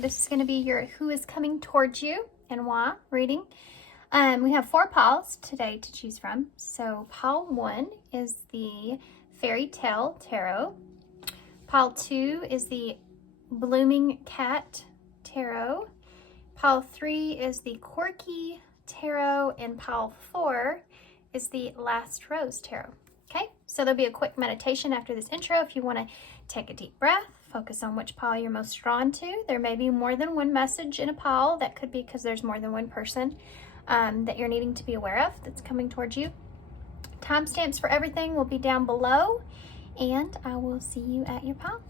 This is going to be your Who is Coming Towards You and Why reading. We have 4 piles today to choose from. So pile 1 is the Fairytale Tarot. Pile 2 is the Blooming Cat Tarot. Pile 3 is the Quirky Tarot. And pile 4 is the Last Rose Tarot. Okay, so there'll be a quick meditation after this intro if you want to take a deep breath. Focus on which pile you're most drawn to. There may be more than one message in a pile. That could be because there's more than one person that you're needing to be aware of that's coming towards you. Timestamps for everything will be down below, and I will see you at your pile.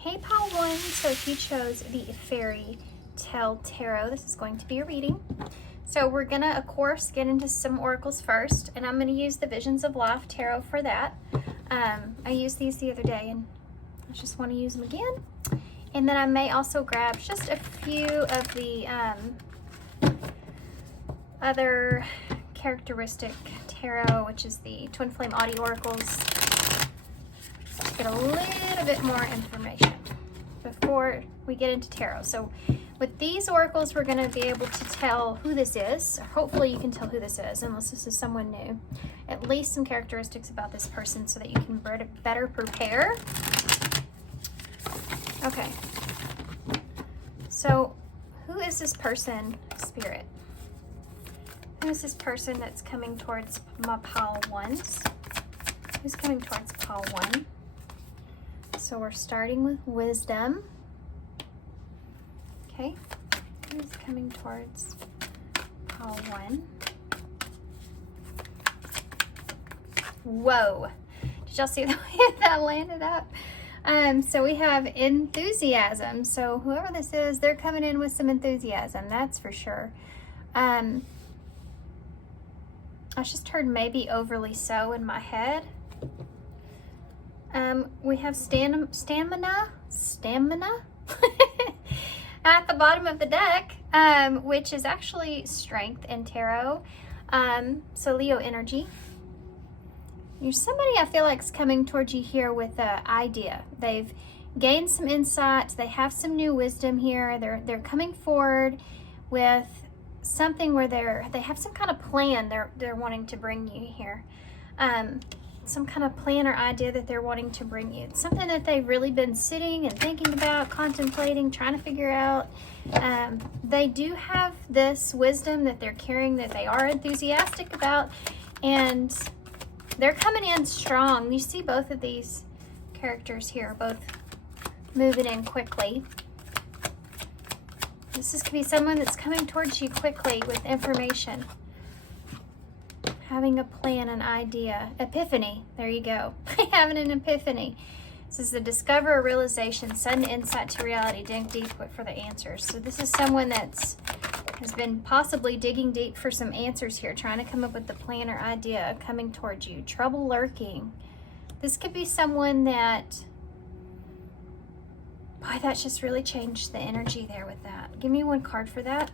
Hey pile 1, so if you chose the Fairytale Tarot, this is going to be a reading. So we're gonna, of course, get into some oracles first, and I'm gonna use the Visions of Life Tarot for that. I used these the other day, and I just want to use them again. And then I may also grab just a few of the other characteristic tarot, which is the TwinFlame Audio Oracles. Get a little bit more information before we get into tarot. So with these oracles, we're going to be able to tell who this is. Hopefully you can tell who this is, unless this is someone new. At least some characteristics about this person so that you can better prepare. Okay. So who is this person, Spirit? Who is this person that's coming towards my pile 1s? Who's coming towards pile 1? So we're starting with wisdom. Okay, who's coming towards pile 1? Whoa, did y'all see the way that landed up? So we have enthusiasm. So whoever this is, they're coming in with some enthusiasm, that's for sure. I just heard maybe overly so in my head. We have stamina at the bottom of the deck, which is actually strength in tarot. So Leo energy. There's somebody I feel like is coming towards you here with an idea. They've gained some insight. They have some new wisdom here. They're coming forward with something where they have some kind of plan they're wanting to bring you here. Some kind of plan or idea that they're wanting to bring you. It's something that they've really been sitting and thinking about, contemplating, trying to figure out. They do have this wisdom that they're carrying that they are enthusiastic about, and they're coming in strong. You see both of these characters here, both moving in quickly. This is going to be someone that's coming towards you quickly with information. Having a plan, an idea, epiphany, there you go. Having an epiphany. This is the discover a realization, sudden insight to reality, dig deep for the answers. So this is someone has been possibly digging deep for some answers here, trying to come up with the plan or idea coming towards you. Trouble lurking. This could be someone that, boy, that's just really changed the energy there with that. Give me one card for that.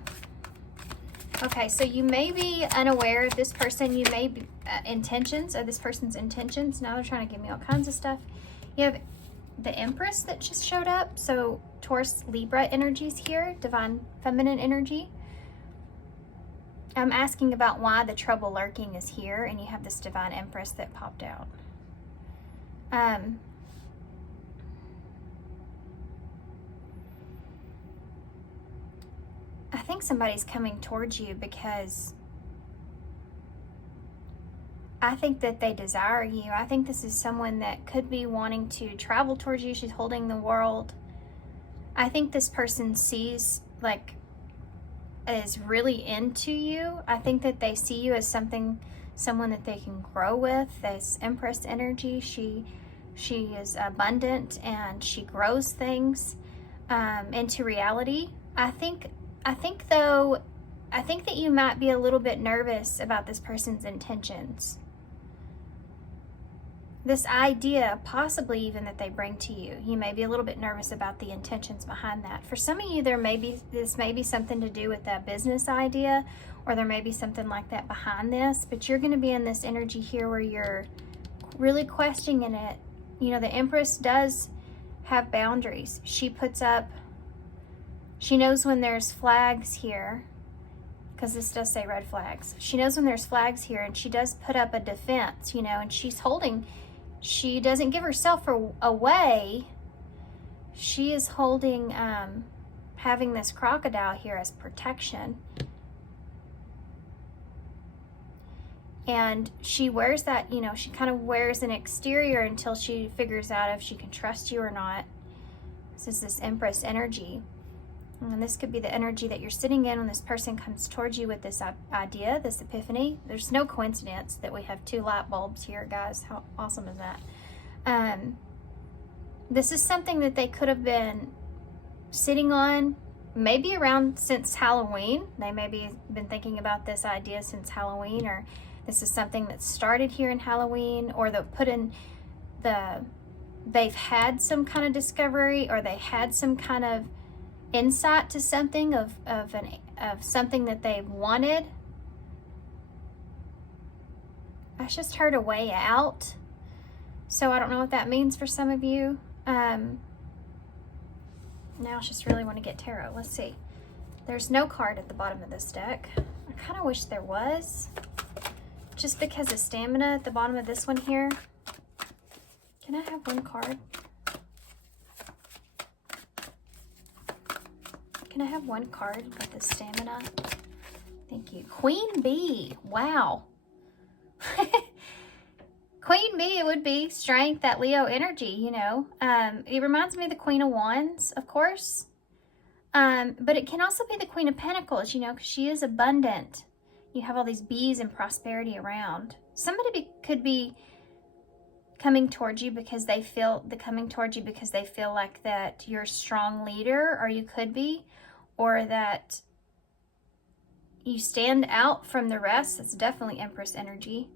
Okay, so you may be unaware of this person. You may be intentions of this person's intentions. Now they're trying to give me all kinds of stuff. You have the Empress that just showed up. So Taurus, Libra energies here, divine feminine energy. I'm asking about why the trouble lurking is here, and you have this divine Empress that popped out. I think somebody's coming towards you because I think that they desire you. I think this is someone that could be wanting to travel towards you. She's holding the world. I think this person sees, like, is really into you. I think that they see you as someone that they can grow with. This Empress energy, she is abundant and she grows things into reality. I think that you might be a little bit nervous about this person's intentions. this idea, possibly even that they bring to you. You may be a little bit nervous about the intentions behind that. For some of you, this may be something to do with that business idea, or there may be something like that behind this, but you're going to be in this energy here where you're really questioning it. You know, the Empress does have boundaries. She puts up, she knows when there's flags here, because this does say red flags. She knows when there's flags here, and she does put up a defense, you know, and she's holding, she doesn't give herself away. She is holding, having this crocodile here as protection. And she wears that, you know, she kind of wears an exterior until she figures out if she can trust you or not. This is this Empress energy. And this could be the energy that you're sitting in when this person comes towards you with this idea, this epiphany. There's no coincidence that we have 2 light bulbs here, guys. How awesome is that? This is something that they could have been sitting on maybe around since Halloween. They maybe been thinking about this idea since Halloween, or this is something that started here in Halloween, or they've had some kind of discovery, or they had some kind of insight to something of something that they wanted. I just heard a way out. So I don't know what that means for some of you. Now I just really want to get tarot. Let's see. There's no card at the bottom of this deck. I kind of wish there was. Just because of stamina at the bottom of this one here. Can I have one card? Can I have one card with the stamina? Thank you. Queen Bee. Wow. Queen Bee, it would be strength, that Leo energy, you know. It reminds me of the Queen of Wands, of course. But it can also be the Queen of Pentacles, you know, because she is abundant. You have all these bees and prosperity around. Somebody could be coming towards you because they feel like that you're a strong leader, or you could be, or that you stand out from the rest. It's definitely Empress energy.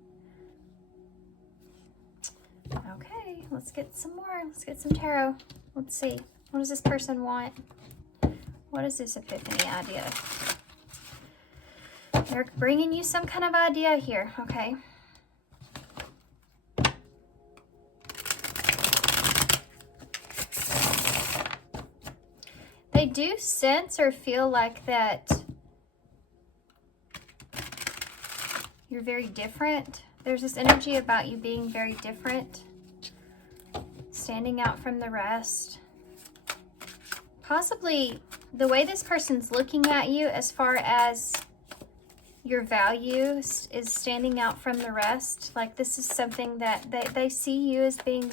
Okay, let's get some more. Let's get some tarot. Let's see. What does this person want? What is this epiphany idea? They're bringing you some kind of idea here. Okay. They do sense or feel like that you're very different. There's this energy about you being very different, standing out from the rest. Possibly the way this person's looking at you as far as your values is standing out from the rest. Like this is something that they see you as being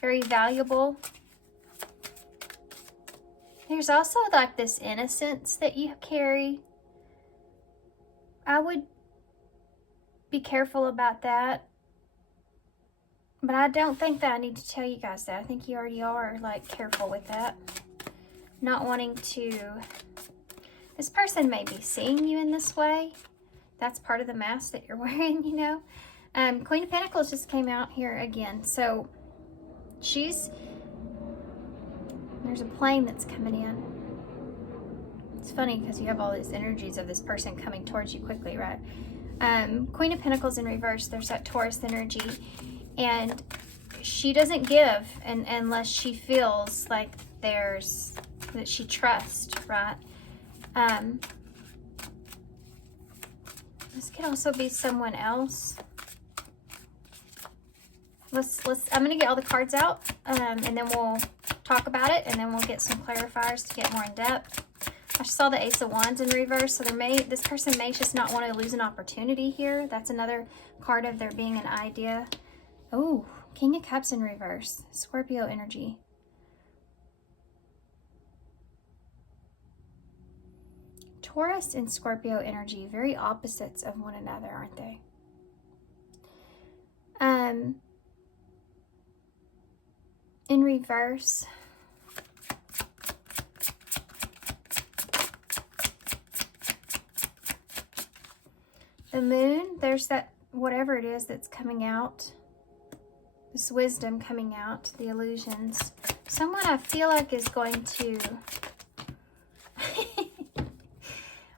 very valuable. There's also like this innocence that you carry. I would be careful about that. But I don't think that I need to tell you guys that. I think you already are, like, careful with that. Not wanting to... This person may be seeing you in this way. That's part of the mask that you're wearing, you know. Queen of Pentacles just came out here again. So, she's... There's a plane that's coming in. It's funny because you have all these energies of this person coming towards you quickly, right? Queen of Pentacles in reverse, there's that Taurus energy. And she doesn't give unless she feels like that she trusts, right? This could also be someone else. I'm gonna get all the cards out, and then we'll talk about it, and then we'll get some clarifiers to get more in depth. I saw the Ace of Wands in reverse, so this person may just not want to lose an opportunity here. That's another card of there being an idea. Oh, King of Cups in reverse, Scorpio energy. Taurus and Scorpio energy, very opposites of one another, aren't they? In reverse, the moon, there's that, whatever it is that's coming out. This wisdom coming out, the illusions. Someone I feel like is going to...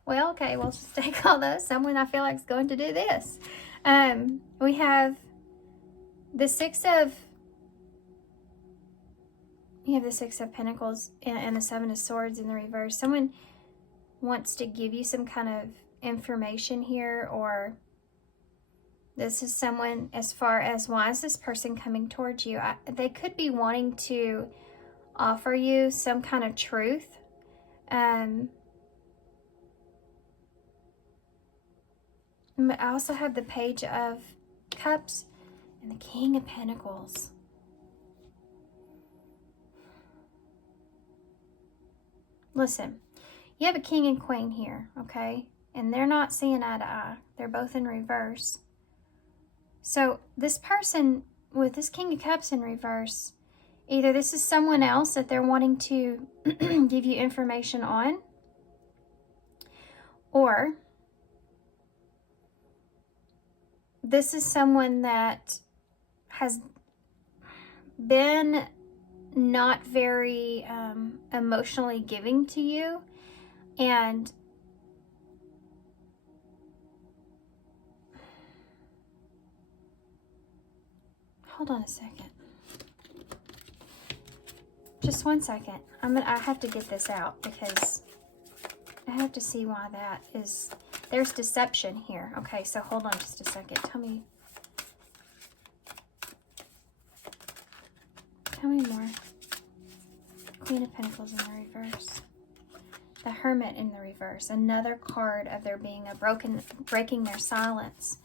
Well, okay, we'll just take all those. Someone I feel like is going to do this. We have the you have the Six of Pentacles and the Seven of Swords in the reverse. Someone wants to give you some kind of information here, or this is someone, as far as why is this person coming towards you? They could be wanting to offer you some kind of truth. I also have the Page of Cups and the King of Pentacles. Listen, you have a king and queen here, okay? And they're not seeing eye to eye. They're both in reverse. So this person with this King of Cups in reverse, either this is someone else that they're wanting to give you information on, or this is someone that has been not very emotionally giving to you, and hold on a second, just one second. I have to get this out because I have to see why that is. There's deception here. Okay, so hold on just a second. Tell me more. Queen of Pentacles in the reverse. The Hermit in the reverse. Another card of there being a breaking their silence.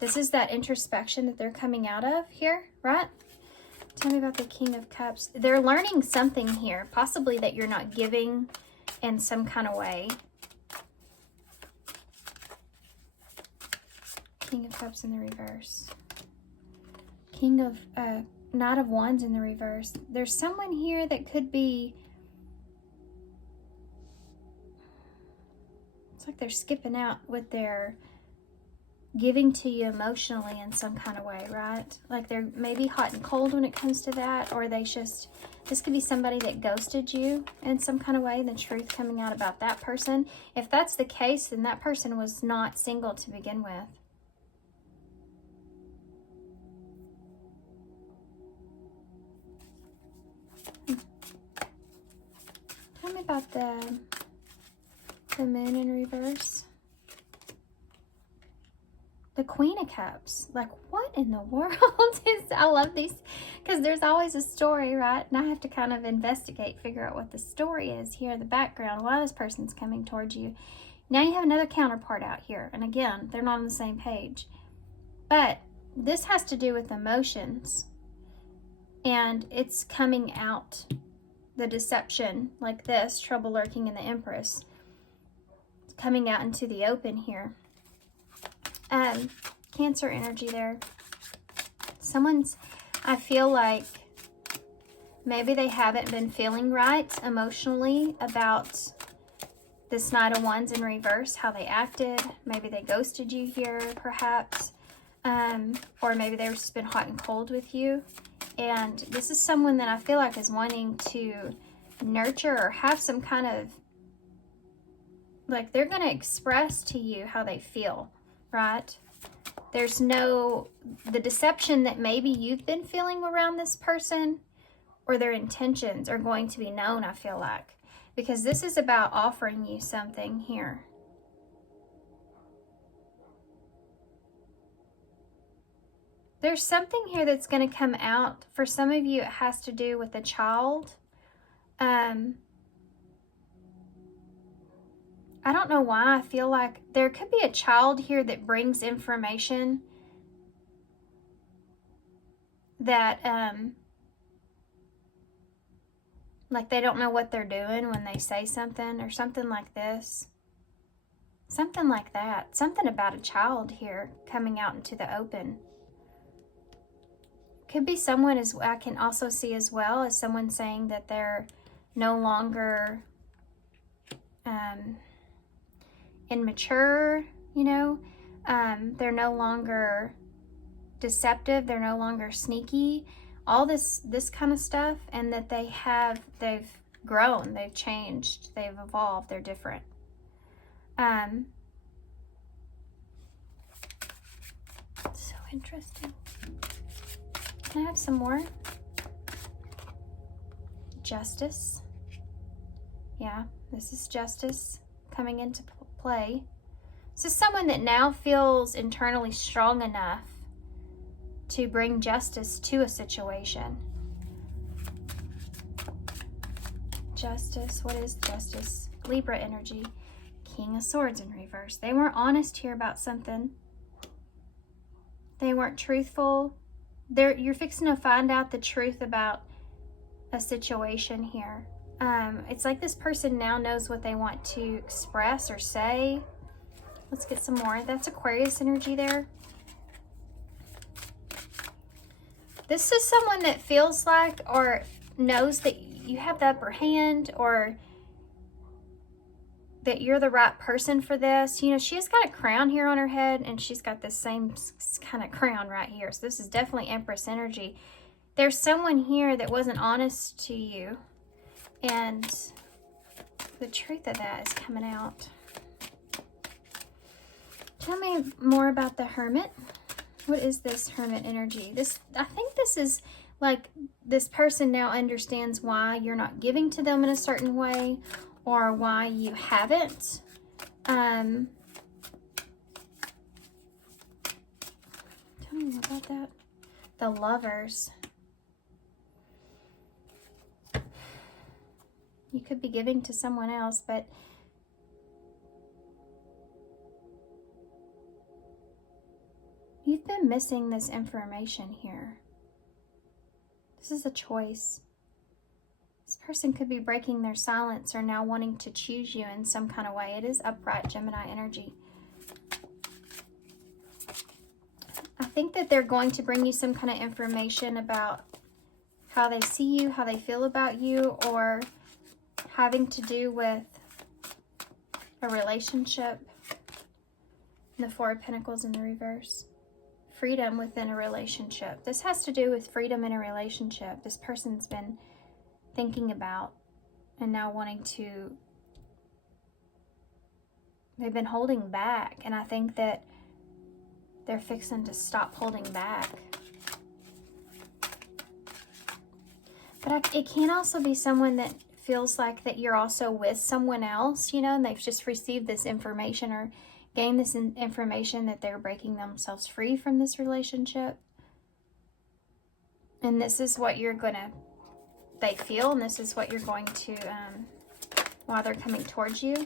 This is that introspection that they're coming out of here, right? Tell me about the King of Cups. They're learning something here, possibly that you're not giving in some kind of way. King of Cups in the reverse. King of Knight of Wands in the reverse. There's someone here that could be, it's like they're skipping out with their giving to you emotionally in some kind of way, right? Like they're maybe hot and cold when it comes to that, or they just, this could be somebody that ghosted you in some kind of way, the truth coming out about that person. If that's the case, then that person was not single to begin with. Tell me about the Moon in reverse. The Queen of Cups. Like, what in the world is... I love these because there's always a story, right? And I have to kind of investigate, figure out what the story is here in the background, why this person's coming towards you. Now you have another counterpart out here. And again, they're not on the same page. But this has to do with emotions. And it's coming out. The deception, like this, trouble lurking in the Empress. It's coming out into the open here. Cancer energy there. Someone's, I feel like maybe they haven't been feeling right emotionally about this Knight of Wands in reverse, how they acted. Maybe they ghosted you here, perhaps. Or maybe they've just been hot and cold with you. And this is someone that I feel like is wanting to nurture or have some kind of, like they're going to express to you how they feel, right? There's no, the deception that maybe you've been feeling around this person or their intentions are going to be known, I feel like. Because this is about offering you something here. There's something here that's going to come out. For some of you, it has to do with a child. I don't know why I feel like there could be a child here that brings information that, like they don't know what they're doing when they say something or something like this. Something like that. Something about a child here coming out into the open. Could be someone, as I can also see as well, as someone saying that they're no longer immature, you know. They're no longer deceptive, they're no longer sneaky, all this kind of stuff, and that they've grown, they've changed, they've evolved, they're different. So interesting. Can I have some more? Justice. Yeah, this is justice coming into play. This is someone that now feels internally strong enough to bring justice to a situation. Justice, what is justice? Libra energy. King of Swords in reverse. They weren't honest here about something. They weren't truthful. You're fixing to find out the truth about a situation here. It's like this person now knows what they want to express or say. Let's get some more. That's Aquarius energy there. This is someone that feels like or knows that you have the upper hand, or that you're the right person for this. You know, she's got a crown here on her head, and she's got the same kind of crown right here. So this is definitely Empress energy. There's someone here that wasn't honest to you, and the truth of that is coming out. Tell me more about the Hermit. What is this Hermit energy? I think this is like this person now understands why you're not giving to them in a certain way, or why you haven't. Tell me more about that. The Lovers. You could be giving to someone else, but you've been missing this information here. This is a choice. This person could be breaking their silence or now wanting to choose you in some kind of way. It is upright Gemini energy. I think that they're going to bring you some kind of information about how they see you, how they feel about you, or having to do with a relationship. The Four of Pentacles in the reverse. Freedom within a relationship. This has to do with freedom in a relationship. This person's been thinking about and now wanting to, they've been holding back, and I think that they're fixing to stop holding back. But it can also be someone that feels like that you're also with someone else, you know, and they've just received this information or gained this information that they're breaking themselves free from this relationship. And this is what they feel, and this is what you're going to, while they're coming towards you.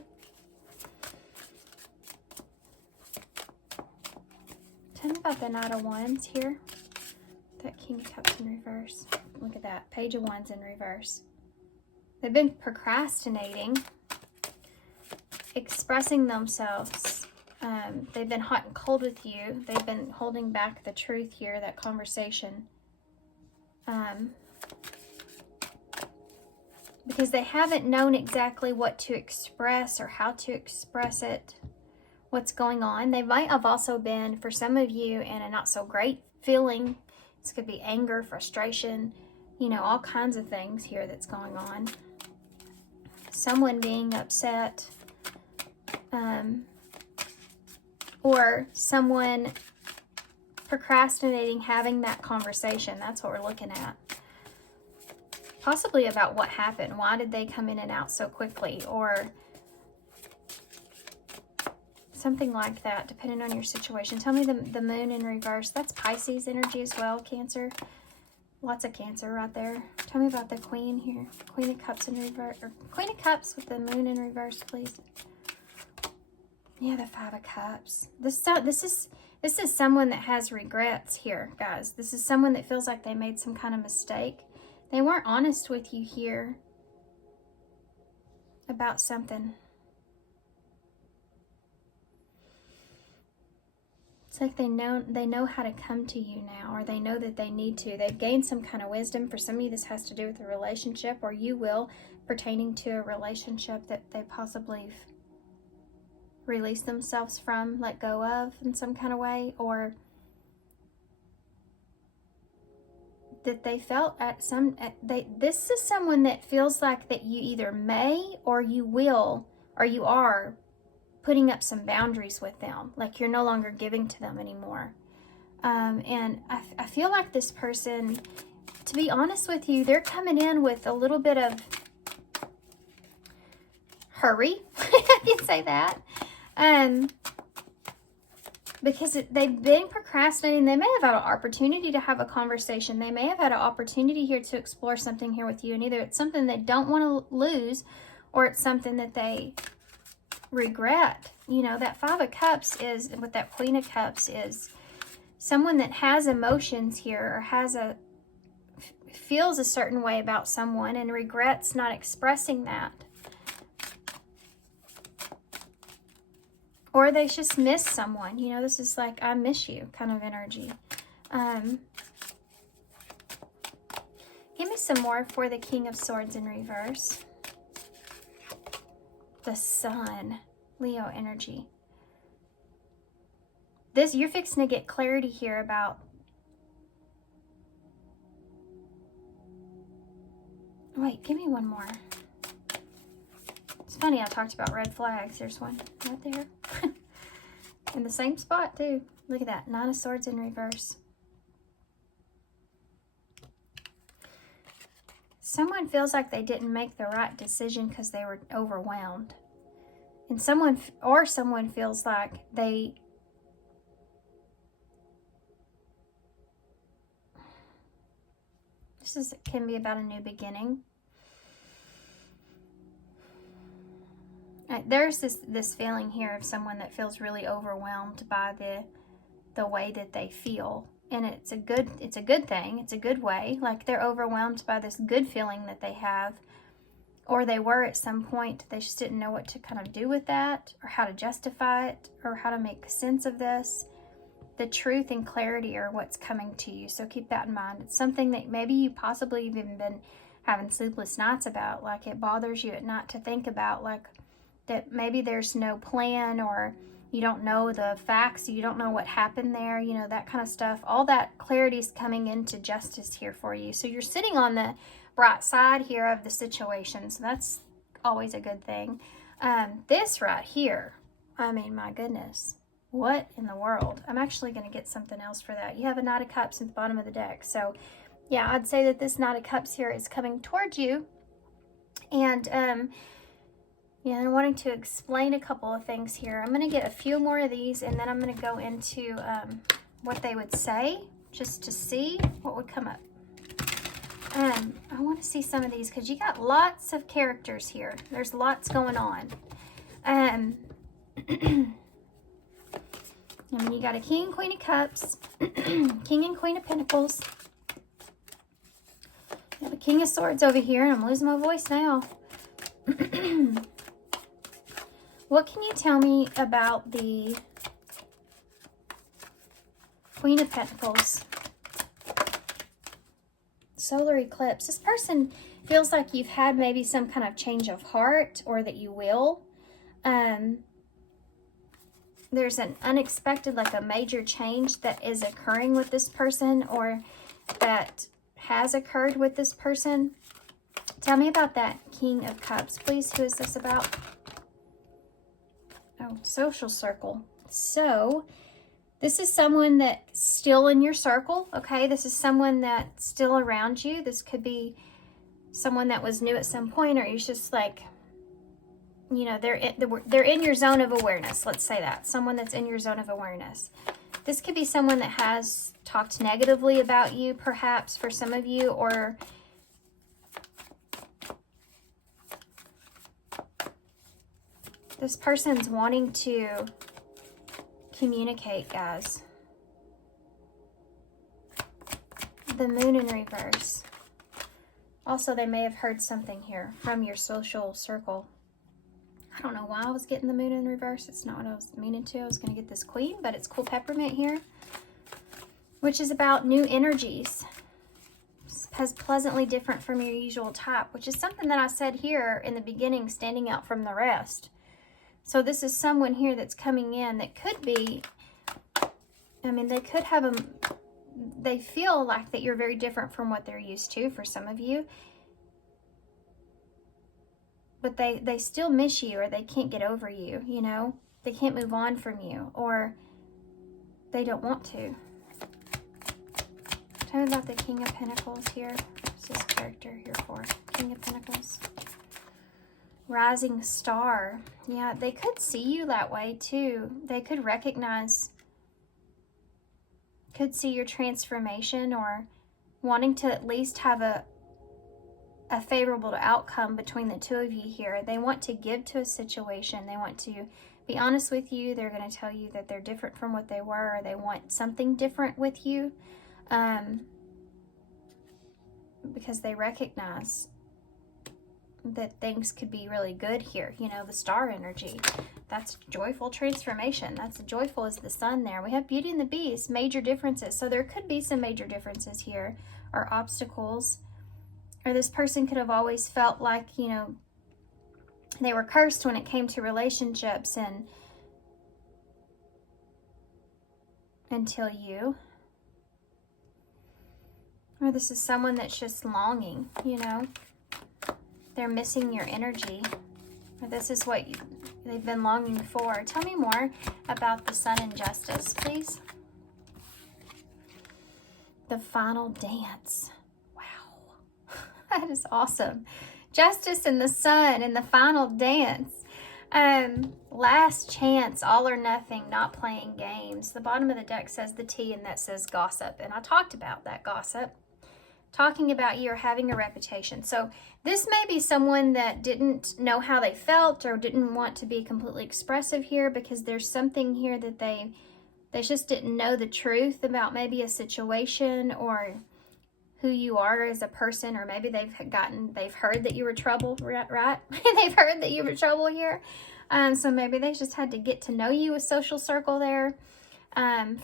Tell me about the Knight of Wands here. That King of Cups in reverse. Look at that. Page of Wands in reverse. They've been procrastinating, expressing themselves. They've been hot and cold with you. They've been holding back the truth here, that conversation. Because they haven't known exactly what to express or how to express it, what's going on. They might have also been, for some of you, in a not so great feeling. This could be anger, frustration, you know, all kinds of things here that's going on. Someone being upset, or someone procrastinating having that conversation. That's what we're looking at. Possibly about what happened. Why did they come in and out so quickly? Or something like that, depending on your situation. Tell me the Moon in reverse. That's Pisces energy as well, Cancer. Lots of Cancer right there. Tell me about the Queen here. Queen of Cups in reverse. Or Queen of Cups with the Moon in reverse, please. Yeah, the Five of Cups. This is someone that has regrets here, guys. This is someone that feels like they made some kind of mistake. They weren't honest with you here about something. It's like they know how to come to you now, or they know that they need to. They've gained some kind of wisdom. For some of you, this has to do with a relationship, or you will, pertaining to a relationship that they possibly released themselves from, let go of in some kind of way, or that they felt at this is someone that feels like that you either may or you will or you are putting up some boundaries with them, like you're no longer giving to them anymore. And I feel like this person, to be honest with you, they're coming in with a little bit of hurry. I can say that. Because they've been procrastinating. They may have had an opportunity to have a conversation. They may have had an opportunity here to explore something here with you. And either it's something they don't want to lose or it's something that they regret. You know, that Five of Cups is, with that Queen of Cups, is someone that has emotions here or feels a certain way about someone and regrets not expressing that. Or they just miss someone. You know, this is like, I miss you kind of energy. Give me some more for the King of Swords in reverse. The Sun, Leo energy. You're fixing to get clarity here about. Wait, give me one more. It's funny, I talked about red flags. There's one right there. In the same spot, too. Look at that. Nine of Swords in reverse. Someone feels like they didn't make the right decision because they were overwhelmed. And someone feels like can be about a new beginning. There's this feeling here of someone that feels really overwhelmed by the way that they feel, and it's a good thing. It's a good way. Like they're overwhelmed by this good feeling that they have, or they were at some point. They just didn't know what to kind of do with that, or how to justify it, or how to make sense of this. The truth and clarity are what's coming to you. So keep that in mind. It's something that maybe you possibly even been having sleepless nights about. Like it bothers you at night to think about, like that maybe there's no plan, or you don't know the facts, you don't know what happened there, you know, that kind of stuff. All that clarity is coming into justice here for you. So you're sitting on the bright side here of the situation. So that's always a good thing. This right here, I mean, my goodness, what in the world? I'm actually going to get something else for that. You have a Knight of Cups at the bottom of the deck. So yeah, I'd say that this Knight of Cups here is coming towards you. And, yeah, I'm wanting to explain a couple of things here. I'm going to get a few more of these, and then I'm going to go into what they would say, just to see what would come up. I want to see some of these, because you got lots of characters here. There's lots going on. I mean, you got a King and Queen of Cups, King and Queen of Pentacles. You have a King of Swords over here, and I'm losing my voice now. What can you tell me about the Queen of Pentacles? Solar eclipse. This person feels like you've had maybe some kind of change of heart, or that you will. There's an unexpected, like a major change that is occurring with this person, or that has occurred with this person. Tell me about that King of Cups, please. Who is this about? Oh, social circle. So this is someone that's still in your circle, okay? This is someone that's still around you. This could be someone that was new at some point, or you're just like, you know, they're in your zone of awareness. Let's say that. Someone that's in your zone of awareness. This could be someone that has talked negatively about you, perhaps, for some of you, or this person's wanting to communicate, guys. The Moon in reverse. Also, they may have heard something here from your social circle. I don't know why I was getting the Moon in reverse. It's not what I was meaning to. I was going to get this Queen, but it's cool peppermint here, which is about new energies. As pleasantly different from your usual type, which is something that I said here in the beginning, standing out from the rest. So this is someone here that's coming in that could be, I mean, they could have they feel like that you're very different from what they're used to for some of you. But they still miss you, or they can't get over you, you know? They can't move on from you, or they don't want to. Tell me about the King of Pentacles here. What's this character here for? King of Pentacles. Rising Star. Yeah, they could see you that way too. They could recognize, could see your transformation, or wanting to at least have a favorable outcome between the two of you here. They want to give to a situation. They want to be honest with you. They're going to tell you that they're different from what they were, or they want something different with you, because they recognize that things could be really good here. You know, the star energy, that's joyful transformation. That's joyful as the sun there. We have Beauty and the Beast, major differences. So there could be some major differences here, or obstacles. Or this person could have always felt like, you know, they were cursed when it came to relationships, and until you. Or this is someone that's just longing, you know. They're missing your energy. Or this is what they've been longing for. Tell me more about the Sun and Justice, please. The Final Dance. That is awesome. Justice and the Sun and the Final Dance. Last chance, all or nothing, not playing games. The bottom of the deck says the T, and that says gossip. And I talked about that gossip. Talking about you or having a reputation. So this may be someone that didn't know how they felt, or didn't want to be completely expressive here, because there's something here that they just didn't know the truth about maybe a situation, or who you are as a person, or maybe they've heard that you were trouble, right? They've heard that you were trouble here. So maybe they just had to get to know you, a social circle there.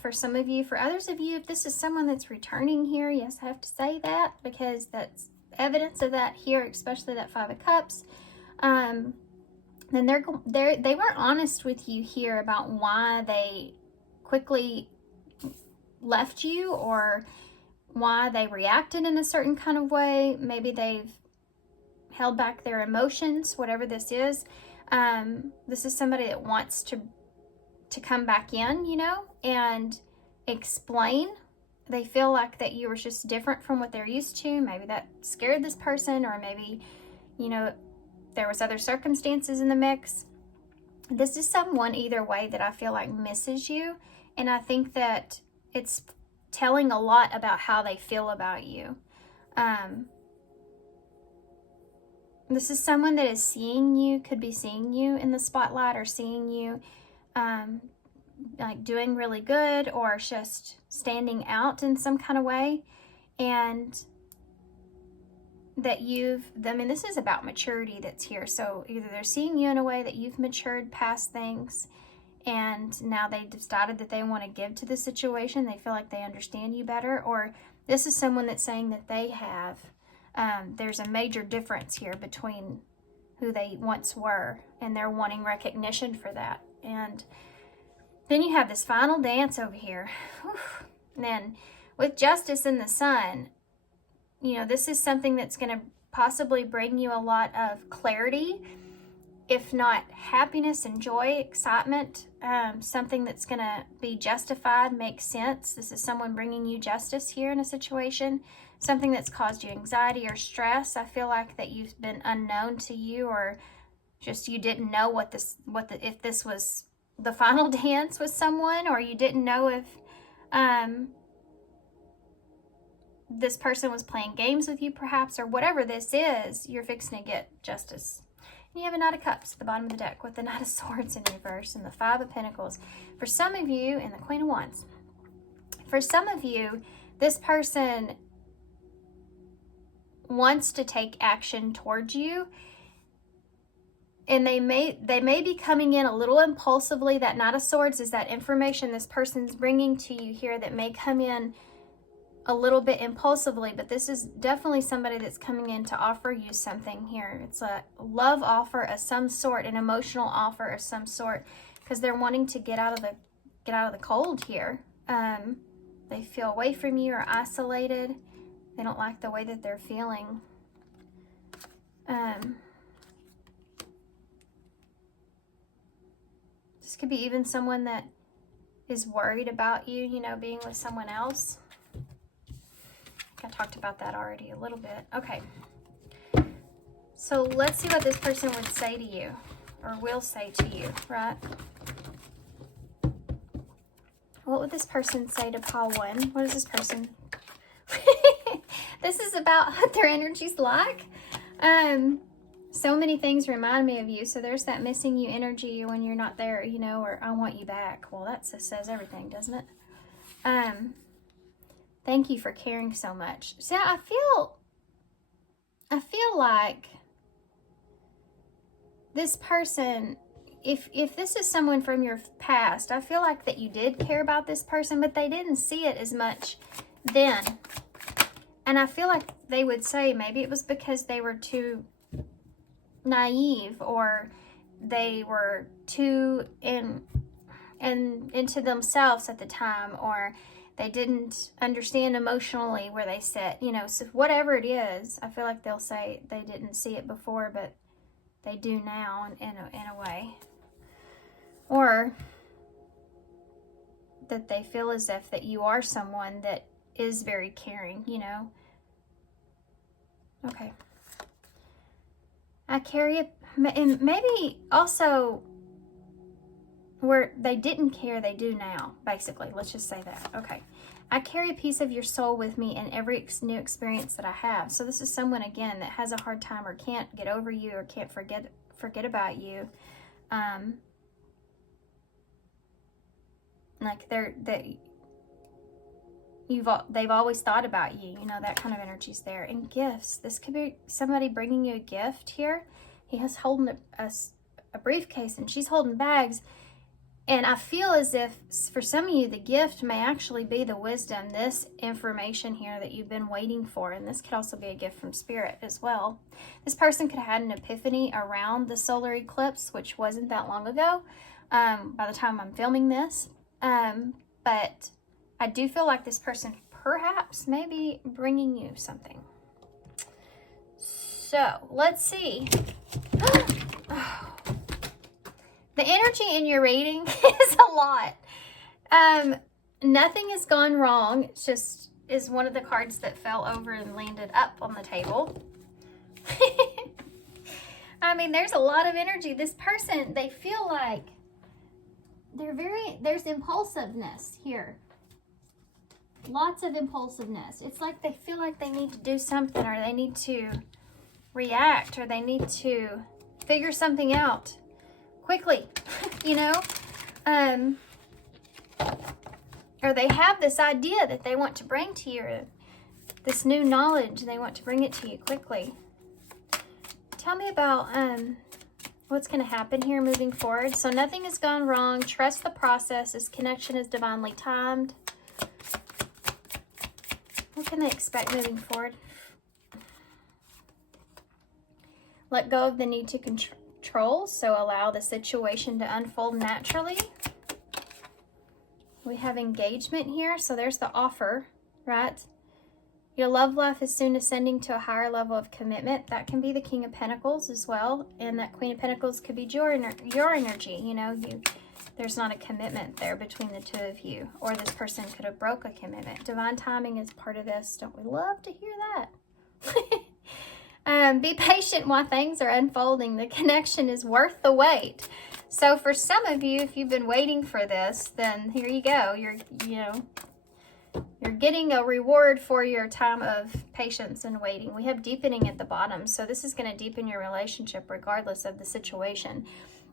For some of you, for others of you, if this is someone that's returning here, yes, I have to say that, because that's evidence of that here, especially that Five of Cups. Then they weren't honest with you here about why they quickly left you, or why they reacted in a certain kind of way. Maybe they've held back their emotions, whatever this is. This is somebody that wants to come back in, you know, and explain. They feel like that you were just different from what they're used to. Maybe that scared this person, or maybe, you know, there was other circumstances in the mix. This is someone, either way, that I feel like misses you, and I think that it's telling a lot about how they feel about you. This is someone that is seeing you, could be seeing you in the spotlight, or seeing you like doing really good, or just standing out in some kind of way. And that this is about maturity that's here. So either they're seeing you in a way that you've matured past things, and now they decided that they want to give to the situation. They feel like they understand you better. Or this is someone that's saying that they have. There's a major difference here between who they once were, and they're wanting recognition for that. And then you have this Final Dance over here. Whew. And then with Justice and the Sun, you know, this is something that's going to possibly bring you a lot of clarity, if not happiness and joy, excitement, something that's going to be justified, make sense. This is someone bringing you justice here in a situation, something that's caused you anxiety or stress. I feel like that you've been unknown to you, or just you didn't know if this was the final dance with someone, or you didn't know if this person was playing games with you perhaps, or whatever this is, you're fixing to get justice. And you have a Knight of Cups at the bottom of the deck, with the Knight of Swords in reverse, and the Five of Pentacles. For some of you, and the Queen of Wands. For some of you, this person wants to take action towards you, and they may be coming in a little impulsively. That Knight of Swords is that information this person's bringing to you here that may come in a little bit impulsively, but this is definitely somebody that's coming in to offer you something here. It's a love offer of some sort, an emotional offer of some sort, because they're wanting to get out of the cold here. They feel away from you or isolated. They don't like the way that they're feeling. This could be even someone that is worried about you, you know, being with someone else. I talked about that already a little bit. Okay. So let's see what this person would say to you, or will say to you, right? What would this person say to pile 1? What is this person? This is about what their energy's like. So many things remind me of you. So there's that missing you energy when you're not there, you know, or I want you back. Well, that says everything, doesn't it? Thank you for caring so much. See, I feel like this person, if this is someone from your past, I feel like that you did care about this person, but they didn't see it as much then. And I feel like they would say maybe it was because they were too naive, or they were too into themselves at the time, or they didn't understand emotionally where they sit, you know. So whatever it is, I feel like they'll say they didn't see it before, but they do now in a way. Or that they feel as if that you are someone that is very caring, you know. Okay. I carry it, and maybe also where they didn't care, they do now, basically. Let's just say that. Okay. I carry a piece of your soul with me in every new experience that I have. So this is someone, again, that has a hard time or can't get over you or can't forget about you. Like they've always thought about you, you know, that kind of energy's there. And gifts. This could be somebody bringing you a gift here. He has holding a briefcase, and she's holding bags. And I feel as if for some of you, the gift may actually be the wisdom, this information here that you've been waiting for. And this could also be a gift from Spirit as well. This person could have had an epiphany around the solar eclipse, which wasn't that long ago by the time I'm filming this. But I do feel like this person perhaps may be bringing you something. So let's see. Oh. The energy in your reading is a lot. Nothing has gone wrong. It's just is one of the cards that fell over and landed up on the table. I mean, there's a lot of energy. This person, they feel like there's impulsiveness here. Lots of impulsiveness. It's like they feel like they need to do something, or they need to react, or they need to figure something out quickly, you know, or they have this idea that they want to bring to you, this new knowledge, they want to bring it to you quickly. Tell me about what's going to happen here moving forward. So nothing has gone wrong. Trust the process. This connection is divinely timed. What can they expect moving forward? Let go of the need to control, so allow the situation to unfold naturally. We have engagement here, so there's the offer, right? Your love life is soon ascending to a higher level of commitment. That can be the King of Pentacles as well, and that Queen of Pentacles could be your energy. You know, there's not a commitment there between the two of you, or this person could have broke a commitment. Divine timing is part of this. Don't we love to hear that? Be patient while things are unfolding. The connection is worth the wait. So for some of you, if you've been waiting for this, then here you go. You're getting a reward for your time of patience and waiting. We have deepening at the bottom. So this is going to deepen your relationship regardless of the situation.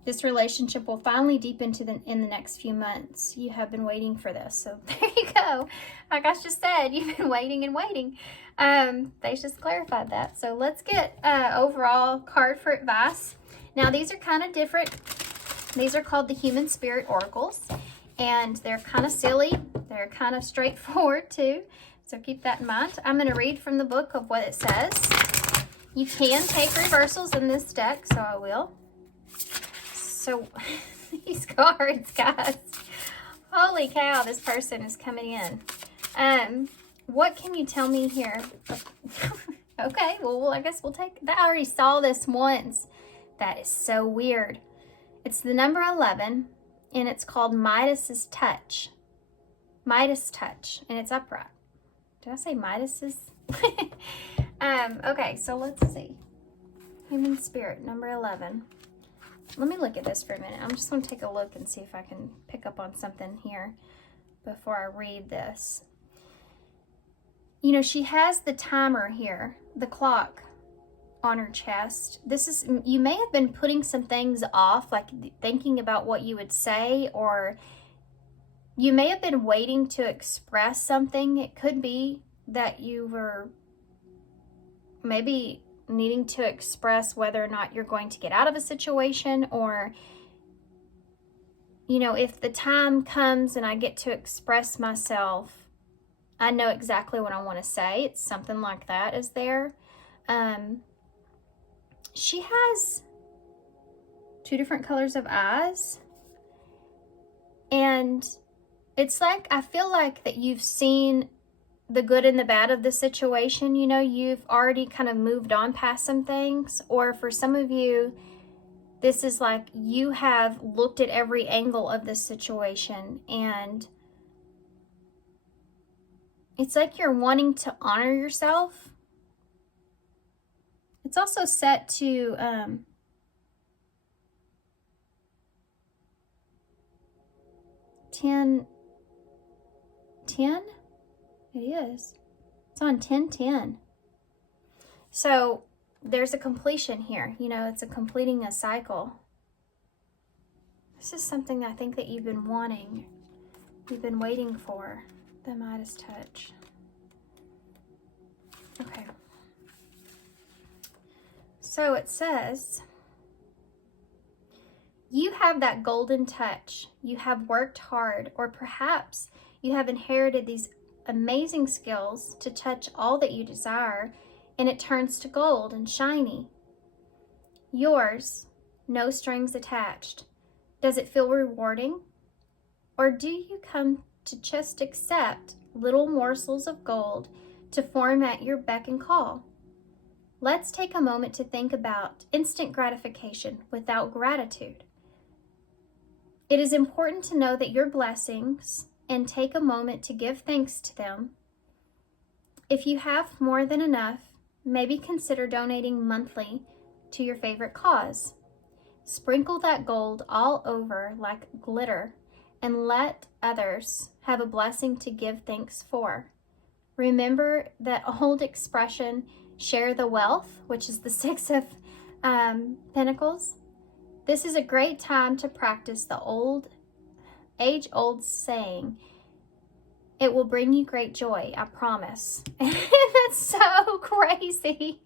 This relationship will finally deepen in the next few months. You have been waiting for this. So there you go. Like I just said, you've been waiting and waiting. They just clarified that. So let's get overall card for advice. Now these are kind of different. These are called the Human Spirit Oracles. And they're kind of silly. They're kind of straightforward too. So keep that in mind. I'm going to read from the book of what it says. You can take reversals in this deck, so I will. So these cards, guys. Holy cow, this person is coming in. What can you tell me here? Okay, well, I guess we'll take that. I already saw this once. That is so weird. It's the number 11, and it's called Midas's Touch. Midas Touch, and it's upright. Did I say Midas's? Okay, so let's see. Human Spirit, number 11. Let me look at this for a minute. I'm just going to take a look and see if I can pick up on something here before I read this. You know, she has the timer here, the clock on her chest. This is, you may have been putting some things off, like thinking about what you would say, or you may have been waiting to express something. It could be that you were maybe needing to express whether or not you're going to get out of a situation, or, you know, if the time comes and I get to express myself, I know exactly what I want to say. It's something like that is there. She has 2 different colors of eyes, and it's like, I feel like that you've seen the good and the bad of the situation. You know, you've already kind of moved on past some things, or for some of you, this is like you have looked at every angle of this situation, and it's like you're wanting to honor yourself. It's also set to 10. It is. It's on 10-10. So there's a completion here. You know, it's a completing a cycle. This is something I think that you've been wanting. You've been waiting for. The Midas Touch. Okay. So it says, you have that golden touch. You have worked hard, or perhaps you have inherited these amazing skills to touch all that you desire, and it turns to gold and shiny. Yours, no strings attached. Does it feel rewarding? Or do you come to just accept little morsels of gold to form at your beck and call? Let's take a moment to think about instant gratification without gratitude. It is important to know that your blessings and take a moment to give thanks to them. If you have more than enough, maybe consider donating monthly to your favorite cause. Sprinkle that gold all over like glitter and let others have a blessing to give thanks for. Remember that old expression, share the wealth, which is the 6 of Pentacles. This is a great time to practice the age-old saying, it will bring you great joy, I promise. And that's so crazy,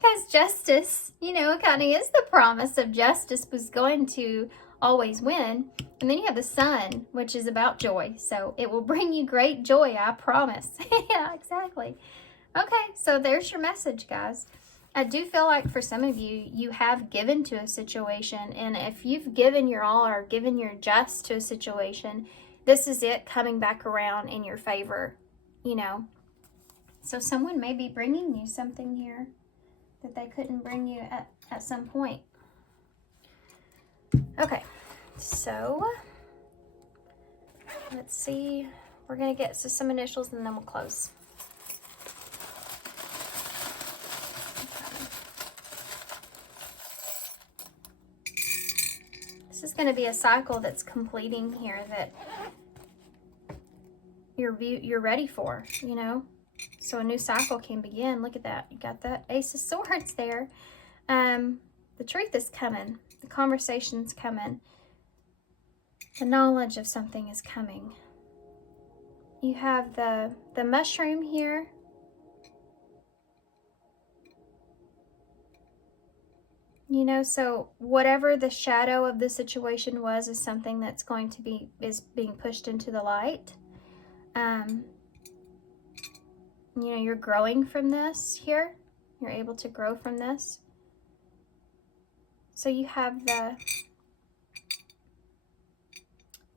because justice, you know, kind of is the promise of justice was going to always win. And then you have the sun, which is about joy. So it will bring you great joy, I promise. Yeah, exactly. Okay, so there's your message, guys. I do feel like for some of you, you have given to a situation. And if you've given your all or given your just to a situation, this is it coming back around in your favor, you know. So someone may be bringing you something here that they couldn't bring you at some point. Okay, so let's see. We're going to get to some initials and then we'll close. This is going to be a cycle that's completing here that you're ready for, you know. So a new cycle can begin. Look at that. You got that Ace of Swords there. The truth is coming. The conversation's coming. The knowledge of something is coming. You have the mushroom here. You know, so whatever the shadow of the situation was is something that's going to be, is being pushed into the light. You know, you're growing from this here. You're able to grow from this. So you have the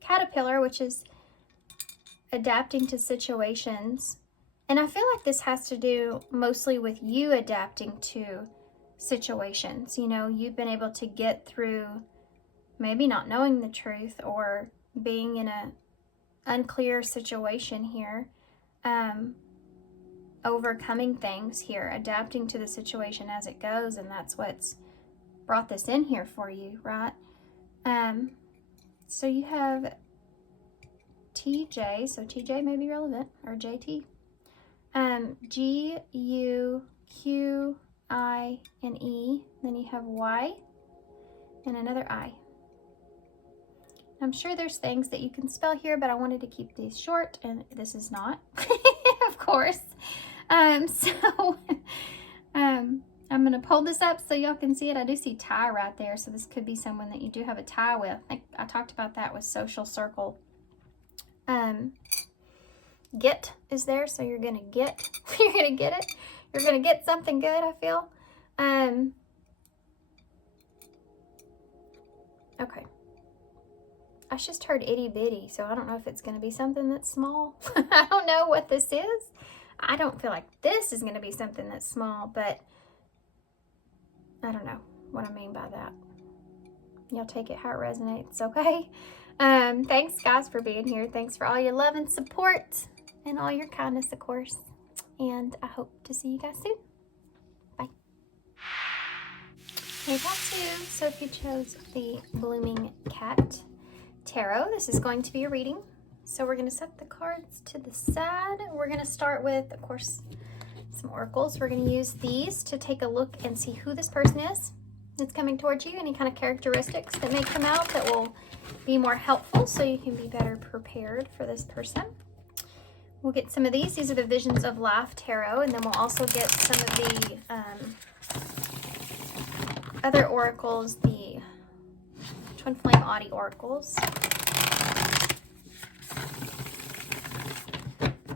caterpillar, which is adapting to situations. And I feel like this has to do mostly with you adapting to situations. You know, you've been able to get through maybe not knowing the truth or being in a unclear situation here, overcoming things here, adapting to the situation as it goes, and that's what's brought this in here for you, right? So you have TJ, so TJ may be relevant, or JT. G, U, Q, I, and E. Then you have Y and another I. I'm sure there's things that you can spell here, but I wanted to keep these short, and this is not, of course. I'm going to pull this up so y'all can see it. I do see tie right there, so this could be someone that you do have a tie with. I talked about that with social circle. Get is there, so you're going to get, you're going to get it. You're going to get something good, I feel. Okay. I just heard itty bitty, so I don't know if it's going to be something that's small. I don't know what this is. I don't feel like this is going to be something that's small, but I don't know what I mean by that. Y'all take it how it resonates, okay? Thanks, guys, for being here. Thanks for all your love and support and all your kindness, of course. And I hope to see you guys soon. Bye. Hey, that's you. So if you chose the Blooming Cat Tarot, this is going to be a reading. So we're going to set the cards to the side. We're going to start with, of course, some oracles. We're going to use these to take a look and see who this person is that's coming towards you, any kind of characteristics that may come out that will be more helpful so you can be better prepared for this person. We'll get some of these. These are the Visions of Life Tarot, and then we'll also get some of the other oracles, the TwinFlame Oddity oracles.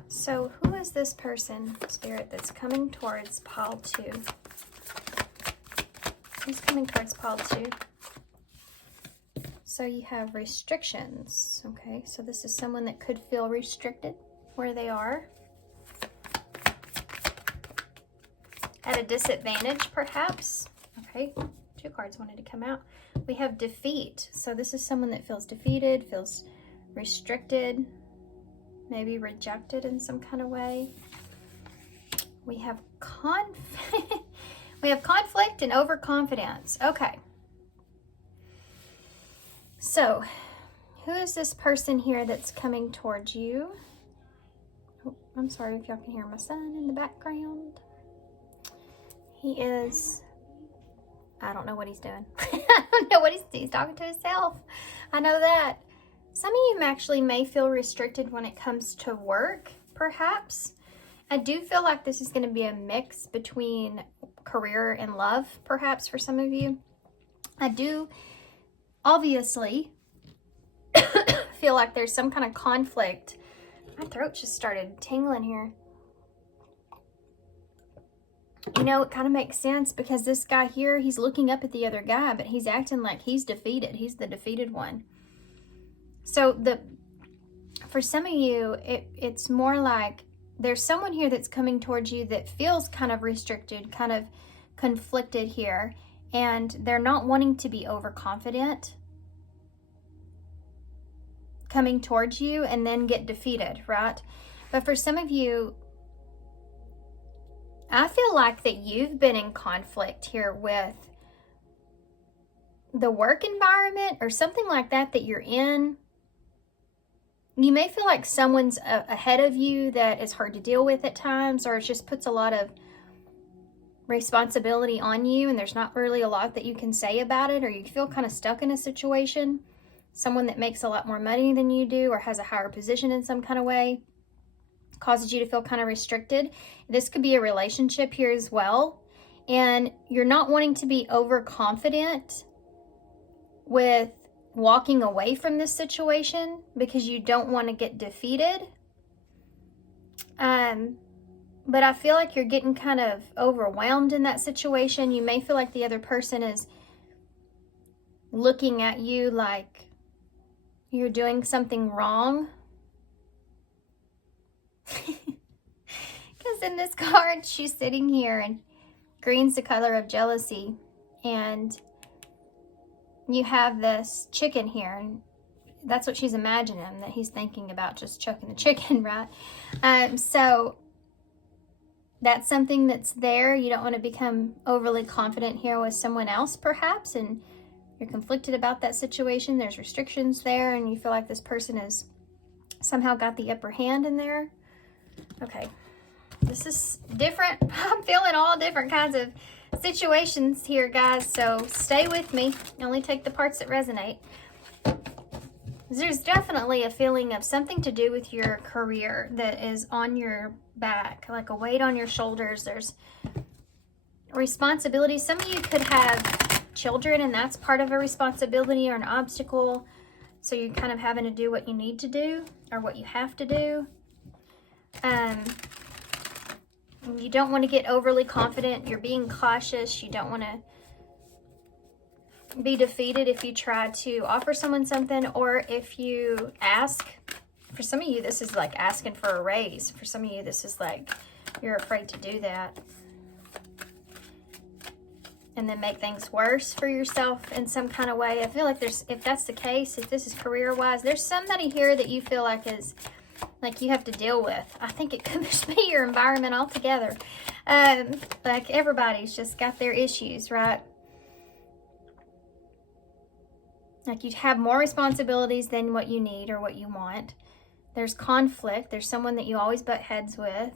So who is this person, Spirit, that's coming towards Pile 2? Who's coming towards Pile 2? So you have restrictions, okay? So this is someone that could feel restricted where they are. At a disadvantage, perhaps. Okay, 2 cards wanted to come out. We have defeat. So this is someone that feels defeated, feels restricted, maybe rejected in some kind of way. We have we have conflict and overconfidence. Okay. So, who is this person here that's coming towards you? Oh, I'm sorry if y'all can hear my son in the background. He is, I don't know what he's doing. I don't know what he's talking to himself. I know that. Some of you actually may feel restricted when it comes to work, perhaps. I do feel like this is going to be a mix between career and love, perhaps, for some of you. I do, obviously, feel like there's some kind of conflict. My throat just started tingling here. You know, it kind of makes sense because this guy here, he's looking up at the other guy, but he's acting like he's defeated. He's the defeated one. So for some of you, it's more like there's someone here that's coming towards you that feels kind of restricted, kind of conflicted here, and they're not wanting to be overconfident coming towards you and then get defeated, right? But for some of you, I feel like that you've been in conflict here with the work environment or something like that you're in. You may feel like someone's ahead of you that is hard to deal with at times, or it just puts a lot of responsibility on you and there's not really a lot that you can say about it, or you feel kind of stuck in a situation. Someone that makes a lot more money than you do or has a higher position in some kind of way causes you to feel kind of restricted. This could be a relationship here as well. And you're not wanting to be overconfident with walking away from this situation because you don't want to get defeated. But I feel like you're getting kind of overwhelmed in that situation. You may feel like the other person is looking at you like you're doing something wrong. Because in this card, she's sitting here, and green's the color of jealousy. And you have this chicken here, and that's what she's imagining, that he's thinking about just choking the chicken, right? So that's something that's there. You don't want to become overly confident here with someone else, perhaps, and you're conflicted about that situation. There's restrictions there, and you feel like this person has somehow got the upper hand in there. Okay, this is different. I'm feeling all different kinds of situations here, guys, so stay with me. Only take the parts that resonate. There's definitely a feeling of something to do with your career that is on your back, like a weight on your shoulders. There's responsibility. Some of you could have children, and that's part of a responsibility or an obstacle. So you're kind of having to do what you need to do or what you have to do. You don't want to get overly confident. You're being cautious. You don't want to be defeated if you try to offer someone something, or if you ask. For some of you, this is like asking for a raise. For some of you, this is like you're afraid to do that and then make things worse for yourself in some kind of way. I feel like if that's the case, if this is career-wise, there's somebody here that you feel like is like you have to deal with. I think it could just be your environment altogether. Like everybody's just got their issues, right? Like you'd have more responsibilities than what you need or what you want. There's conflict. There's someone that you always butt heads with.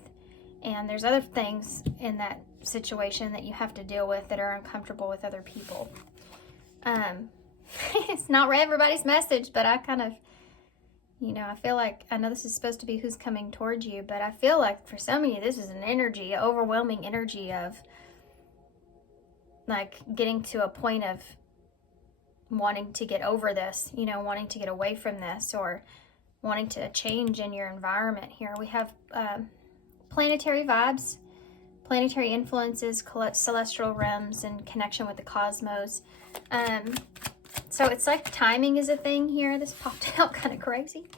And there's other things in that situation that you have to deal with that are uncomfortable with other people. It's not everybody's message, but I kind of, you know, I feel like, I know this is supposed to be who's coming towards you, but I feel like for some of you, this is an energy, an overwhelming energy of like getting to a point of wanting to get over this, you know, wanting to get away from this, or wanting to change in your environment here. We have planetary vibes, planetary influences, celestial realms, and connection with the cosmos. So it's like timing is a thing here. This popped out kind of crazy.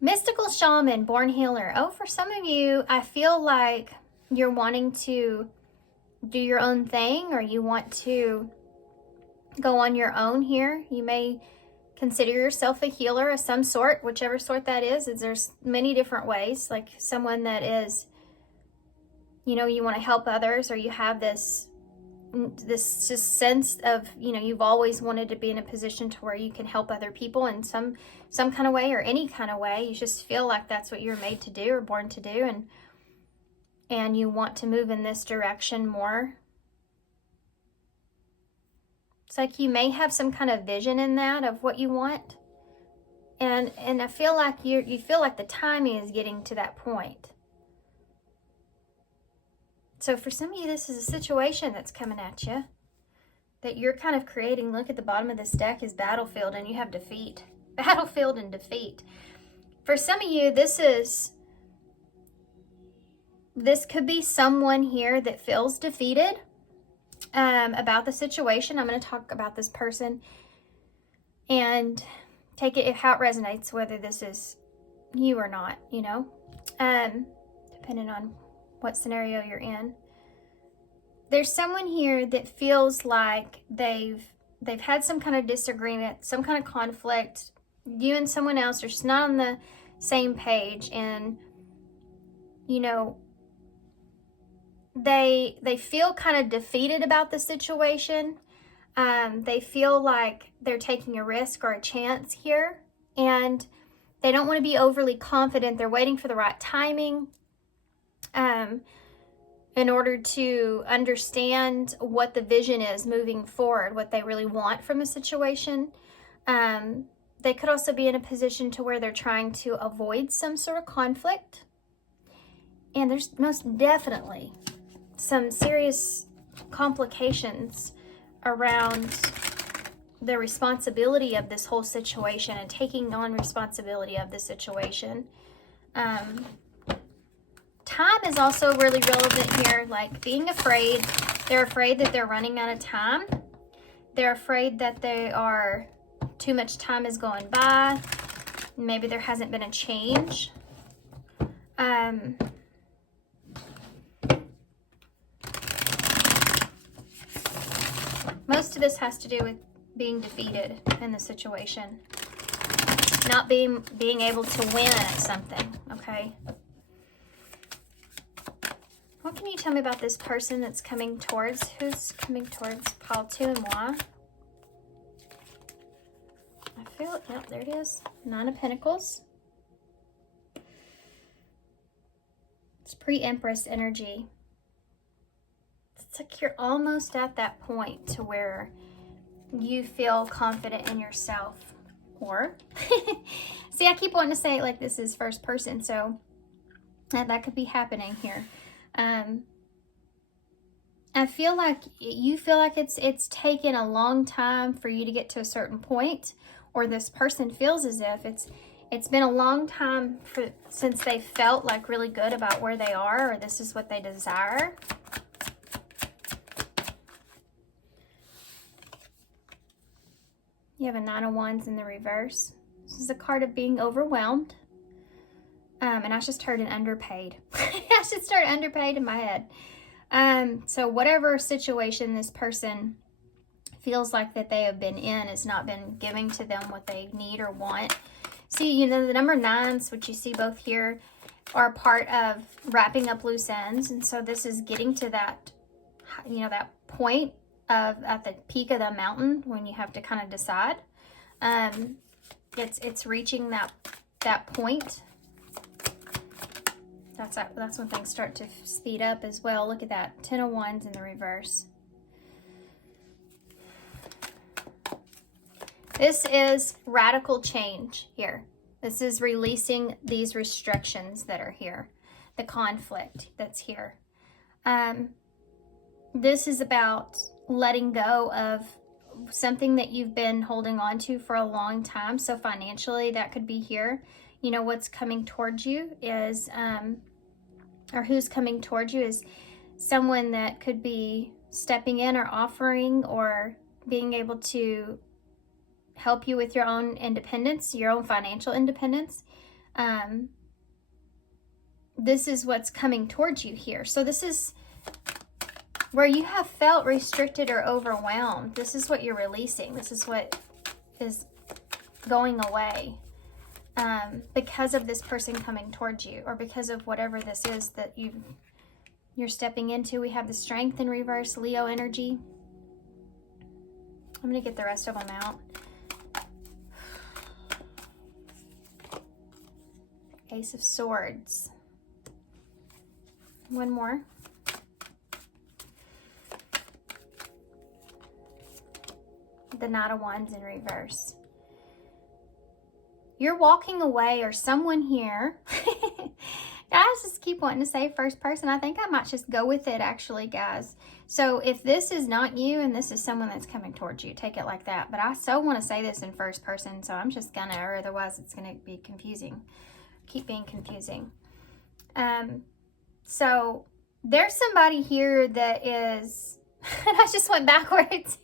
Mystical shaman, born healer. Oh, for some of you, I feel like you're wanting to do your own thing, or you want to go on your own here. You may consider yourself a healer of some sort, whichever sort that is. There's many different ways, like someone that is, you know, you want to help others, or you have this just sense of, you know, you've always wanted to be in a position to where you can help other people in some kind of way, or any kind of way. You just feel like that's what you're made to do or born to do, and you want to move in this direction more. It's like you may have some kind of vision in that of what you want. And I feel like you feel like the timing is getting to that point. So for some of you, this is a situation that's coming at you that you're kind of creating. Look at the bottom of this deck is battlefield, and you have defeat. Battlefield and defeat. For some of you, this could be someone here that feels defeated about the situation. I'm going to talk about this person and take it how it resonates, whether this is you or not, you know, depending on what scenario you're in. There's someone here that feels like they've had some kind of disagreement, some kind of conflict. You and someone else are just not on the same page, and you know, they feel kind of defeated about the situation. They feel like they're taking a risk or a chance here, and they don't want to be overly confident. They're waiting for the right timing in order to understand what the vision is moving forward, what they really want from a situation. They could also be in a position to where they're trying to avoid some sort of conflict. And there's most definitely some serious complications around the responsibility of this whole situation and taking on responsibility of the situation. Time is also really relevant here, like being afraid. They're afraid that they're running out of time. They're afraid that too much time is going by. Maybe there hasn't been a change. Most of this has to do with being defeated in the situation. Not being able to win at something, okay? What can you tell me about this person that's coming towards? Who's coming towards pile 2 and why? I feel, yep, there it is. 9 of Pentacles. It's pre-Empress energy. It's like you're almost at that point to where you feel confident in yourself. Or, see, I keep wanting to say it like this is first person, so that could be happening here. I feel like you feel like it's taken a long time for you to get to a certain point, or this person feels as if it's been a long time since they felt like really good about where they are, or this is what they desire. You have a 9 of Wands in the reverse. This is a card of being overwhelmed. And I just heard an underpaid. I should start underpaid in my head. So whatever situation this person feels like that they have been in has not been giving to them what they need or want. See, you know, the number 9s, which you see both here, are part of wrapping up loose ends. And so this is getting to that, you know, that point of at the peak of the mountain when you have to kind of decide. It's reaching that point. That's when things start to speed up as well. Look at that, 10 of Wands in the reverse. This is radical change here. This is releasing these restrictions that are here, the conflict that's here. This is about letting go of something that you've been holding on to for a long time. So financially, that could be here. You know, what's coming towards you is, or who's coming towards you is someone that could be stepping in or offering or being able to help you with your own independence, your own financial independence. This is what's coming towards you here. So this is where you have felt restricted or overwhelmed. This is what you're releasing. This is what is going away because of this person coming towards you, or because of whatever this is that you're stepping into. We have the Strength in reverse, Leo energy. I'm going to get the rest of them out. Ace of Swords. One more. The Knight of Wands in reverse. You're walking away, or someone here. Guys, just keep wanting to say first person. I think I might just go with it, actually, guys. So if this is not you and this is someone that's coming towards you, take it like that. But I so want to say this in first person, so I'm just gonna, or otherwise it's gonna be confusing. Keep being confusing. So there's somebody here that is, and I just went backwards.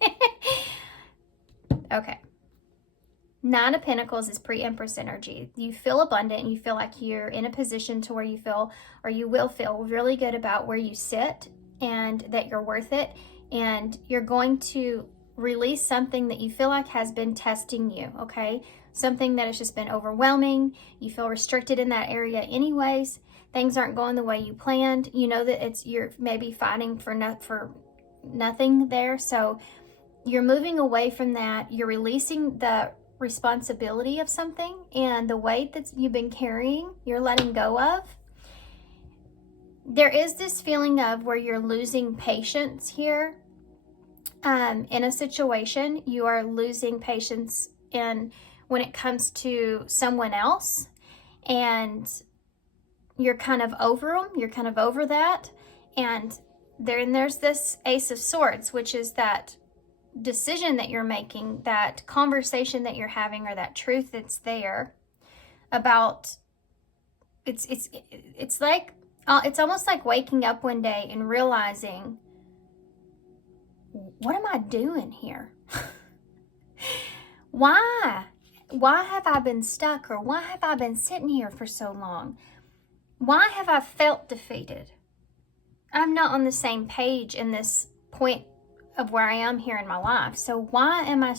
Okay. 9 of Pentacles is pre-Empress energy. You feel abundant and you feel like you're in a position to where you feel, or you will feel really good about where you sit and that you're worth it. And you're going to release something that you feel like has been testing you, okay? Something that has just been overwhelming. You feel restricted in that area anyways. Things aren't going the way you planned. You know that you're maybe fighting for nothing there. So you're moving away from that. You're releasing the responsibility of something and the weight that you've been carrying, you're letting go of. There is this feeling of where you're losing patience here. In a situation, you are losing patience when it comes to someone else, and you're kind of over them. You're kind of over that. And there's this Ace of Swords, which is that decision that you're making, that conversation that you're having, or that truth that's there about, it's like, it's almost like waking up one day and realizing, what am I doing here? Why have I been stuck, or why have I been sitting here for so long? why have I felt defeated? I'm not on the same page in this point of where I am here in my life. So why am I,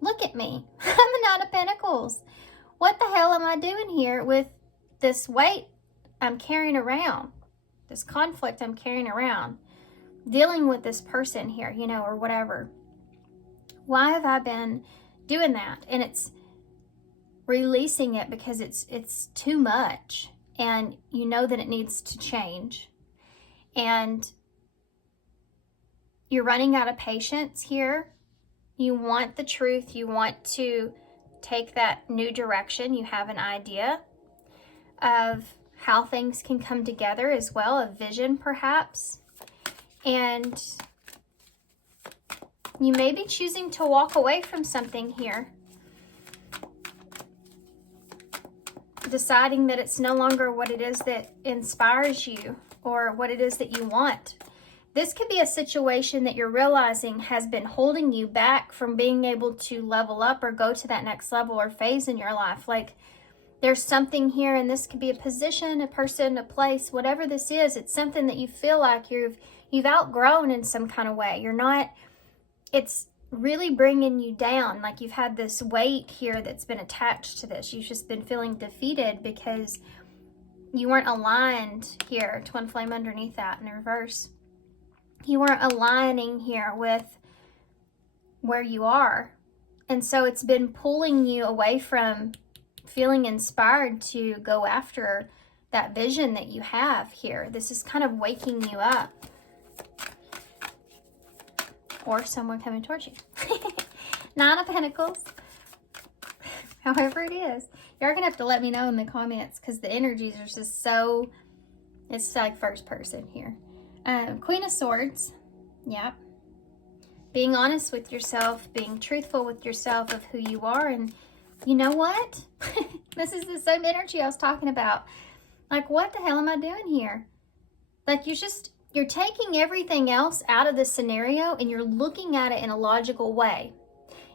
look at me, I'm a Nine of Pentacles. What the hell am I doing here with this weight I'm carrying around, this conflict I'm carrying around, dealing with this person here, you know, or whatever? Why have I been doing that? And it's releasing it because it's too much, and you know that it needs to change. And you're running out of patience here. You want the truth. You want to take that new direction. You have an idea of how things can come together as well, a vision perhaps. And you may be choosing to walk away from something here, deciding that it's no longer what it is that inspires you or what it is that you want. This could be a situation that you're realizing has been holding you back from being able to level up or go to that next level or phase in your life. Like there's something here, and this could be a position, a person, a place, whatever this is. It's something that you feel like you've outgrown in some kind of way. You're not, it's really bringing you down. Like you've had this weight here that's been attached to this. You've just been feeling defeated because you weren't aligned here. Twin flame underneath that in reverse. You weren't aligning here with where you are. And so it's been pulling you away from feeling inspired to go after that vision that you have here. This is kind of waking you up. Or someone coming towards you. Nine of Pentacles. However it is. You're going to have to let me know in the comments because the energies are just so, it's like first person here. Queen of Swords. Yep. Being honest with yourself, being truthful with yourself of who you are. And you know what? This is the same energy I was talking about. Like, what the hell am I doing here? Like, you're taking everything else out of the scenario and you're looking at it in a logical way.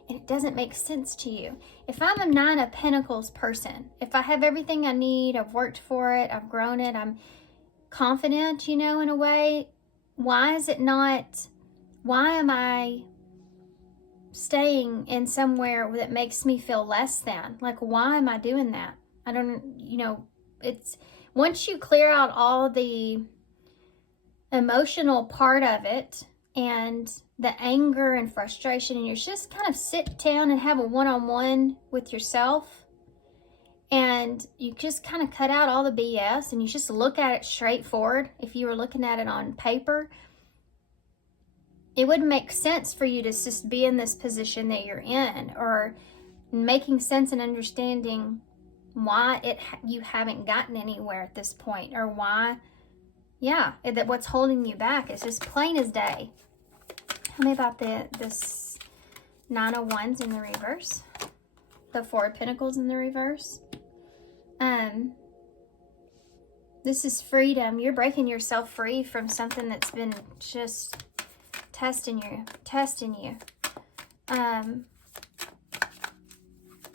And it doesn't make sense to you. If I'm a Nine of Pentacles person, if I have everything I need, I've worked for it, I've grown it, I'm confident, you know, in a way, why am I staying in somewhere that makes me feel less than? Like, why am I doing that? I don't, you know, it's, once you clear out all the emotional part of it and the anger and frustration, and you just kind of sit down and have a one-on-one with yourself, and you just kind of cut out all the BS and you just look at it straightforward. If you were looking at it on paper, it wouldn't make sense for you to just be in this position that you're in, or making sense and understanding why you haven't gotten anywhere at this point, or why, yeah, that what's holding you back is just plain as day. Tell me about this Nine of Wands in the reverse, the Four of Pentacles in the reverse. This is freedom. You're breaking yourself free from something that's been just testing you.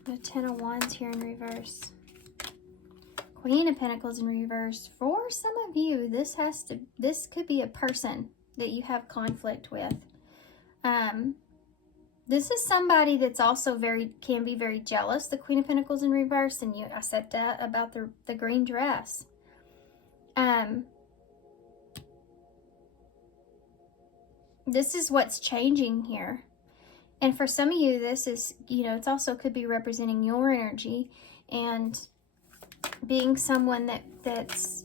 The Ten of Wands here in reverse. Queen of Pentacles in reverse. For some of you, this could be a person that you have conflict with. This is somebody that's also can be very jealous. The Queen of Pentacles in reverse, and I said that about the green dress. This is what's changing here. And for some of you, this is, you know, it's also could be representing your energy and being someone that's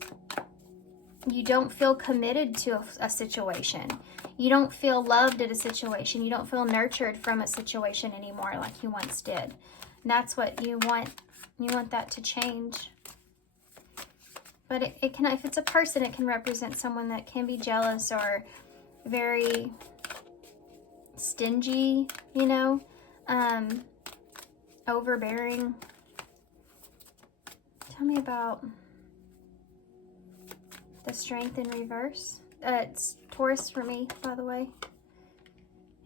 you don't feel committed to a situation. You don't feel loved at a situation. You don't feel nurtured from a situation anymore like you once did. And that's what you want. You want that to change. But it can, if it's a person, it can represent someone that can be jealous or very stingy, you know, overbearing. Tell me about the Strength in reverse. It's Taurus for me, by the way,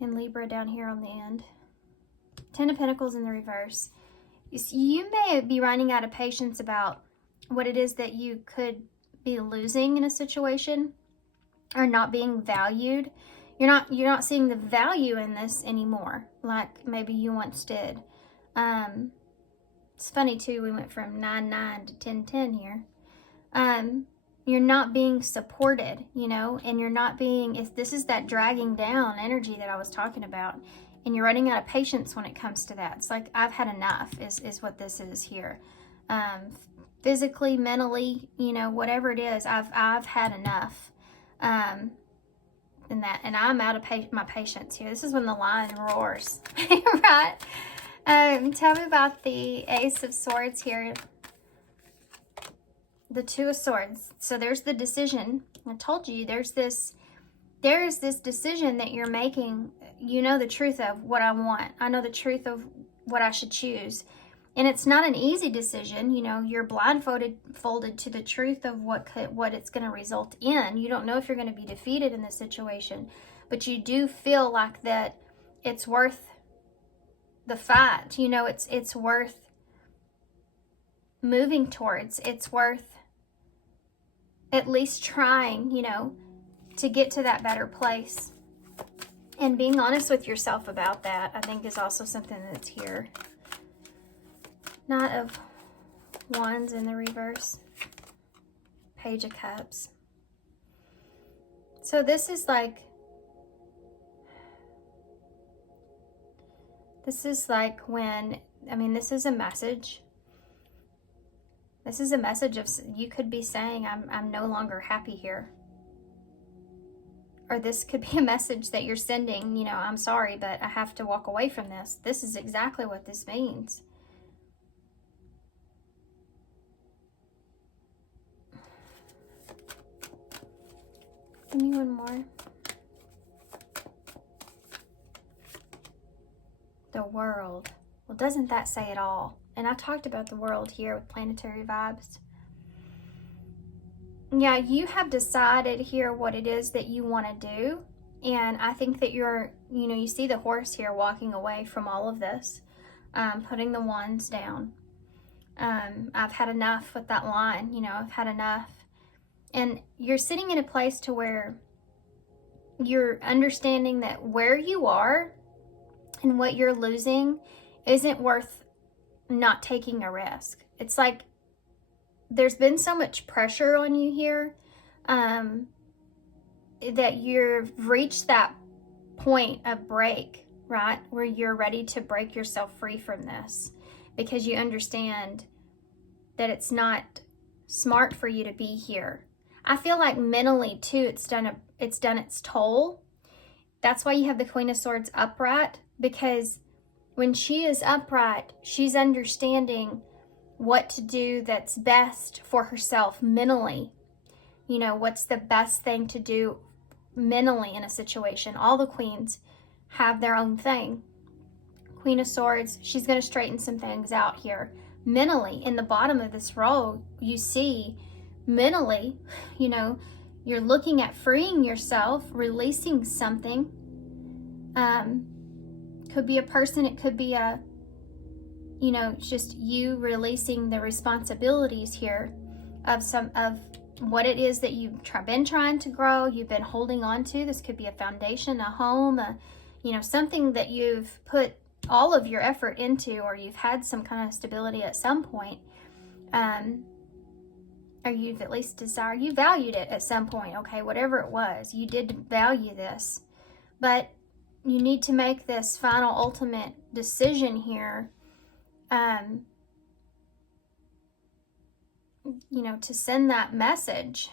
and Libra down here on the end. Ten of Pentacles in the reverse. You may be running out of patience about what it is that you could be losing in a situation or not being valued. You're not seeing the value in this anymore like maybe you once did. It's funny too, we went from 9-9 to 10-10 here. You're not being supported, you know, and you're not being, this is that dragging down energy that I was talking about, and you're running out of patience when it comes to that. It's like, I've had enough is what this is here. Physically, mentally, you know, whatever it is, I've had enough. And I'm out of my patience here. This is when the lion roars, right? Tell me about the Ace of Swords here. The Two of Swords. So there's the decision. I told you there is this decision that you're making. You know the truth of what I want. I know the truth of what I should choose. And it's not an easy decision. You know, you're blindfolded to the truth of what it's going to result in. You don't know if you're going to be defeated in this situation, but you do feel like that it's worth the fight. You know, it's worth moving towards. It's worth at least trying, you know, to get to that better place. And being honest with yourself about that, I think, is also something that's here. Knight of Wands in the reverse. Page of Cups. So this is like when, I mean, this is a message. This is a message of, you could be saying, I'm no longer happy here. Or this could be a message that you're sending, you know, I'm sorry, but I have to walk away from this. This is exactly what this means. Give me one more. The World. Well, doesn't that say it all? And I talked about the World here with planetary vibes. Yeah, you have decided here what it is that you want to do. And I think that you're, you know, you see the horse here walking away from all of this, putting the wands down. I've had enough with that line, you know, I've had enough. And you're sitting in a place to where you're understanding that where you are and what you're losing isn't worth not taking a risk. It's like there's been so much pressure on you here that you've reached that point of break, right? Where you're ready to break yourself free from this because you understand that it's not smart for you to be here. I feel like mentally too, it's done its toll. That's why you have the Queen of Swords upright, because when she is upright, she's understanding what to do that's best for herself mentally. You know, what's the best thing to do mentally in a situation. All the queens have their own thing. Queen of Swords, she's going to straighten some things out here. Mentally, in the bottom of this row, you see mentally, you know, you're looking at freeing yourself, releasing something. Could be a person, it could be a, you know, just you releasing the responsibilities here of what it is that you've been trying to grow, you've been holding on to. This could be a foundation, a home, you know, something that you've put all of your effort into, or you've had some kind of stability at some point. Or you've at least desired, you valued it at some point, okay, whatever it was, you did value this. But you need to make this final ultimate decision here, you know, to send that message,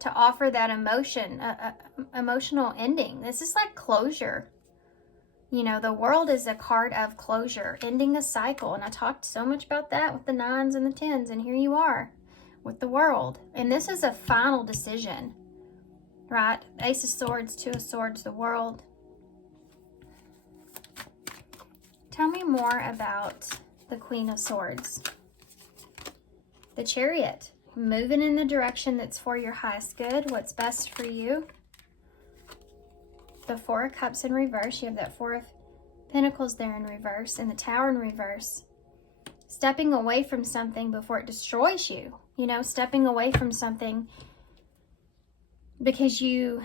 to offer that emotional ending. This is like closure. You know, the World is a card of closure, ending a cycle. And I talked so much about that with the 9s and the 10s. And here you are with the World. And this is a final decision, right? Ace of Swords, Two of Swords, the World. Tell me more about the Queen of Swords. The Chariot, moving in the direction that's for your highest good, what's best for you. The Four of Cups in reverse. You have that Four of Pentacles there in reverse, and the Tower in reverse. stepping away from something before it destroys you, you know, stepping away from something because you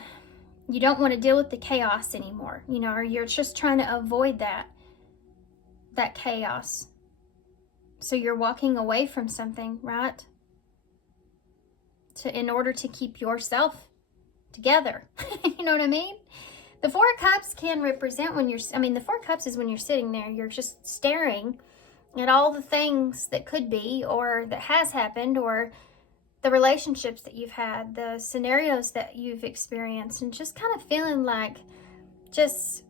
don't want to deal with the chaos anymore, you know, or you're just trying to avoid that chaos. So you're walking away from something, right? In order to keep yourself together. You know what I mean? The Four of Cups can represent when you're, the Four of Cups is when you're sitting there, you're just staring at all the things that could be, or that has happened, or the relationships that you've had, the scenarios that you've experienced, and just kind of feeling like just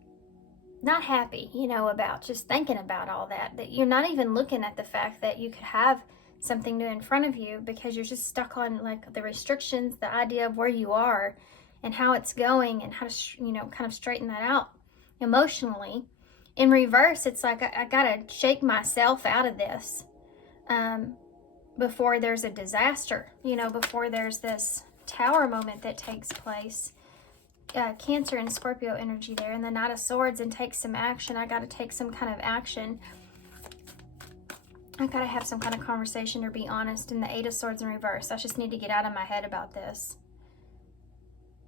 not happy, you know, about just thinking about all that you're not even looking at the fact that you could have something new in front of you, because you're just stuck on like the restrictions, the idea of where you are and how it's going, and how to, you know, kind of straighten that out emotionally. In reverse, it's like I gotta shake myself out of this before there's a disaster, you know, before there's this Tower moment that takes place. Cancer and Scorpio energy there, and the Knight of Swords, and take some action. I got to take some kind of action. I got to have some kind of conversation or be honest. And the Eight of Swords in reverse. I just need to get out of my head about this.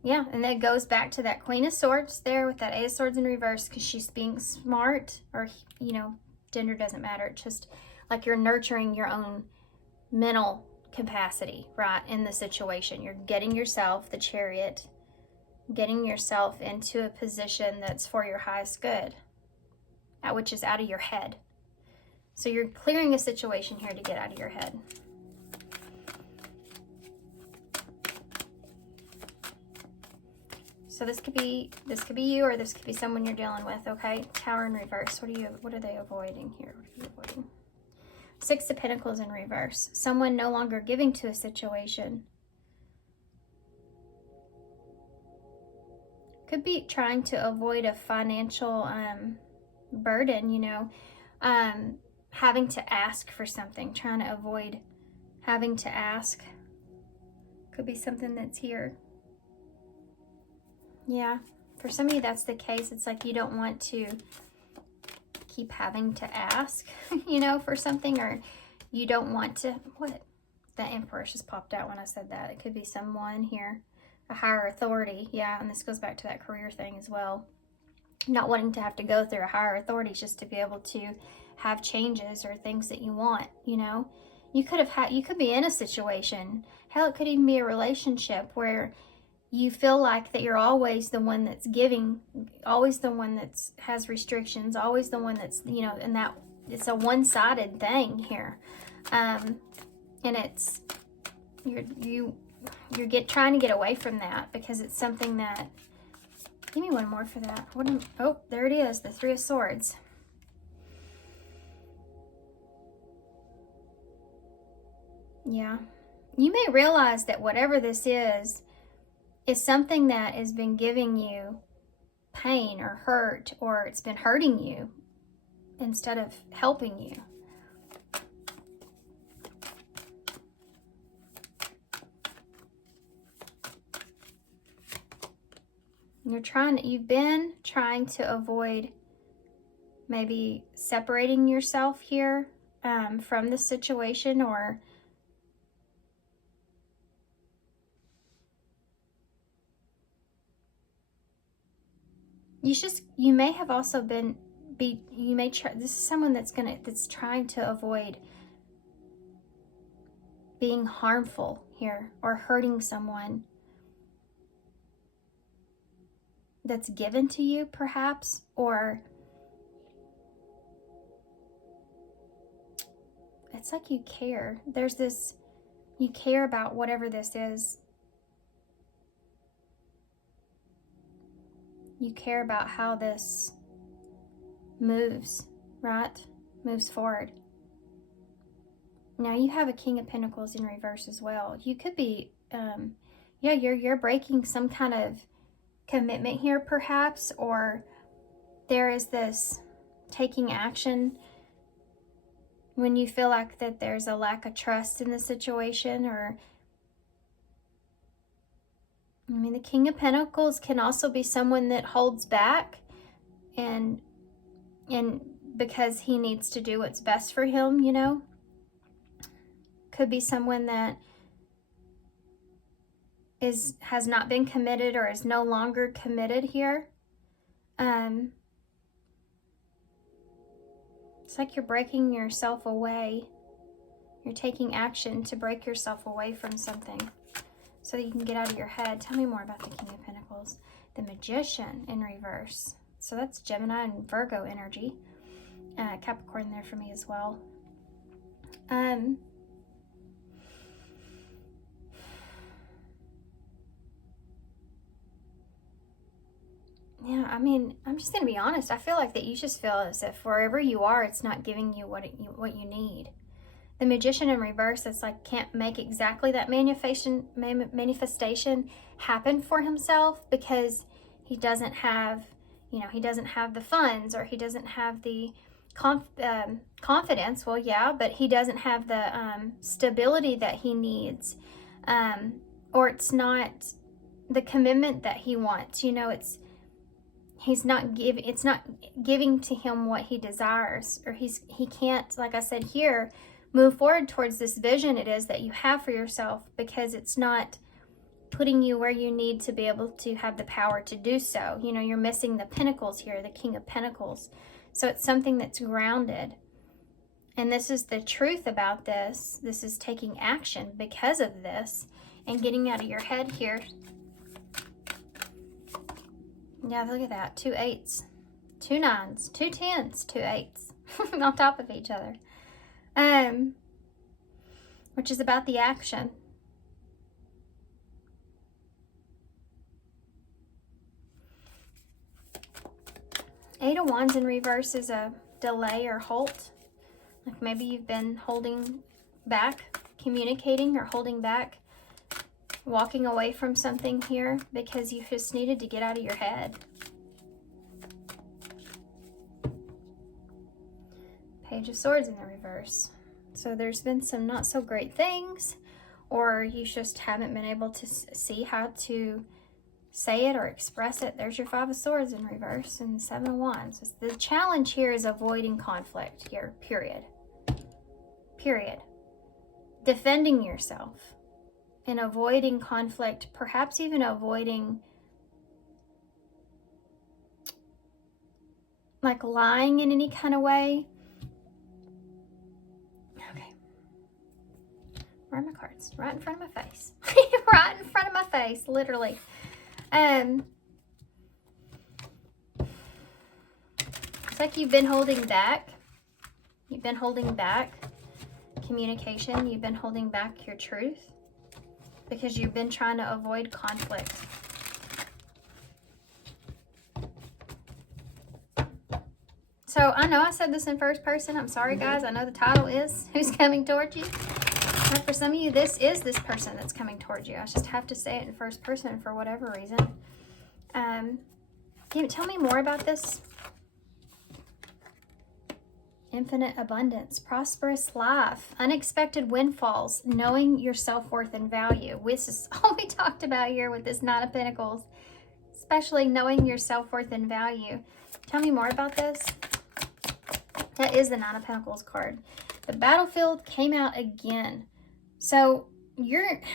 Yeah, and that goes back to that Queen of Swords there with that Eight of Swords in reverse, because she's being smart, or, you know, gender doesn't matter. It's just like you're nurturing your own mental capacity, right, in the situation. You're getting yourself, the Chariot, getting yourself into a position that's for your highest good, which is out of your head. So you're clearing a situation here to get out of your head. So this could be you, or this could be someone you're dealing with, okay? Tower in reverse. What are they avoiding here? What are you avoiding? Six of Pentacles in reverse. Someone no longer giving to a situation. Could be trying to avoid a financial burden, you know, having to ask for something, trying to avoid having to ask. Could be something that's here. Yeah, for some of you that's the case. It's like you don't want to keep having to ask, you know, for something, or you don't want to, what? The Empress just popped out when I said that. It could be someone here. A higher authority, yeah, and this goes back to that career thing as well. Not wanting to have to go through a higher authority just to be able to have changes or things that you want, you know. You could be in a situation, hell, it could even be a relationship where you feel like that you're always the one that's giving, always the one that's has restrictions, always the one that's, you know, and that it's a one-sided thing here. And it's you're trying to get away from that, because it's something that, give me one more for that. Oh, there it is, the Three of Swords. Yeah, you may realize that whatever this is something that has been giving you pain or hurt, or it's been hurting you instead of helping you. You've been trying to avoid maybe separating yourself here from the situation, or you may have also this is someone that's trying to avoid being harmful here, or hurting someone that's given to you, perhaps, or it's like you care. You care about whatever this is. You care about how this moves, right? Moves forward. Now you have a King of Pentacles in reverse as well. You could be, yeah, you're breaking some kind of commitment here, perhaps, or there is this taking action when you feel like that there's a lack of trust in the situation, or the King of Pentacles can also be someone that holds back and because he needs to do what's best for him, you know. Could be someone that has not been committed or is no longer committed here. It's like you're breaking yourself away. You're taking action to break yourself away from something so that you can get out of your head. Tell me more about the King of Pentacles. The Magician in reverse. So that's Gemini and Virgo energy. Capricorn there for me as well. Yeah, I mean, I'm just going to be honest. I feel like that you just feel as if wherever you are, it's not giving you what you need. The Magician in reverse, it's like can't make exactly that manifestation happen for himself because he doesn't have, you know, he doesn't have the funds, or he doesn't have the confidence. Well, yeah, but he doesn't have the stability that he needs, or it's not the commitment that he wants. You know, it's not giving to him what he desires, or he can't, like I said here, move forward towards this vision it is that you have for yourself, because it's not putting you where you need to be able to have the power to do so. You know, you're missing the Pentacles here, the King of Pentacles. So it's something that's grounded. And this is the truth about this. This is taking action because of this and getting out of your head here. Yeah, look at that. 2 8s, 2 9s, 2 10s, 2 8s on top of each other. Which is about the action. Eight of Wands in reverse is a delay or halt. Like maybe you've been holding back, communicating, or holding back, walking away from something here because you just needed to get out of your head. Page of Swords in the reverse. So there's been some not so great things, or you just haven't been able to see how to say it or express it. There's your Five of Swords in reverse and 7 of Wands. The challenge here is avoiding conflict here, period. Period. Defending yourself and avoiding conflict, perhaps even avoiding like lying in any kind of way. Okay. Where are my cards? Right in front of my face. Right in front of my face, literally. It's like you've been holding back. You've been holding back communication. You've been holding back your truth because you've been trying to avoid conflict. So I know I said this in first person. I'm sorry, guys. I know the title is Who's Coming Towards You. But for some of you, this is this person that's coming towards you. I just have to say it in first person for whatever reason. Tell me more about this. Infinite abundance, prosperous life, unexpected windfalls, knowing your self-worth and value. This is all we talked about here with this Nine of Pentacles, especially knowing your self-worth and value. Tell me more about this. That is the Nine of Pentacles card. The battlefield came out again. So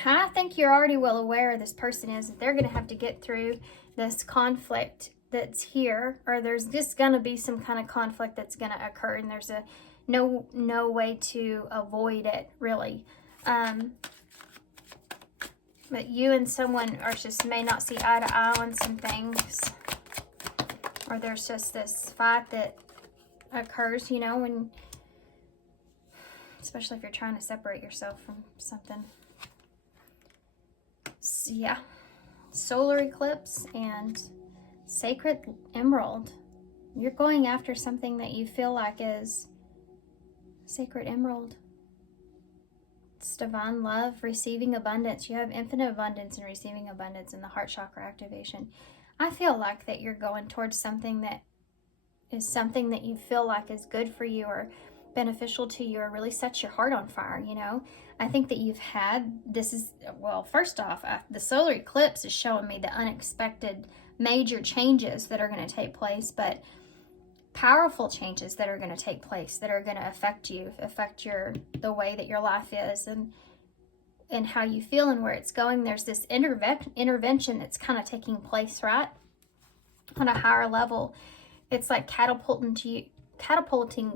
I think you're already well aware this person is that they're going to have to get through this conflict that's here, or there's just going to be some kind of conflict that's going to occur, and there's no way to avoid it, really. But you and someone may not see eye to eye on some things, or there's just this fight that occurs, you know, when, especially if you're trying to separate yourself from something. So, yeah, solar eclipse and sacred emerald. You're going after something that you feel like is sacred emerald. It's divine love, receiving abundance. You have infinite abundance and receiving abundance in the heart chakra activation. I feel like that you're going towards something that is something that you feel like is good for you or beneficial to you or really sets your heart on fire, you know. I think that you've had, well, first off, the solar eclipse is showing me the unexpected major changes that are going to take place, but powerful changes that are going to take place, that are going to affect you, affect the way that your life is and how you feel and where it's going. There's this intervention that's kind of taking place, right? On a higher level. It's like catapulting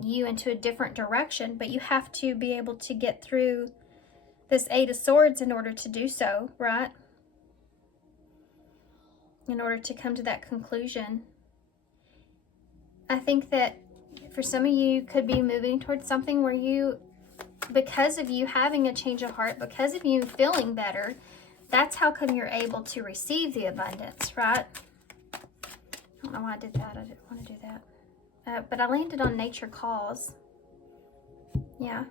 you into a different direction, but you have to be able to get through this Eight of Swords in order to do so, right? In order to come to that conclusion. I think that for some of you could be moving towards something where you, because of you having a change of heart, because of you feeling better, that's how come you're able to receive the abundance, right? I don't know why I did that. I didn't want to do that. But I landed on nature calls. Yeah.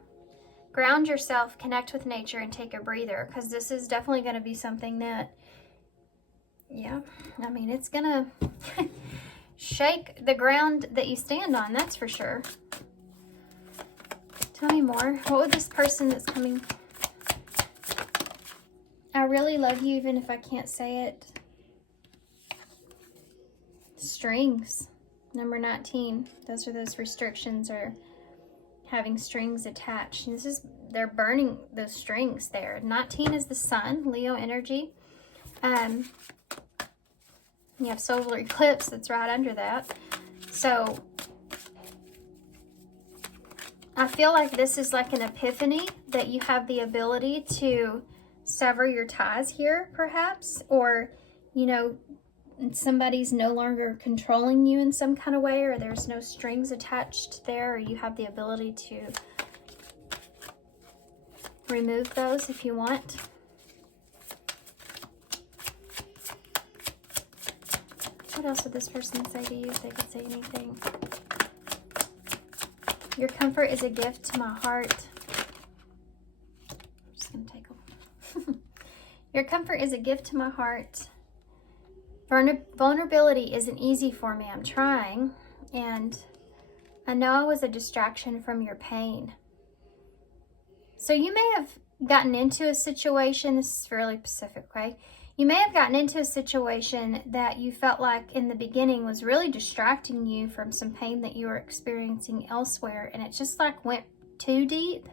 Ground yourself, connect with nature, and take a breather, because this is definitely going to be something that, yeah, I mean, it's going to shake the ground that you stand on, that's for sure. Tell me more. What would this person that's coming... I really love you even if I can't say it. Strings. Number 19. Those are those restrictions or having strings attached. And they're burning those strings there. 19 is the sun, Leo energy. You have solar eclipse that's right under that. So I feel like this is like an epiphany that you have the ability to sever your ties here, perhaps, or, you know, somebody's no longer controlling you in some kind of way, or there's no strings attached there, or you have the ability to remove those if you want. What else would this person say to you if they could say anything? Your comfort is a gift to my heart. I'm just going to take them. Your comfort is a gift to my heart. Vulnerability isn't easy for me. I'm trying. And I know I was a distraction from your pain. So you may have gotten into a situation. This is really specific, okay? You may have gotten into a situation that you felt like in the beginning was really distracting you from some pain that you were experiencing elsewhere, and it just like went too deep,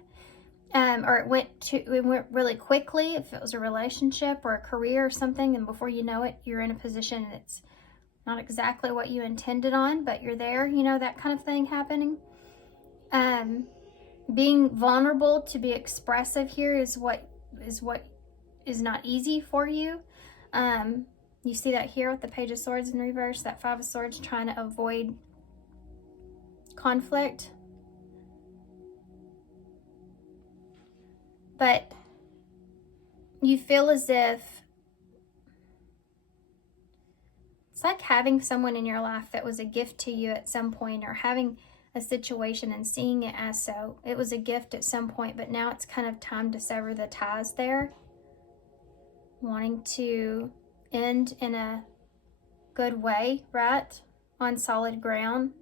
or it went really quickly. If it was a relationship or a career or something, and before you know it, you're in a position and it's not exactly what you intended on, but you're there. You know, that kind of thing happening. Being vulnerable to be expressive here is what is not easy for you. You see that here with the Page of Swords in reverse, that Five of Swords, trying to avoid conflict. But you feel as if it's like having someone in your life that was a gift to you at some point, or having a situation and seeing it as so. It was a gift at some point, but now it's kind of time to sever the ties there. Wanting to end in a good way, right? On solid ground.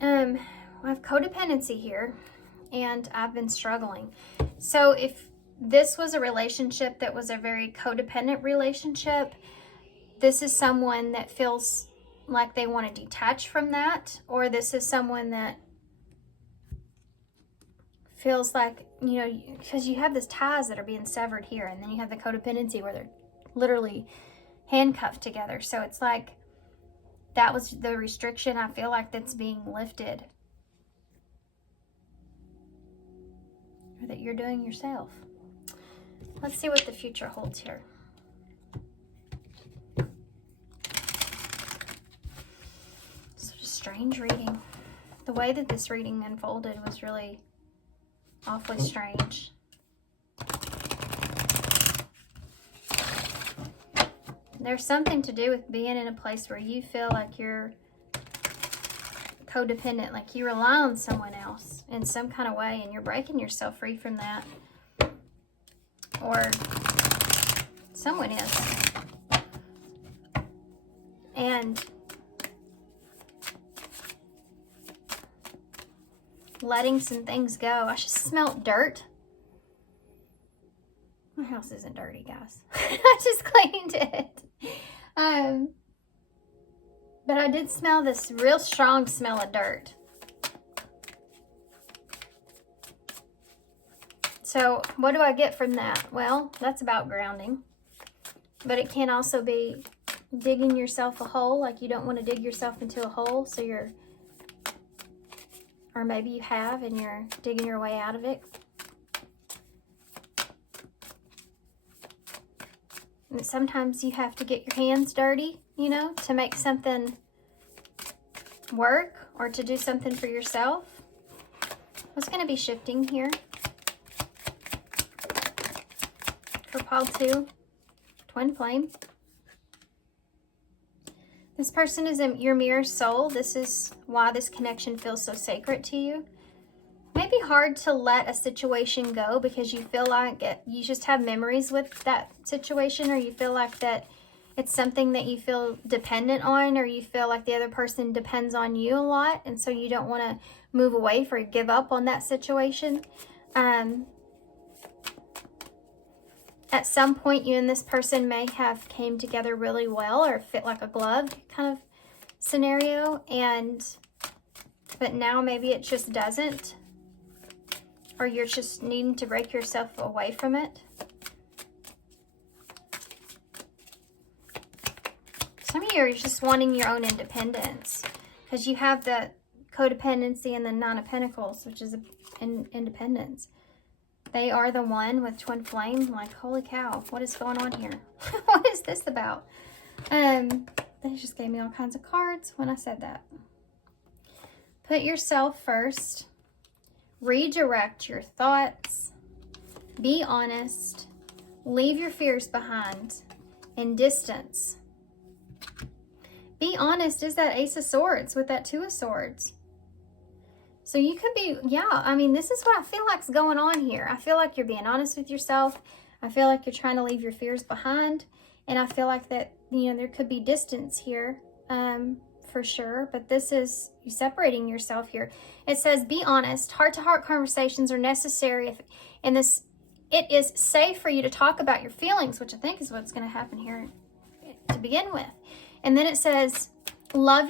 I have codependency here, and I've been struggling. So if this was a relationship that was a very codependent relationship, this is someone that feels like they want to detach from that, or this is someone that feels like, you know, because you have these ties that are being severed here, and then you have the codependency where they're literally handcuffed together. So it's like that was the restriction, I feel like, that's being lifted, or that you're doing yourself. Let's see what the future holds here. Such a strange reading. The way that this reading unfolded was really awfully strange. There's something to do with being in a place where you feel like you're codependent, like you rely on someone else in some kind of way, and you're breaking yourself free from that. Or someone is. And letting some things go. I just smelled dirt. My house isn't dirty, guys. I just cleaned it. But I did smell this real strong smell of dirt. So what do I get from that? Well, that's about grounding. But it can also be digging yourself a hole, like you don't want to dig yourself into a hole, so you're, or maybe you have and you're digging your way out of it. And sometimes you have to get your hands dirty, you know, to make something work or to do something for yourself. What's going to be shifting here for Pile 2, Twin Flame? This person is your mirror soul. This is why this connection feels so sacred to you. Maybe hard to let a situation go because you feel like you just have memories with that situation, or you feel like that it's something that you feel dependent on, or you feel like the other person depends on you a lot, and so you don't want to move away or give up on that situation. At some point, you and this person may have came together really well or fit like a glove kind of scenario, but now maybe it just doesn't, or you're just needing to break yourself away from it. Some of you are just wanting your own independence because you have the codependency and the Nine of Pentacles, which is independence. They are the one with Twin Flame. Like, holy cow, what is going on here? What is this about? They just gave me all kinds of cards when I said that. Put yourself first. Redirect your thoughts. Be honest. Leave your fears behind. And distance. Be honest is that Ace of Swords with that Two of Swords. So you could be, yeah, I mean, this is what I feel like is going on here. I feel like you're being honest with yourself. I feel like you're trying to leave your fears behind. And I feel like that, you know, there could be distance here for sure. But this is you separating yourself here. It says, be honest. Heart-to-heart conversations are necessary. It is safe for you to talk about your feelings, which I think is what's going to happen here to begin with. And then it says, leave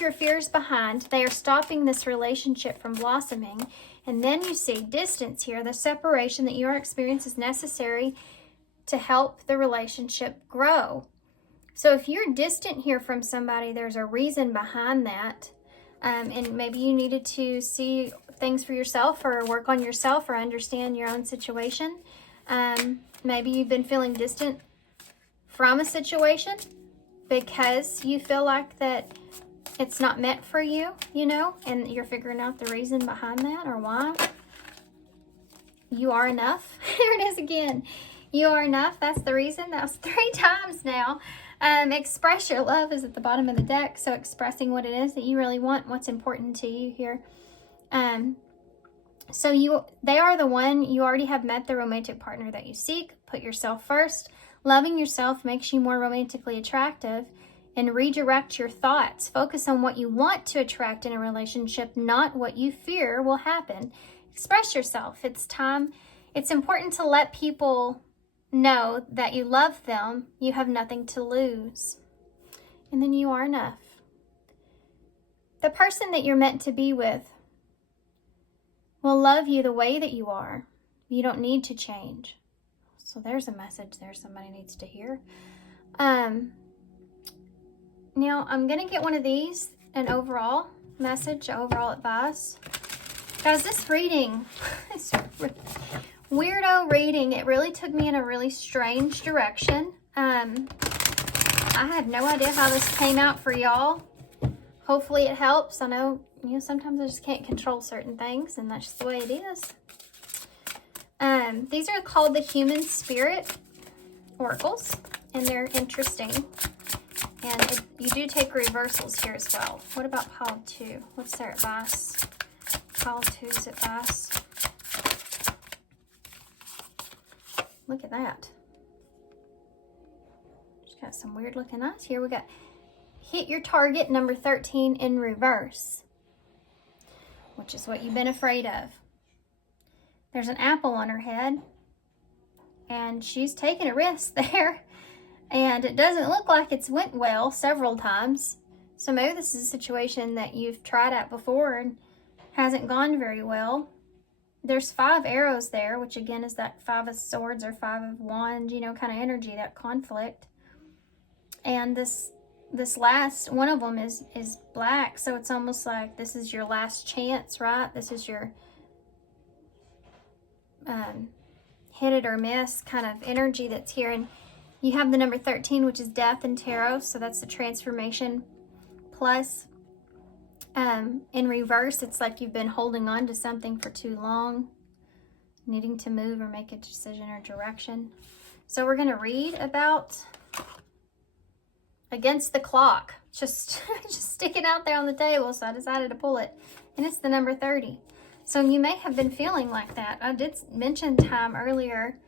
your fears behind. They are stopping this relationship from blossoming. And then you see distance here. The separation that you are experiencing is necessary to help the relationship grow. So if you're distant here from somebody, there's a reason behind that. And maybe you needed to see things for yourself or work on yourself or understand your own situation. Maybe you've been feeling distant from a situation because you feel like that it's not meant for you, you know, and you're figuring out the reason behind that or why. You are enough. Here it is again. You are enough. That's the reason. That was 3 times now. Express your love is at the bottom of the deck. So expressing what it is that you really want, what's important to you here. They are the one. You already have met the romantic partner that you seek. Put yourself first. Loving yourself makes you more romantically attractive. And redirect your thoughts. Focus on what you want to attract in a relationship, not what you fear will happen. Express yourself. It's time. It's important to let people know that you love them. You have nothing to lose. And then you are enough. The person that you're meant to be with will love you the way that you are. You don't need to change. So there's a message there somebody needs to hear. Now, I'm going to get one of these, an overall message, overall advice. Guys, this reading, this weirdo reading, it really took me in a really strange direction. I have no idea how this came out for y'all. Hopefully it helps. I know, sometimes I just can't control certain things, and that's just the way it is. These are called the Human Spirit Oracles, and they're interesting. And you do take reversals here as well. What about Pile 2? What's their advice? Pile 2's advice. Look at that. Just got some weird looking eyes here. We got hit your target, number 13 in reverse, which is what you've been afraid of. There's an apple on her head, and she's taking a risk there. And it doesn't look like it's went well several times. So maybe this is a situation that you've tried out before and hasn't gone very well. There's 5 arrows there, which again is that 5 of swords or 5 of wands, you know, kind of energy, that conflict. And this last one of them is black, so it's almost like this is your last chance, right? This is your hit it or miss kind of energy that's here. And you have the number 13, which is death in tarot, so that's the transformation. Plus, in reverse, it's like you've been holding on to something for too long, needing to move or make a decision or direction. So we're going to read about against the clock, just sticking out there on the table, so I decided to pull it, and it's the number 30. So you may have been feeling like that. I did mention time earlier.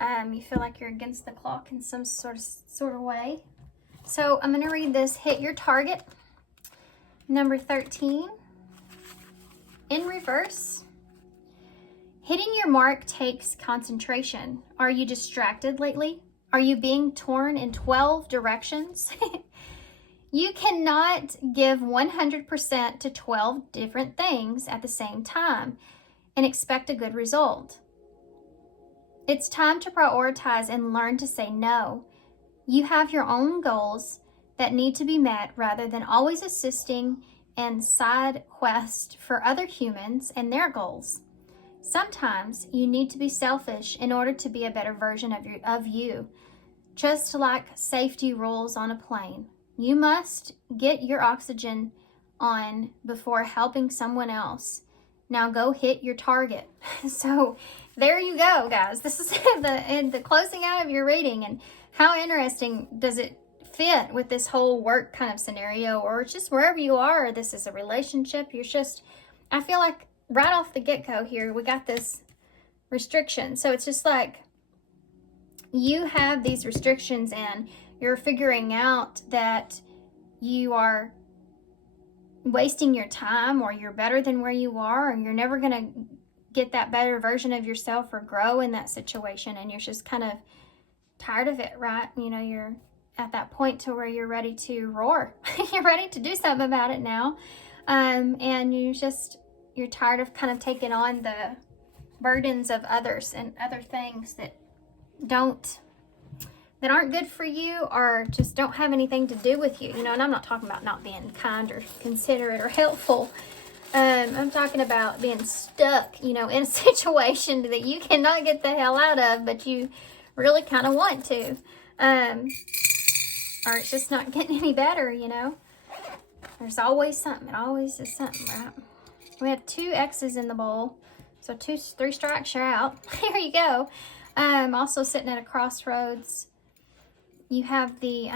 You feel like you're against the clock in some sort of way. So I'm going to read this. Hit your target. Number 13. In reverse. Hitting your mark takes concentration. Are you distracted lately? Are you being torn in 12 directions? You cannot give 100% to 12 different things at the same time and expect a good result. It's time to prioritize and learn to say no. You have your own goals that need to be met rather than always assisting and side quest for other humans and their goals. Sometimes you need to be selfish in order to be a better version of you. Just like safety rules on a plane. You must get your oxygen on before helping someone else. Now go hit your target. So there you go, guys. This is the closing out of your reading. And how interesting does it fit with this whole work kind of scenario, or just wherever you are? This is a relationship. I feel like right off the get-go here, we got this restriction. So it's just like you have these restrictions and you're figuring out that you are wasting your time, or you're better than where you are, and you're never going to get that better version of yourself or grow in that situation, and you're just kind of tired of it, right? You know, you're at that point to where you're ready to roar. You're ready to do something about it now. And you're tired of kind of taking on the burdens of others and other things that aren't good for you, or just don't have anything to do with you, you know. And I'm not talking about not being kind or considerate or helpful. I'm talking about being stuck, you know, in a situation that you cannot get the hell out of, but you really kind of want to. Or it's just not getting any better, you know. There's always something. It always is something, right? We have 2 X's in the bowl. So 3 strikes, you're out. Here you go. Also sitting at a crossroads. You have the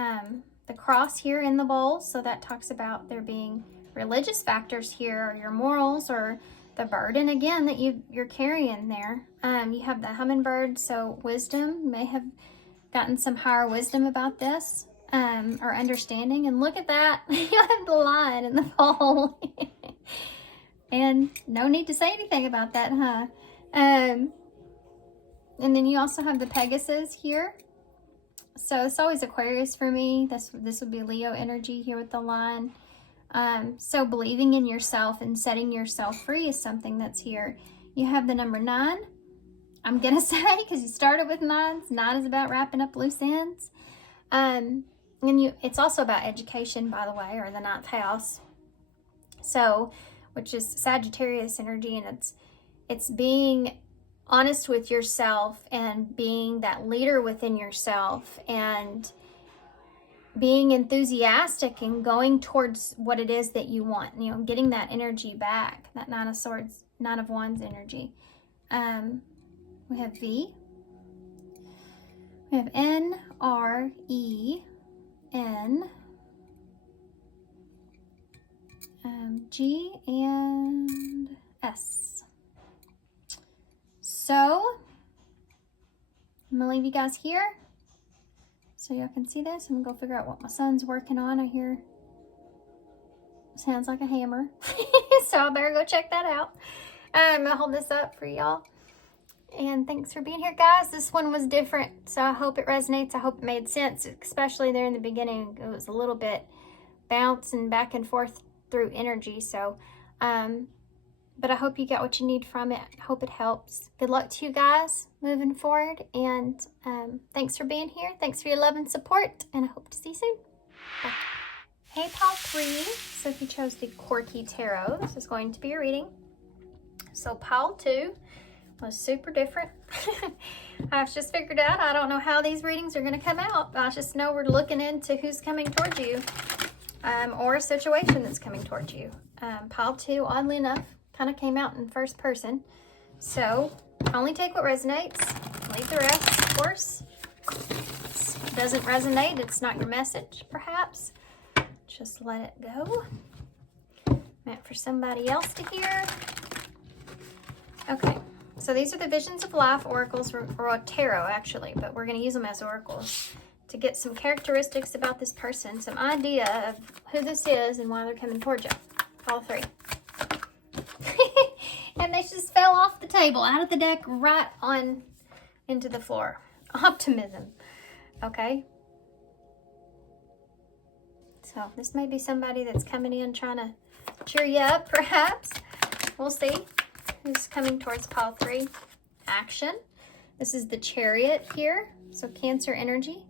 cross here in the bowl, so that talks about there being religious factors here, or your morals, or the burden again that you're carrying there. You have the hummingbird, so wisdom. May have gotten some higher wisdom about this, or understanding. And look at that, you have the lion in the bowl. And no need to say anything about that, huh? And then you also have the Pegasus here. So it's always Aquarius for me. This would be Leo energy here with the lion. So believing in yourself and setting yourself free is something that's here. You have the number 9. I'm going to say, because you started with 9s. 9 is about wrapping up loose ends. And it's also about education, by the way, or the 9th house. So, which is Sagittarius energy, and it's being honest with yourself and being that leader within yourself and being enthusiastic and going towards what it is that you want, you know, getting that energy back, that 9 of Swords, 9 of Wands energy. We have V. We have N, R, E, N, G, and S. So, I'm going to leave you guys here so y'all can see this. I'm going to go figure out what my son's working on. I hear, sounds like a hammer. So I better go check that out. I'm going to hold this up for y'all. And thanks for being here, guys. This one was different, so I hope it resonates. I hope it made sense, especially there in the beginning. It was a little bit bouncing back and forth through energy. So, but I hope you got what you need from it. I hope it helps. Good luck to you guys moving forward. And thanks for being here. Thanks for your love and support. And I hope to see you soon. Bye. Hey, Pile3. So if you chose the Quirky Tarot, this is going to be a reading. So Pile 2 was super different. I've just figured out, I don't know how these readings are going to come out. I just know we're looking into who's coming towards you, or a situation that's coming towards you. Pile 2, oddly enough, kind of came out in first person. So only take what resonates. Leave the rest, of course. If it doesn't resonate, it's not your message, perhaps. Just let it go. Meant for somebody else to hear. Okay, so these are the Visions of Life oracles, or tarot actually, but we're going to use them as oracles to get some characteristics about this person, some idea of who this is and why they're coming towards you. All 3. And they just fell off the table, out of the deck, right on into the floor. Optimism. Okay. So this may be somebody that's coming in trying to cheer you up, perhaps. We'll see. Who's coming towards Pile 3? Action. This is the Chariot here. So Cancer energy.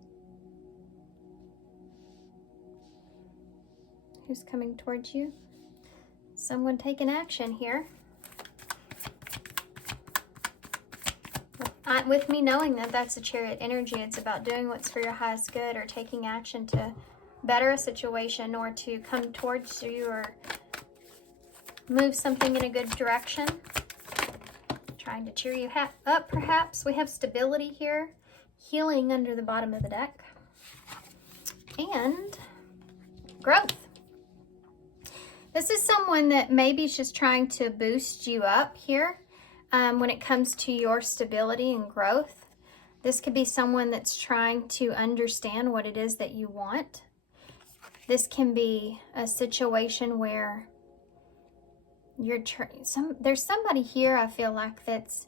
Who's coming towards you? Someone taking action here. With me knowing that that's a Chariot energy, it's about doing what's for your highest good, or taking action to better a situation, or to come towards you, or move something in a good direction. Trying to cheer you up, perhaps. We have stability here, healing under the bottom of the deck, and growth. This is someone that maybe is just trying to boost you up here when it comes to your stability and growth. This could be someone that's trying to understand what it is that you want. This can be a situation where there's somebody here, I feel like, that's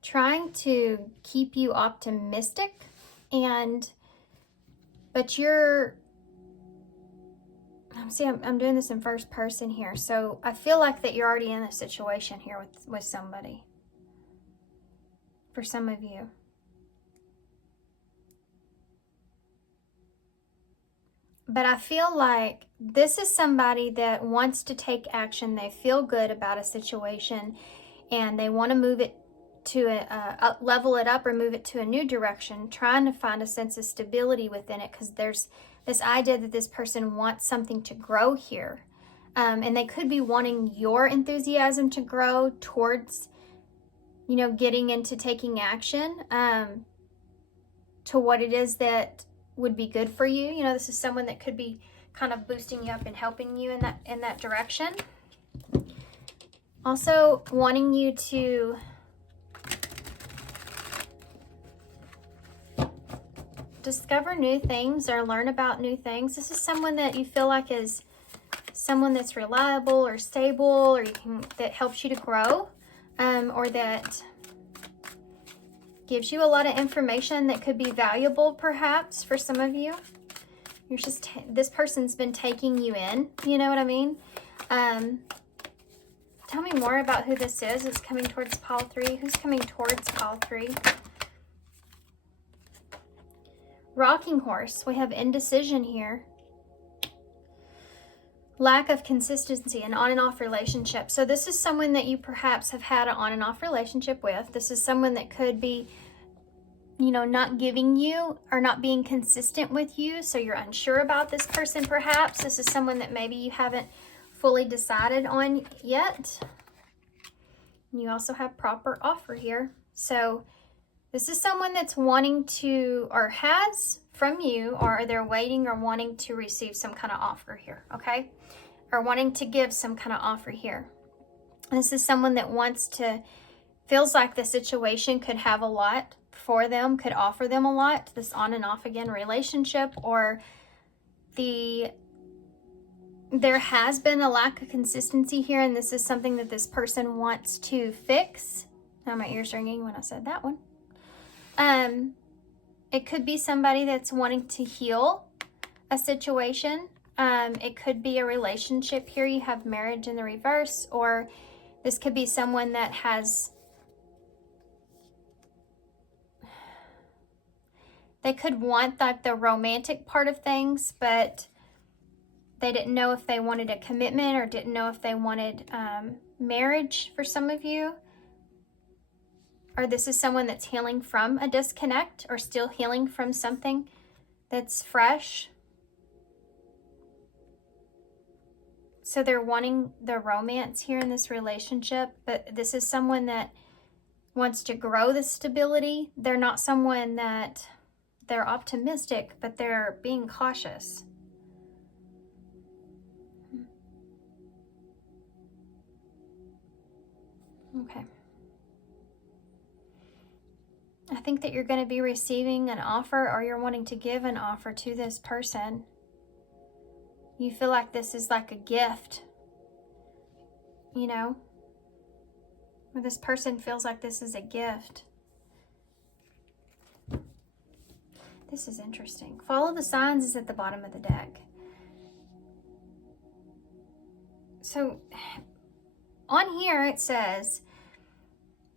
trying to keep you optimistic, but I'm doing this in first person here, so I feel like that you're already in a situation here with somebody, for some of you. But I feel like this is somebody that wants to take action. They feel good about a situation, and they want to move it to level it up, or move it to a new direction, trying to find a sense of stability within it, because there's this idea that this person wants something to grow here. And they could be wanting your enthusiasm to grow towards, getting into taking action to what it is that would be good for you. This is someone that could be kind of boosting you up and helping you in that direction. Also wanting you to discover new things or learn about new things. This is someone that you feel like is someone that's reliable or stable, or that helps you to grow, or that gives you a lot of information that could be valuable, perhaps, for some of you. This person's been taking you in, you know what I mean? Tell me more about who this is. It's coming towards Pile 3. Who's coming towards Pile 3? Rocking horse. We have indecision here. Lack of consistency, an on and off relationship. So this is someone that you perhaps have had an on and off relationship with. This is someone that could be, not giving you or not being consistent with you. So you're unsure about this person, perhaps. This is someone that maybe you haven't fully decided on yet. You also have proper offer here. So this is someone that's wanting to, or has from you, or they're waiting or wanting to receive some kind of offer here, okay? Or wanting to give some kind of offer here. This is someone that feels like the situation could have a lot for them, could offer them a lot. This on and off again relationship, or there has been a lack of consistency here, and this is something that this person wants to fix. Now my ears ringing when I said that one. It could be somebody that's wanting to heal a situation. It could be a relationship. Here you have marriage in the reverse, or this could be someone that has, they could want like the romantic part of things, but they didn't know if they wanted a commitment or didn't know if they wanted marriage for some of you. Or this is someone that's healing from a disconnect or still healing from something that's fresh. So they're wanting the romance here in this relationship, but this is someone that wants to grow the stability. They're not someone that, they're optimistic, but they're being cautious. Okay. I think that you're going to be receiving an offer, or you're wanting to give an offer to this person. You feel like this is like a gift, you know, or this person feels like this is a gift. This is interesting. Follow the signs is at the bottom of the deck. So on here it says,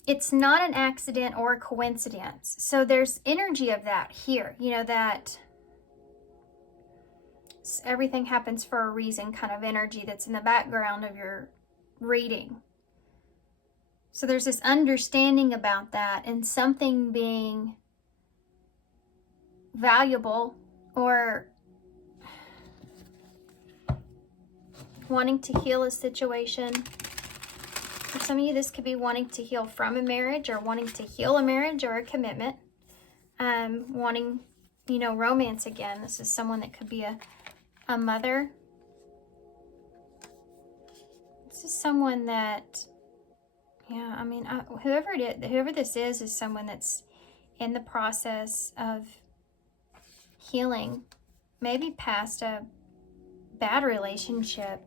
it's not an accident or a coincidence. So there's energy of that here, you know, that everything happens for a reason kind of energy that's in the background of your reading. So there's this understanding about that and something being valuable or wanting to heal a situation. For some of you, this could be wanting to heal from a marriage or wanting to heal a marriage or a commitment. Wanting, you know, romance again. This is someone that could be a mother. This is someone that, yeah, I mean, whoever this is someone that's in the process of healing, maybe past a bad relationship,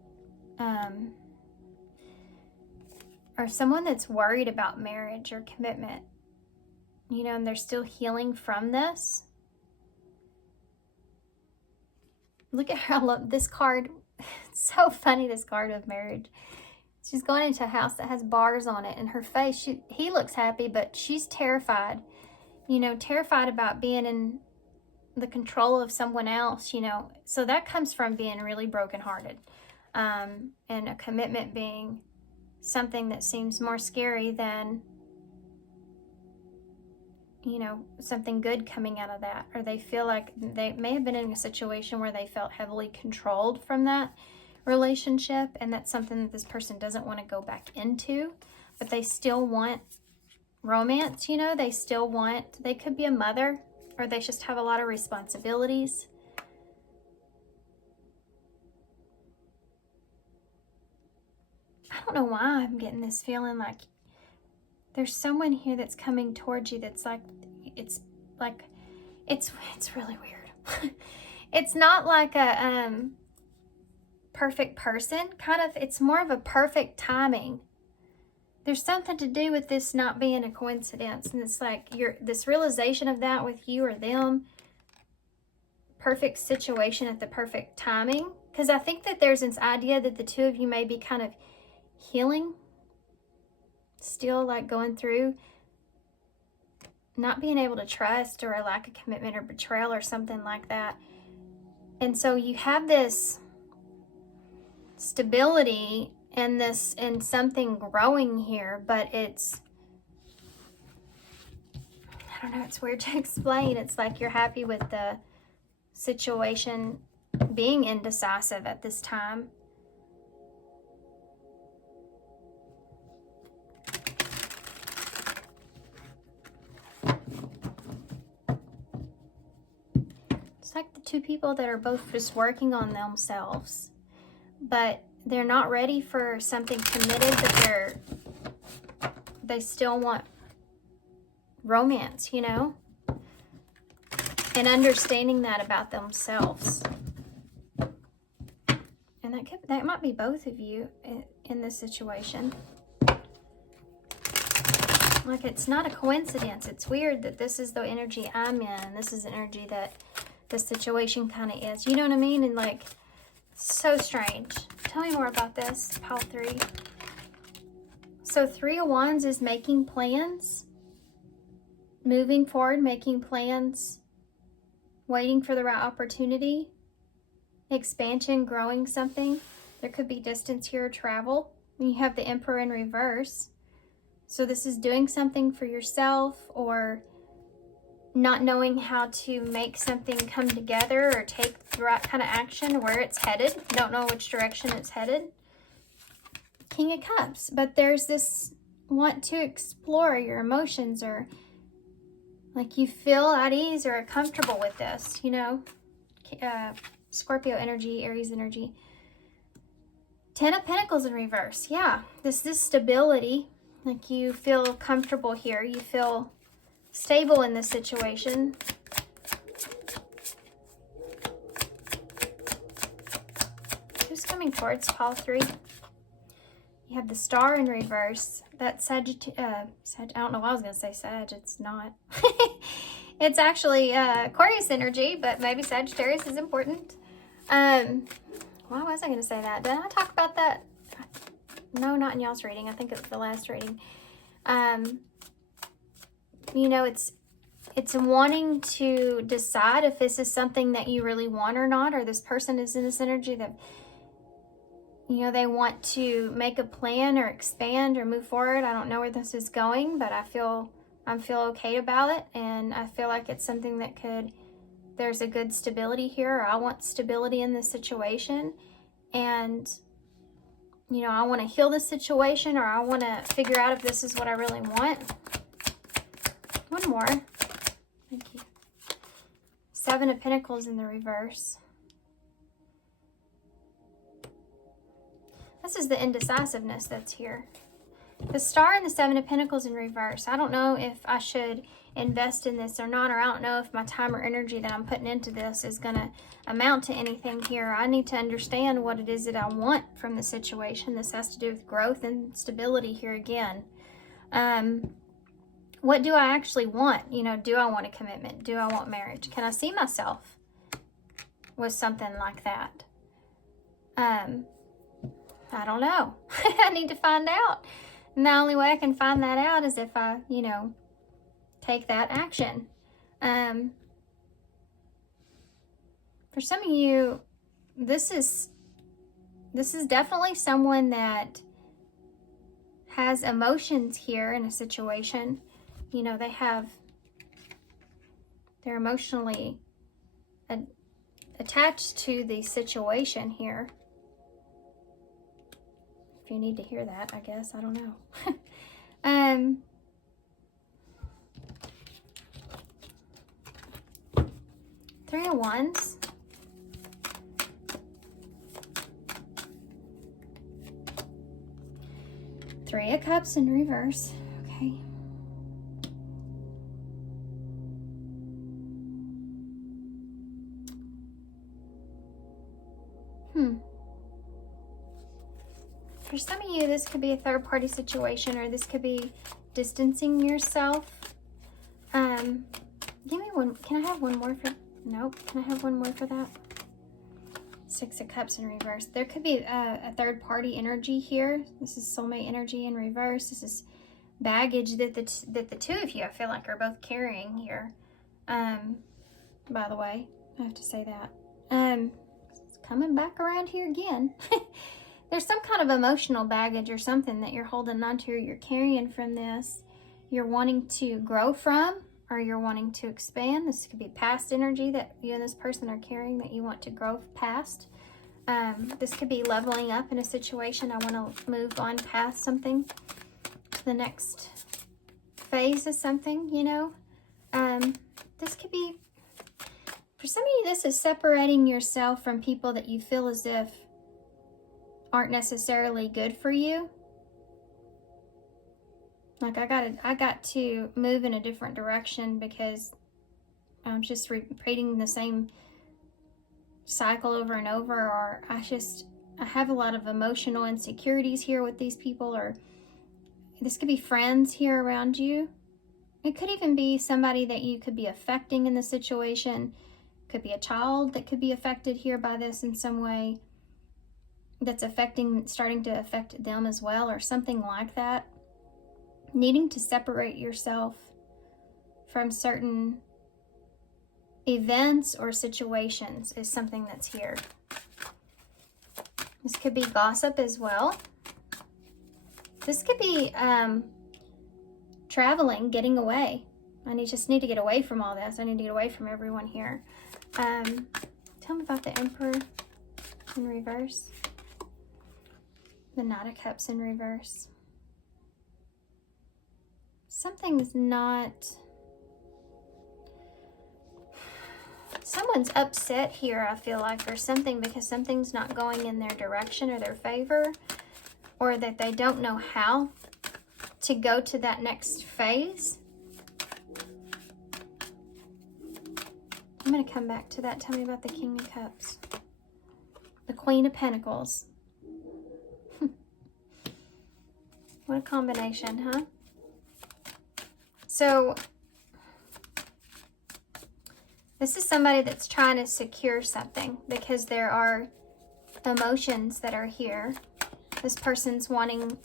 or someone that's worried about marriage or commitment, you know, and they're still healing from this. Look at her. I love this card. It's so funny, this card of marriage. She's going into a house that has bars on it, and her face, he looks happy, but she's terrified, you know, terrified about being in the control of someone else, you know. So that comes from being really brokenhearted, and a commitment being something that seems more scary than, you know, something good coming out of that. Or they feel like they may have been in a situation where they felt heavily controlled from that relationship, and that's something that this person doesn't want to go back into, but they still want romance, you know. They still want, they could be a mother, or they just have a lot of responsibilities. I don't know why I'm getting this feeling like there's someone here that's coming towards you that's like, it's really weird. It's not like a perfect person, kind of, it's more of a perfect timing. There's something to do with this not being a coincidence, and it's like this realization of that with you or them, perfect situation at the perfect timing. Because I think that there's this idea that the two of you may be kind of healing, still like going through not being able to trust, or a lack of commitment or betrayal or something like that. And so you have this stability and this and something growing here, but it's, I don't know, it's weird to explain. It's like you're happy with the situation being indecisive at this time. It's like the two people that are both just working on themselves, but they're not ready for something committed, but they still want romance, you know, and understanding that about themselves. And that might be both of you in this situation. Like, it's not a coincidence. It's weird that this is the energy I'm in, and this is the energy that the situation kind of is. You know what I mean? And like, so strange. Tell me more about this, pile 3. So 3 of Wands is making plans, moving forward, making plans, waiting for the right opportunity, expansion, growing something. There could be distance here, travel. And you have the Emperor in reverse. So this is doing something for yourself, or not knowing how to make something come together or take the right kind of action, where it's headed. Don't know which direction it's headed. King of Cups. But there's this want to explore your emotions, or like you feel at ease or comfortable with this, you know. Scorpio energy, Aries energy. 10 of Pentacles in reverse. Yeah, this is stability. Like, you feel comfortable here. You feel stable in this situation. Who's coming towards pile 3? You have the Star in reverse. That's I don't know why I was going to say Sag. It's not. It's actually Aquarius energy, but maybe Sagittarius is important. Why was I going to say that? Did I talk about that? No, not in y'all's reading. I think it's the last reading. You know, it's wanting to decide if this is something that you really want or not, or this person is in this energy that, you know, they want to make a plan or expand or move forward. I don't know where this is going, but I feel okay about it, and I feel like it's something that there's a good stability here, or I want stability in this situation, and you know, I want to heal this situation, or I want to figure out if this is what I really want. One more. Thank you. 7 of Pentacles in the reverse. This is the indecisiveness that's here. The Star and the 7 of Pentacles in reverse. I don't know if I should invest in this or not, or I don't know if my time or energy that I'm putting into this is going to amount to anything here. I need to understand what it is that I want from the situation. This has to do with growth and stability here again. What do I actually want? You know, do I want a commitment? Do I want marriage? Can I see myself with something like that? I don't know. I need to find out. And the only way I can find that out is if I, you know, take that action. For some of you, this is definitely someone that has emotions here in a situation. You know, they're emotionally attached to the situation here. If you need to hear that, I guess. I don't know. 3 of Wands. Three of Cups in reverse. Okay. For some of you, this could be a third-party situation, or this could be distancing yourself. Give me one. Can I have one more for... Nope. Can I have one more for that? 6 of Cups in reverse. There could be a third-party energy here. This is soulmate energy in reverse. This is baggage that the two of you, I feel like, are both carrying here. By the way, I have to say that. It's coming back around here again. There's some kind of emotional baggage or something that you're holding on to, or you're carrying from this. You're wanting to grow from, or you're wanting to expand. This could be past energy that you and this person are carrying that you want to grow past. This could be leveling up in a situation. I want to move on past something to the next phase of something, you know. This could be, for some of you, this is separating yourself from people that you feel as if aren't necessarily good for you. Like, I got to move in a different direction because I'm just repeating the same cycle over and over, or I have a lot of emotional insecurities here with these people, or This could be friends here around you. It could even be somebody that you could be affecting in the situation. Could be a child that could be affected here by this in some way. That's starting to affect them as well, or something like that. Needing to separate yourself from certain events or situations is something that's here. This could be gossip as well. This could be traveling, getting away. Just need to get away from all this. I need to get away from everyone here. Tell me about the Emperor in reverse. The Knight of Cups in reverse. Something's not... Someone's upset here, I feel like, or something, because something's not going in their direction or their favor, or that they don't know how to go to that next phase. I'm going to come back to that. Tell me about the King of Cups. The Queen of Pentacles. What a combination, huh? So, this is somebody that's trying to secure something because there are emotions that are here. This person's wanting,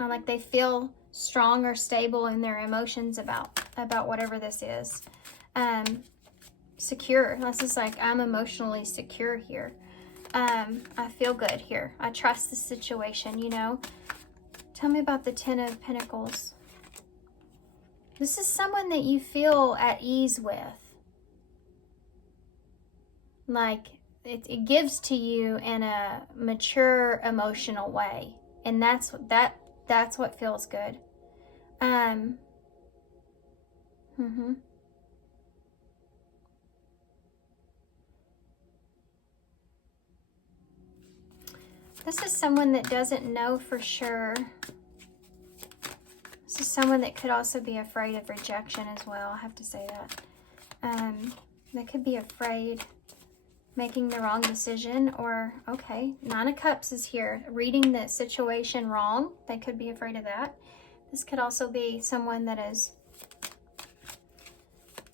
like they feel strong or stable in their emotions about whatever this is. Secure. This is like, I'm emotionally secure here. I feel good here. I trust the situation, you know. Tell me about the Ten of Pentacles. This is someone that you feel at ease with. Like, it gives to you in a mature, emotional way. And that's what feels good. This is someone that doesn't know for sure. This is someone that could also be afraid of rejection as well. I have to say that. They could be afraid making the wrong decision, or, okay, Nine of Cups is here. Reading the situation wrong. They could be afraid of that. This could also be someone that is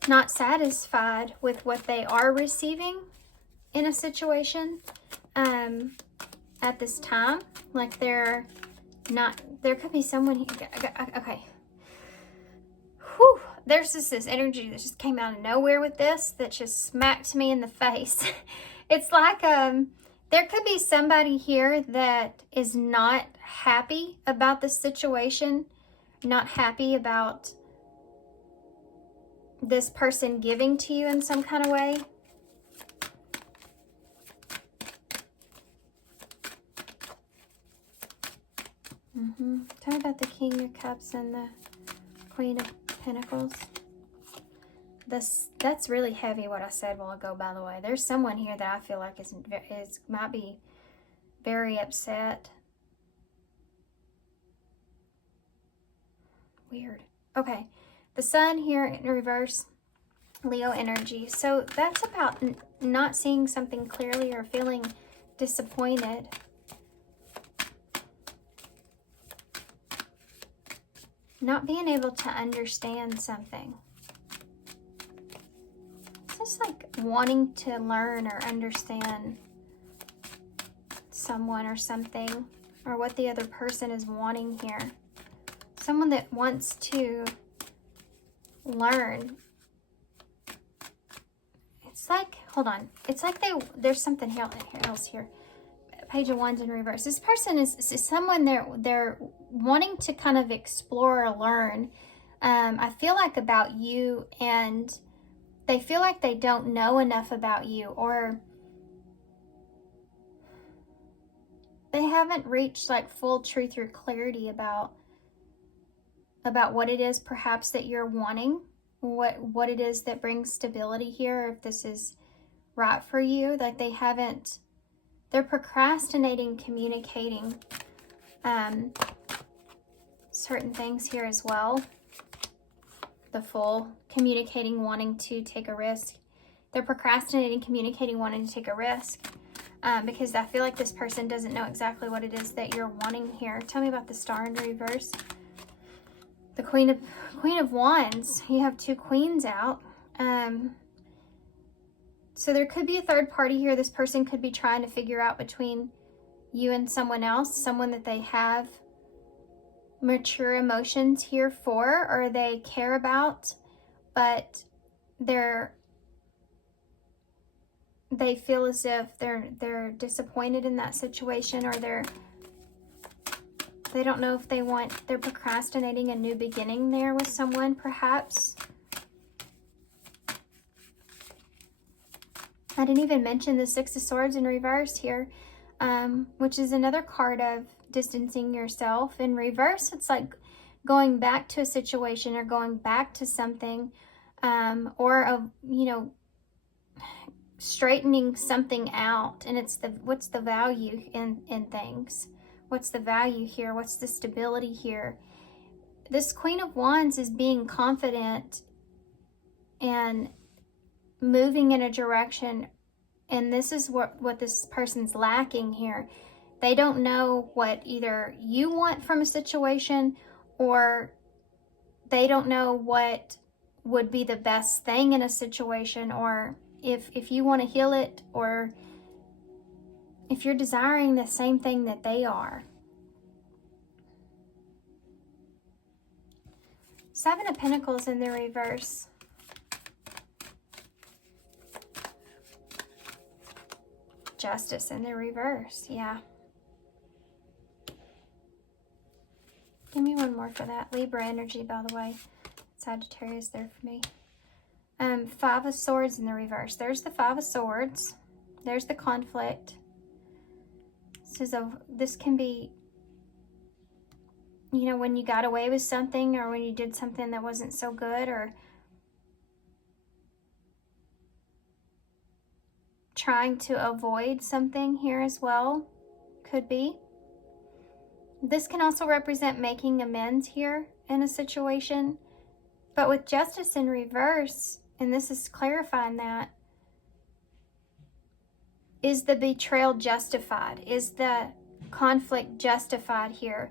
not satisfied with what they are receiving in a situation at this time. Like they're not, there could be someone here. Okay. Whew. There's just this energy that just came out of nowhere with this that just smacked me in the face. It's like there could be somebody here that is not happy about the situation, not happy about this person giving to you in some kind of way. Tell me about the King of Cups and the Queen of Pentacles. That's really heavy what I said a while ago, by the way. There's someone here that I feel like might be very upset. Weird. Okay. The Sun here in reverse, Leo energy. So that's about not seeing something clearly or feeling disappointed. Not being able to understand something. It's just like wanting to learn or understand someone or something, or what the other person is wanting here. Someone that wants to learn. It's like, hold on. It's like there's something else here. Page of Wands in reverse. This person is someone they're wanting to kind of explore or learn. I feel like about you, and they feel like they don't know enough about you, or they haven't reached like full truth or clarity about what it is perhaps that you're wanting, what it is that brings stability here, if this is right for you. Like they're procrastinating communicating certain things here as well. The Fool, communicating, wanting to take a risk. They're procrastinating communicating, wanting to take a risk because I feel like this person doesn't know exactly what it is that you're wanting here. Tell me about the Star in reverse. the Queen of Wands. You have two queens out. So there could be a third party here. This person could be trying to figure out between you and someone else, someone that they have mature emotions here for, or they care about, but they feel as if they're disappointed in that situation, or they don't know if they're procrastinating a new beginning there with someone, perhaps. I didn't even mention the Six of Swords in reverse here, which is another card of distancing yourself. In reverse, it's like going back to a situation or going back to something, or straightening something out. And it's what's the value in things? What's the value here? What's the stability here? This Queen of Wands is being confident and moving in a direction, and this is what this person's lacking here. They don't know what either you want from a situation, or they don't know what would be the best thing in a situation, or if you want to heal it, or if you're desiring the same thing that they are. Seven of Pentacles in the reverse. Justice in the reverse, yeah. Give me one more for that. Libra energy, by the way. Sagittarius there for me. Five of Swords in the reverse. There's the Five of Swords. There's the conflict. This can be, when you got away with something, or when you did something that wasn't so good, or trying to avoid something here as well. Could be. This can also represent making amends here in a situation. But with Justice in reverse, and this is clarifying that, is the betrayal justified? Is the conflict justified here?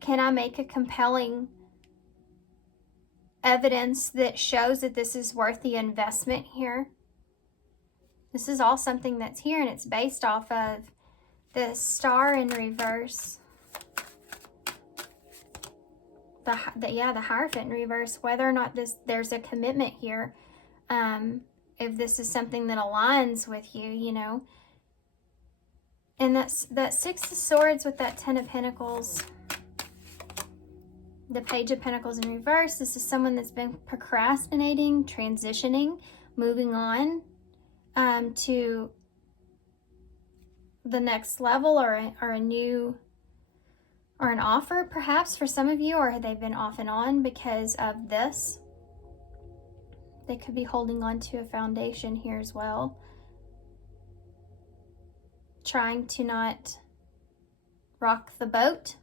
Can I make a compelling evidence that shows that this is worth the investment here? This is all something that's here, and it's based off of the Star in reverse. The Hierophant in reverse. Whether or not there's a commitment here. If this is something that aligns with you, And that Six of Swords with that Ten of Pentacles. The Page of Pentacles in reverse. This is someone that's been procrastinating, transitioning, moving on to the next level, or a new, or an offer perhaps for some of you, or they've been off and on because of this. They could be holding on to a foundation here as well, trying to not rock the boat.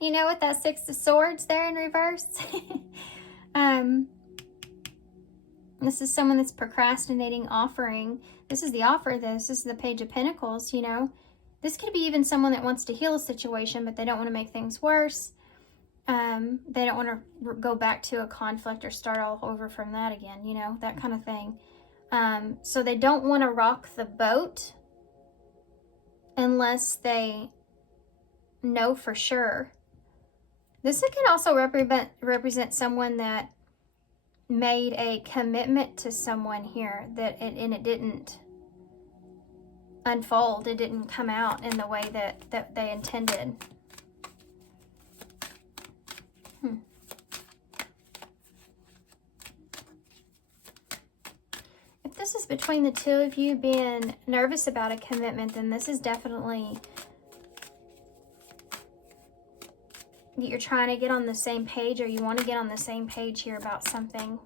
With that Six of Swords there in reverse. This is someone that's procrastinating offering. This is the offer. This is the Page of Pentacles, This could be even someone that wants to heal a situation, but they don't want to make things worse. They don't want to go back to a conflict or start all over from that again, that kind of thing. So they don't want to rock the boat unless they know for sure. This can also represent someone that made a commitment to someone here and it didn't unfold. It didn't come out in the way that they intended. If this is between the two of you being nervous about a commitment, then this is definitely that you're trying to get on the same page, or you want to get on the same page here about something.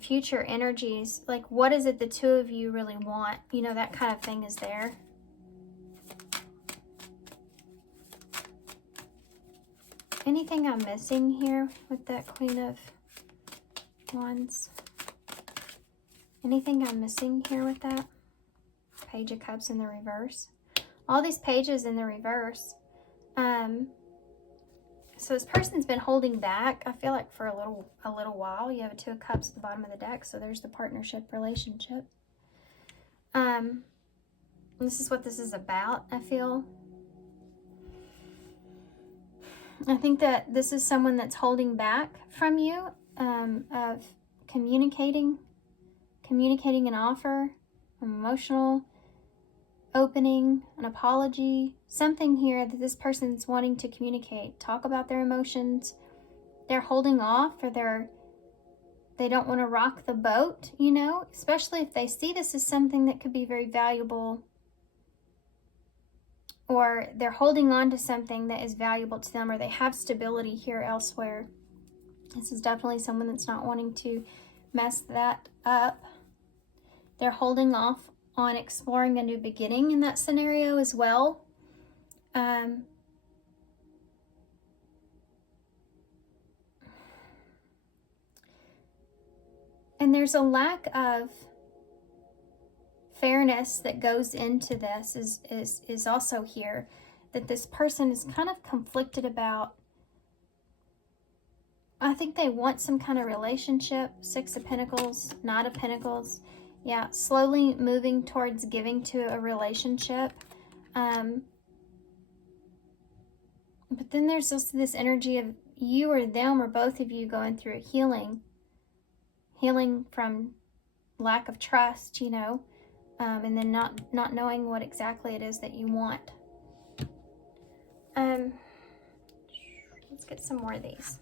Future energies, like what is it the two of you really want? That kind of thing is there. Anything I'm missing here with that Queen of Wands? Anything I'm missing here with that? Page of Cups in the reverse. All these pages in the reverse. So this person's been holding back, I feel like, for a little while. You have a 2 of Cups at the bottom of the deck, so there's the partnership relationship. This is what this is about, I feel. I think that this is someone that's holding back from you, of communicating an offer, an emotional opening, an apology, something here that this person's wanting to communicate, talk about their emotions. They're holding off, or they don't want to rock the boat, you know, especially if they see this as something that could be very valuable, or they're holding on to something that is valuable to them, or they have stability here elsewhere. This is definitely someone that's not wanting to mess that up. They're holding off on exploring a new beginning in that scenario as well. And there's a lack of fairness that goes into this is also here, that this person is kind of conflicted about. I think they want some kind of relationship. 6 of Pentacles, Knight of Pentacles. Yeah, slowly moving towards giving to a relationship. But then there's also this energy of you or them or both of you going through a healing from lack of trust, you know, and then not knowing what exactly it is that you want. Let's get some more of these.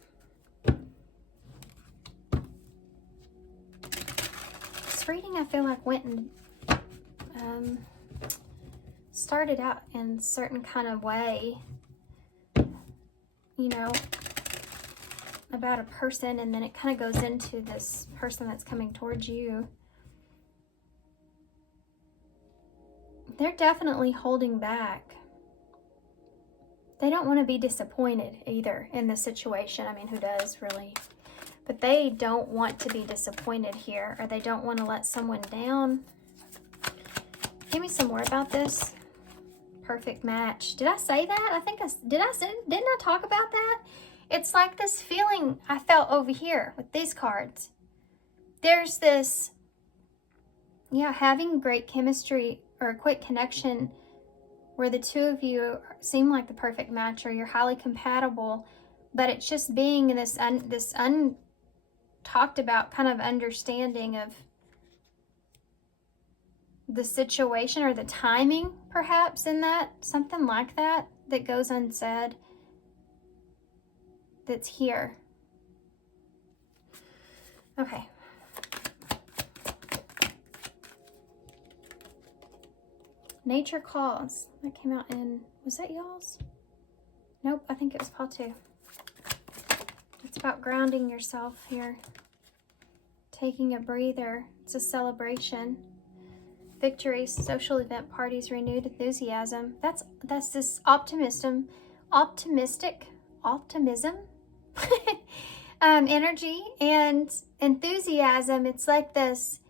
This reading, I feel like, went and started out in a certain kind of way, you know, about a person, and then it kind of goes into this person that's coming towards you. They're definitely holding back. They don't want to be disappointed either in the situation. I mean, who does really? But they don't want to be disappointed here, or they don't want to let someone down. Give me some more about this. Perfect match. Did I say that? I think didn't I talk about that? It's like this feeling I felt over here with these cards. There's this, yeah, having great chemistry or a quick connection where the 2 of you seem like the perfect match, or you're highly compatible, but it's just being this untalked about kind of understanding of the situation, or the timing perhaps in that, something like that goes unsaid, that's here. Okay. Nature Calls. That came out in, was that y'all's? Nope, I think it was Pile 2. It's about grounding yourself here. Taking a breather. It's a celebration. Victories, social event, parties, renewed enthusiasm. That's this optimism, energy and enthusiasm. It's like this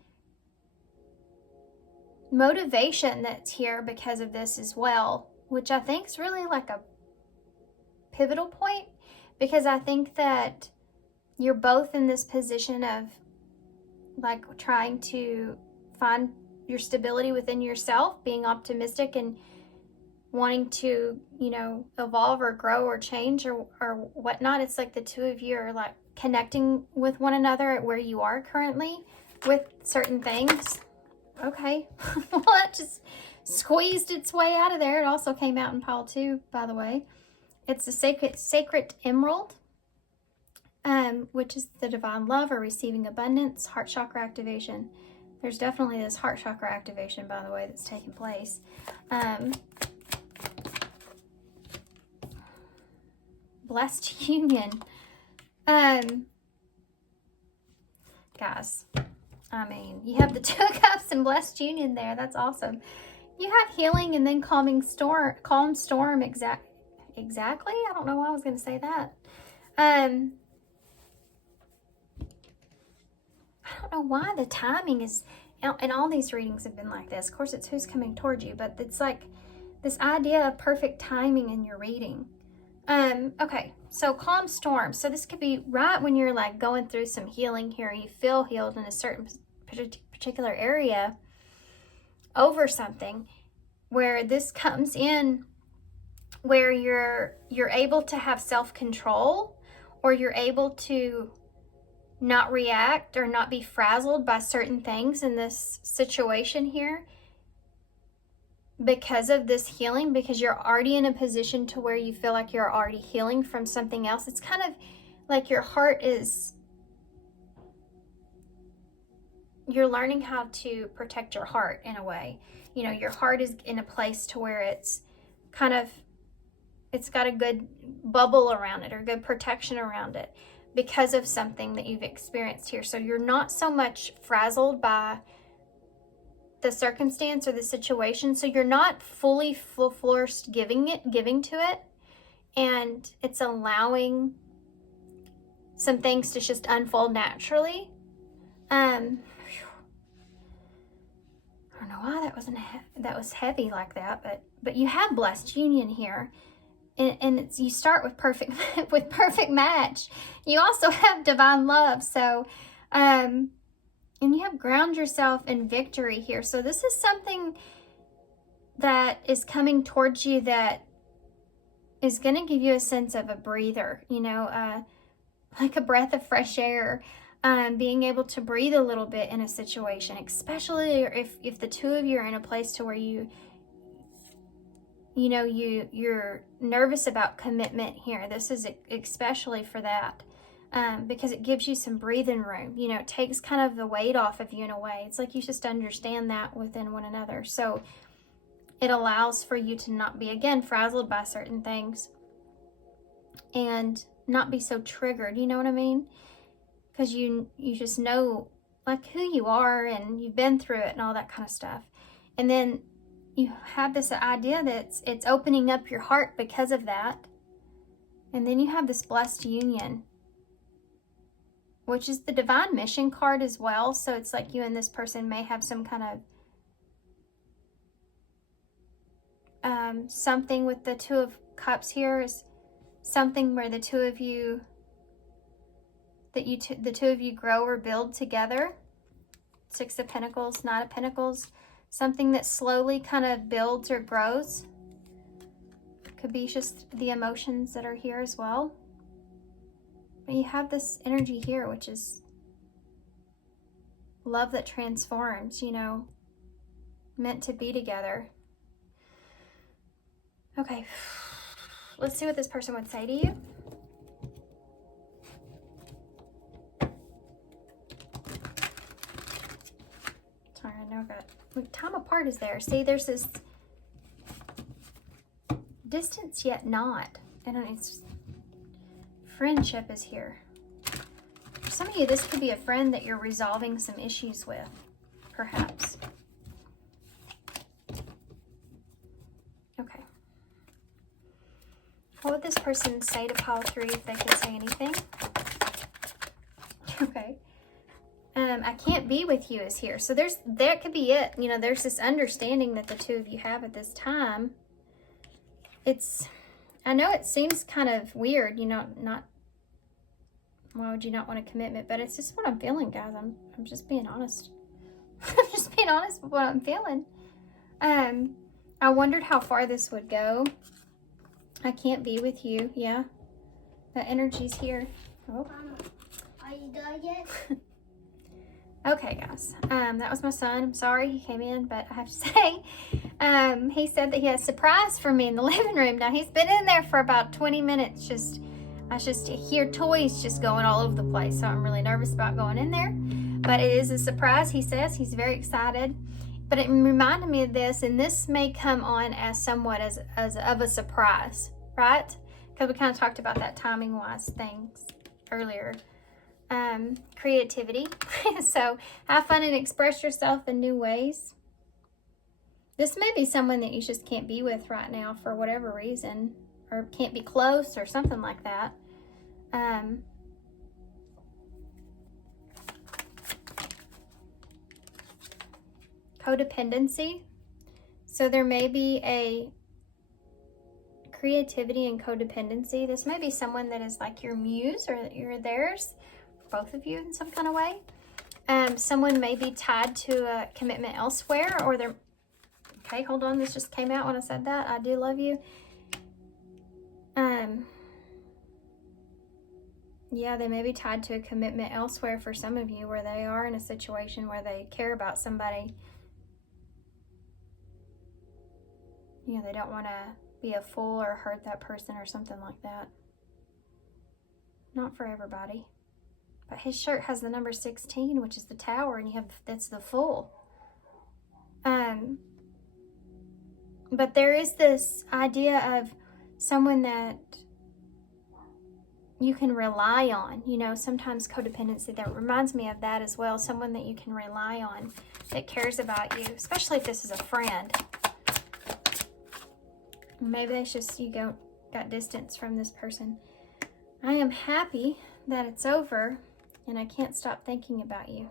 motivation that's here because of this as well, which I think is really like a pivotal point, because I think that you're both in this position of like trying to find your stability within yourself, being optimistic and wanting to, you know, evolve or grow or change or whatnot. It's like the 2 of you are like connecting with one another at where you are currently with certain things. Okay. Well, that just squeezed its way out of there. It also came out in Pile 2, by the way. It's the sacred emerald, which is the divine love or receiving abundance, heart chakra activation. There's definitely this heart chakra activation, by the way, that's taking place. Blessed union. Guys, I mean, you have the 2 of Cups and blessed union there. That's awesome. You have healing and then calm storm. Exactly. I don't know why I was going to say that. I don't know why the timing is, and all these readings have been like this. Of course, it's who's coming towards you, but it's like this idea of perfect timing in your reading. Okay, So calm storm. So this could be right when you're like going through some healing here. You feel healed in a certain particular area over something, where this comes in, where you're able to have self-control, or you're able to not react or not be frazzled by certain things in this situation here because of this healing, because you're already in a position to where you feel like you're already healing from something else. It's kind of like your heart is, you're learning how to protect your heart in a way. You know, your heart is in a place to where it's kind of, it's got a good bubble around it or good protection around it because of something that you've experienced here. So you're not so much frazzled by the circumstance or the situation. So you're not fully full-forced giving to it. And it's allowing some things to just unfold naturally. I don't know why that was heavy like that, but you have blessed union here. And it's, you start with perfect match. You also have divine love. So, and you have ground yourself in victory here. So this is something that is coming towards you that is going to give you a sense of a breather, you know, like a breath of fresh air, being able to breathe a little bit in a situation, especially if the two of you are in a place to where you know, you're nervous about commitment here. This is especially for that, because it gives you some breathing room. You know, it takes kind of the weight off of you in a way. It's like you just understand that within one another. So it allows for you to not be, again, frazzled by certain things and not be so triggered. You know what I mean? Because you just know like who you are and you've been through it and all that kind of stuff. And then you have this idea that it's opening up your heart because of that. And then you have this blessed union, which is the divine mission card as well. So it's like you and this person may have some kind of something with the Two of Cups here is something where the two of you grow or build together. Six of Pentacles, Knight of Pentacles. Something that slowly kind of builds or grows. Could be just the emotions that are here as well. But you have this energy here, which is love that transforms, you know, meant to be together. Okay, let's see what this person would say to you. Sorry, I know I got... Time apart is there. See, there's this distance yet not. I don't know, it's just, friendship is here. For some of you, this could be a friend that you're resolving some issues with, perhaps. Okay. What would this person say to pile 3 if they could say anything? Okay. I can't be with you is here. So that could be it. You know, there's this understanding that the two of you have at this time. I know it seems kind of weird, you know, why would you not want a commitment? But it's just what I'm feeling, guys. I'm just being honest. I'm just being honest with what I'm feeling. I wondered how far this would go. I can't be with you. Yeah. The energy's here. Oh. Mama, are you done yet? Okay, guys, that was my son. I'm sorry he came in, but I have to say, he said that he had a surprise for me in the living room. Now, he's been in there for about 20 minutes. I just hear toys just going all over the place, so I'm really nervous about going in there. But it is a surprise, he says. He's very excited. But it reminded me of this, and this may come on as somewhat as of a surprise, right? Because we kind of talked about that timing-wise things earlier. Creativity. So have fun and express yourself in new ways. This may be someone that you just can't be with right now for whatever reason, or can't be close or something like that. Codependency. So there may be a creativity and codependency. This may be someone that is like your muse or you're theirs, both of you in some kind of way. Someone may be tied to a commitment elsewhere, or they're, okay, hold on, this just came out when I said that. I do love you. Yeah, they may be tied to a commitment elsewhere for some of you, where they are in a situation where they care about somebody. You know, they don't want to be a fool or hurt that person or something like that. Not for everybody. But his shirt has the number 16, which is the Tower, and you have, that's the Fool. But there is this idea of someone that you can rely on. You know, sometimes codependency, that reminds me of that as well. Someone that you can rely on, that cares about you, especially if this is a friend. Maybe it's just you got distance from this person. I am happy that it's over, and I can't stop thinking about you.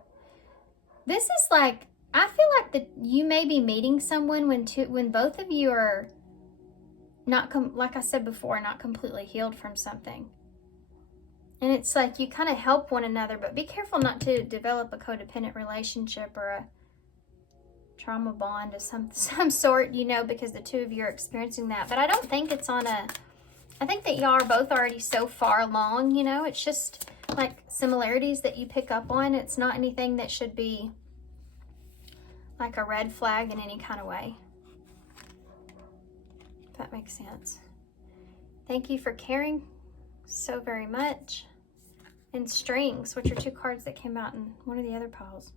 This is like, I feel like that you may be meeting someone when both of you are not, like I said before, not completely healed from something. And it's like you kind of help one another, but be careful not to develop a codependent relationship or a trauma bond of some sort, you know, because the two of you are experiencing that. But I don't think it's on a, I think that y'all are both already so far along, you know. It's just like similarities that you pick up on. It's not anything that should be like a red flag in any kind of way. If that makes sense. Thank you for caring so very much. And Strings, which are two cards that came out in one of the other piles,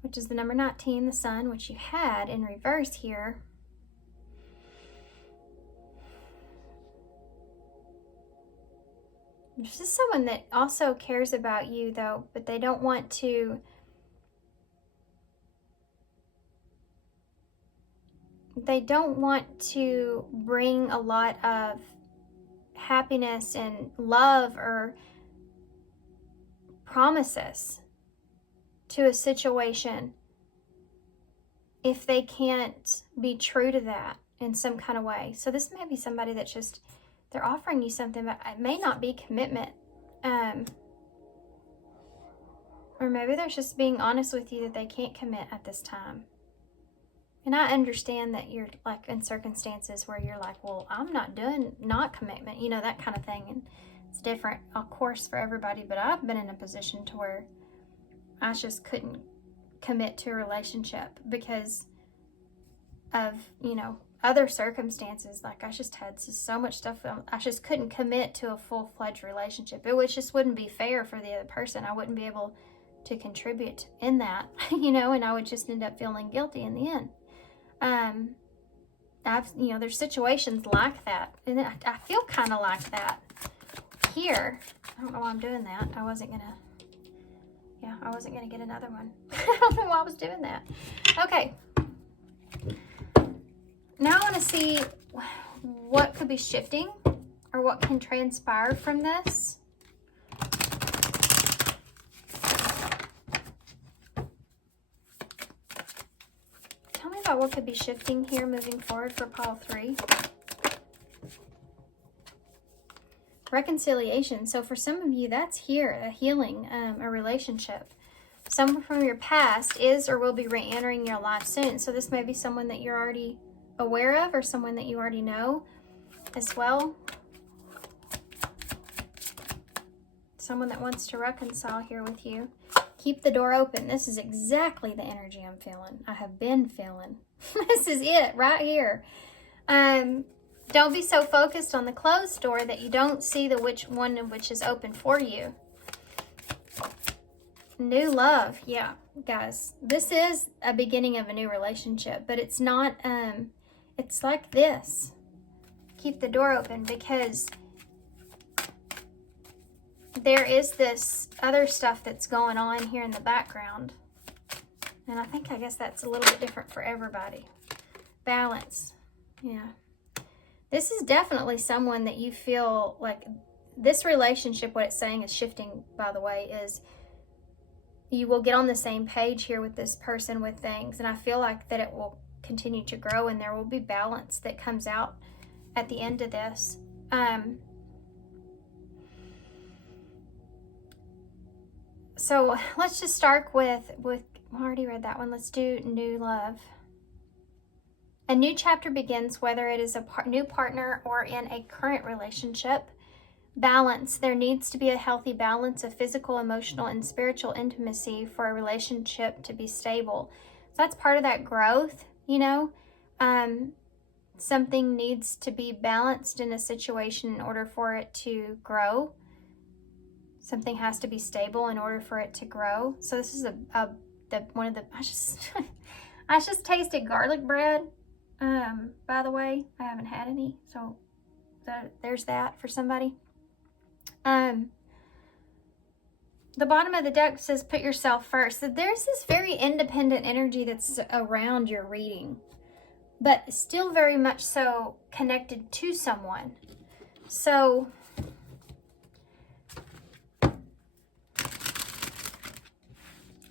which is the number 19, the Sun, which you had in reverse here. This is someone that also cares about you, though, but they don't want to, bring a lot of happiness and love or promises to a situation if they can't be true to that in some kind of way. So this may be somebody that's just, they're offering you something, but it may not be commitment. Or maybe they're just being honest with you that they can't commit at this time. And I understand that you're like in circumstances where you're like, well, I'm not doing commitment, you know, that kind of thing. And it's different, of course, for everybody. But I've been in a position to where I just couldn't commit to a relationship because of, you know, other circumstances. Like I just had so much stuff. I just couldn't commit to a full-fledged relationship. It just wouldn't be fair for the other person. I wouldn't be able to contribute in that, you know, and I would just end up feeling guilty in the end. You know, there's situations like that, and I feel kind of like that here. I don't know why I'm doing that. I wasn't gonna get another one. I don't know why I was doing that. Okay. Now I want to see what could be shifting or what can transpire from this. Tell me about what could be shifting here moving forward for pile 3. Reconciliation. So for some of you, that's here, a healing, a relationship. Someone from your past is or will be re-entering your life soon. So this may be someone that you're already aware of or someone that you already know as well. Someone that wants to reconcile here with you. Keep the door open. This is exactly the energy I'm feeling. I have been feeling. This is it right here. Don't be so focused on the closed door that you don't see the one of which is open for you. New love. Yeah, guys. This is a beginning of a new relationship, but it's not, it's like this. Keep the door open because there is this other stuff that's going on here in the background. And I guess that's a little bit different for everybody. Balance. Yeah. This is definitely someone that you feel like this relationship, what it's saying is shifting, by the way, is you will get on the same page here with this person with things. And I feel like that it will continue to grow and there will be balance that comes out at the end of this. So let's just start with I already read that one. Let's do new love. A new chapter begins, whether it is a new partner or in a current relationship. Balance. There needs to be a healthy balance of physical, emotional, and spiritual intimacy for a relationship to be stable. So that's part of that growth, you know. Something needs to be balanced in a situation in order for it to grow. Something has to be stable in order for it to grow. So this is one of the, I just tasted garlic bread. By the way, I haven't had any, so there's that for somebody. The bottom of the deck says put yourself first. So there's this very independent energy that's around your reading, but still very much so connected to someone. So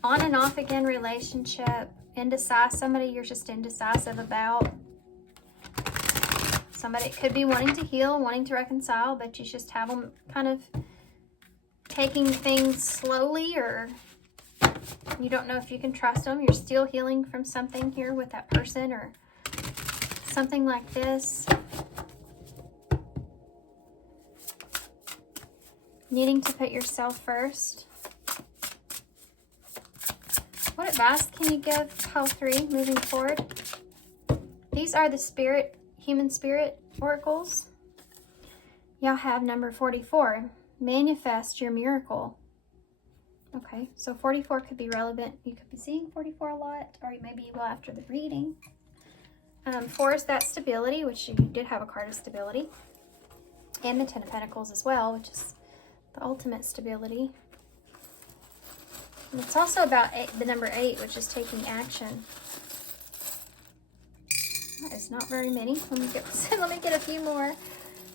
on and off again relationship, indecisive, somebody you're just indecisive about. Somebody could be wanting to heal, wanting to reconcile, but you just have them kind of taking things slowly, or you don't know if you can trust them. You're still healing from something here with that person or something like this. Needing to put yourself first. What advice can you give Pile 3 moving forward? These are the human spirit oracles. Y'all have number 44. Manifest your miracle. Okay, so 44 could be relevant. You could be seeing 44 a lot, or maybe you will after the reading. 4 is that stability, which you did have a card of stability. And the 10 of Pentacles as well, which is the ultimate stability. And it's also about the number 8, which is taking action. That is not very many. Let me get a few more.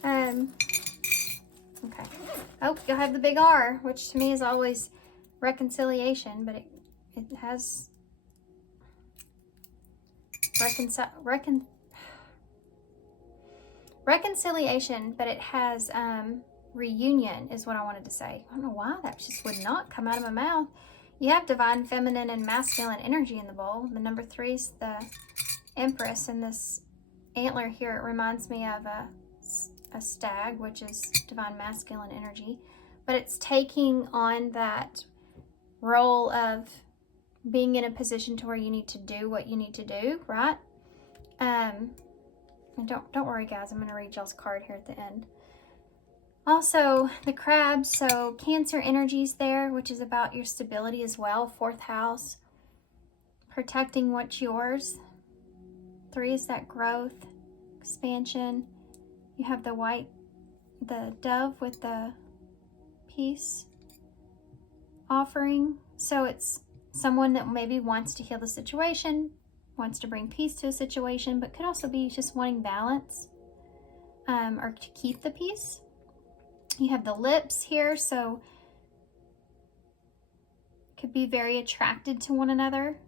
Okay. Oh, you'll have the big R, which to me is always reconciliation, but it has reconciliation, but it has reunion is what I wanted to say. I don't know why that just would not come out of my mouth. You have divine feminine and masculine energy in the bowl. The number 3 is the Empress, and this antler here, it reminds me of a stag, which is divine masculine energy, but it's taking on that role of being in a position to where you need to do what you need to do, right? And don't worry guys, I'm going to read y'all's card here at the end. Also the crabs, so Cancer energies there, which is about your stability as well. 4th house, protecting what's yours. 3 is that growth, expansion. You have the dove with the peace offering. So it's someone that maybe wants to heal the situation, wants to bring peace to a situation, but could also be just wanting balance, or to keep the peace. You have the lips here, so could be very attracted to one another.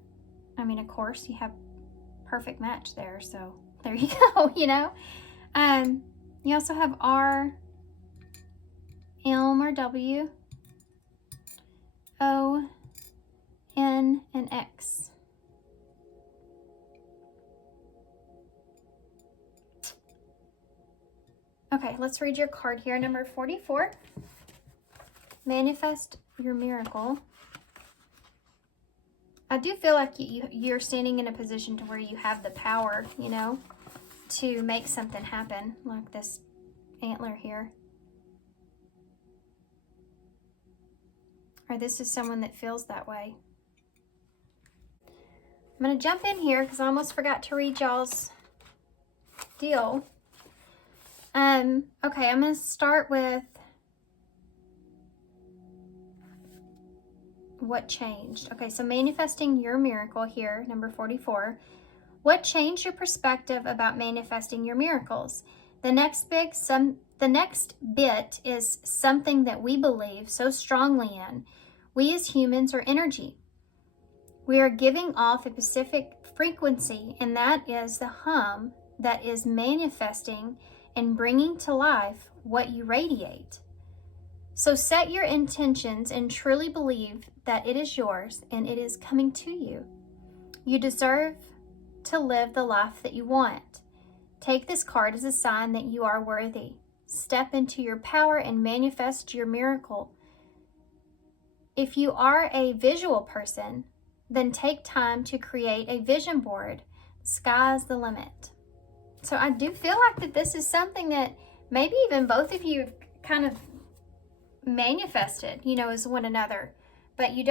I mean, of course, you have perfect match there, so there you go, you know. You also have R, M or W, O, N, and X. Okay, let's read your card here. Number 44. Manifest your miracle. I do feel like you're standing in a position to where you have the power, you know, to make something happen, like this antler here. Or this is someone that feels that way. I'm going to jump in here because I almost forgot to read y'all's deal. Okay, I'm going to start with what changed. Okay, so manifesting your miracle here, number 44. What changed your perspective about manifesting your miracles? The next bit is something that we believe so strongly in. We as humans are energy. We are giving off a specific frequency, and that is the hum that is manifesting and bringing to life what you radiate. So set your intentions and truly believe that it is yours and it is coming to you. You deserve to live the life that you want. Take this card as a sign that you are worthy. Step into your power and manifest your miracle. If you are a visual person, then take time to create a vision board. Sky's the limit. So I do feel like that this is something that maybe even both of you kind of manifested, as one another, but you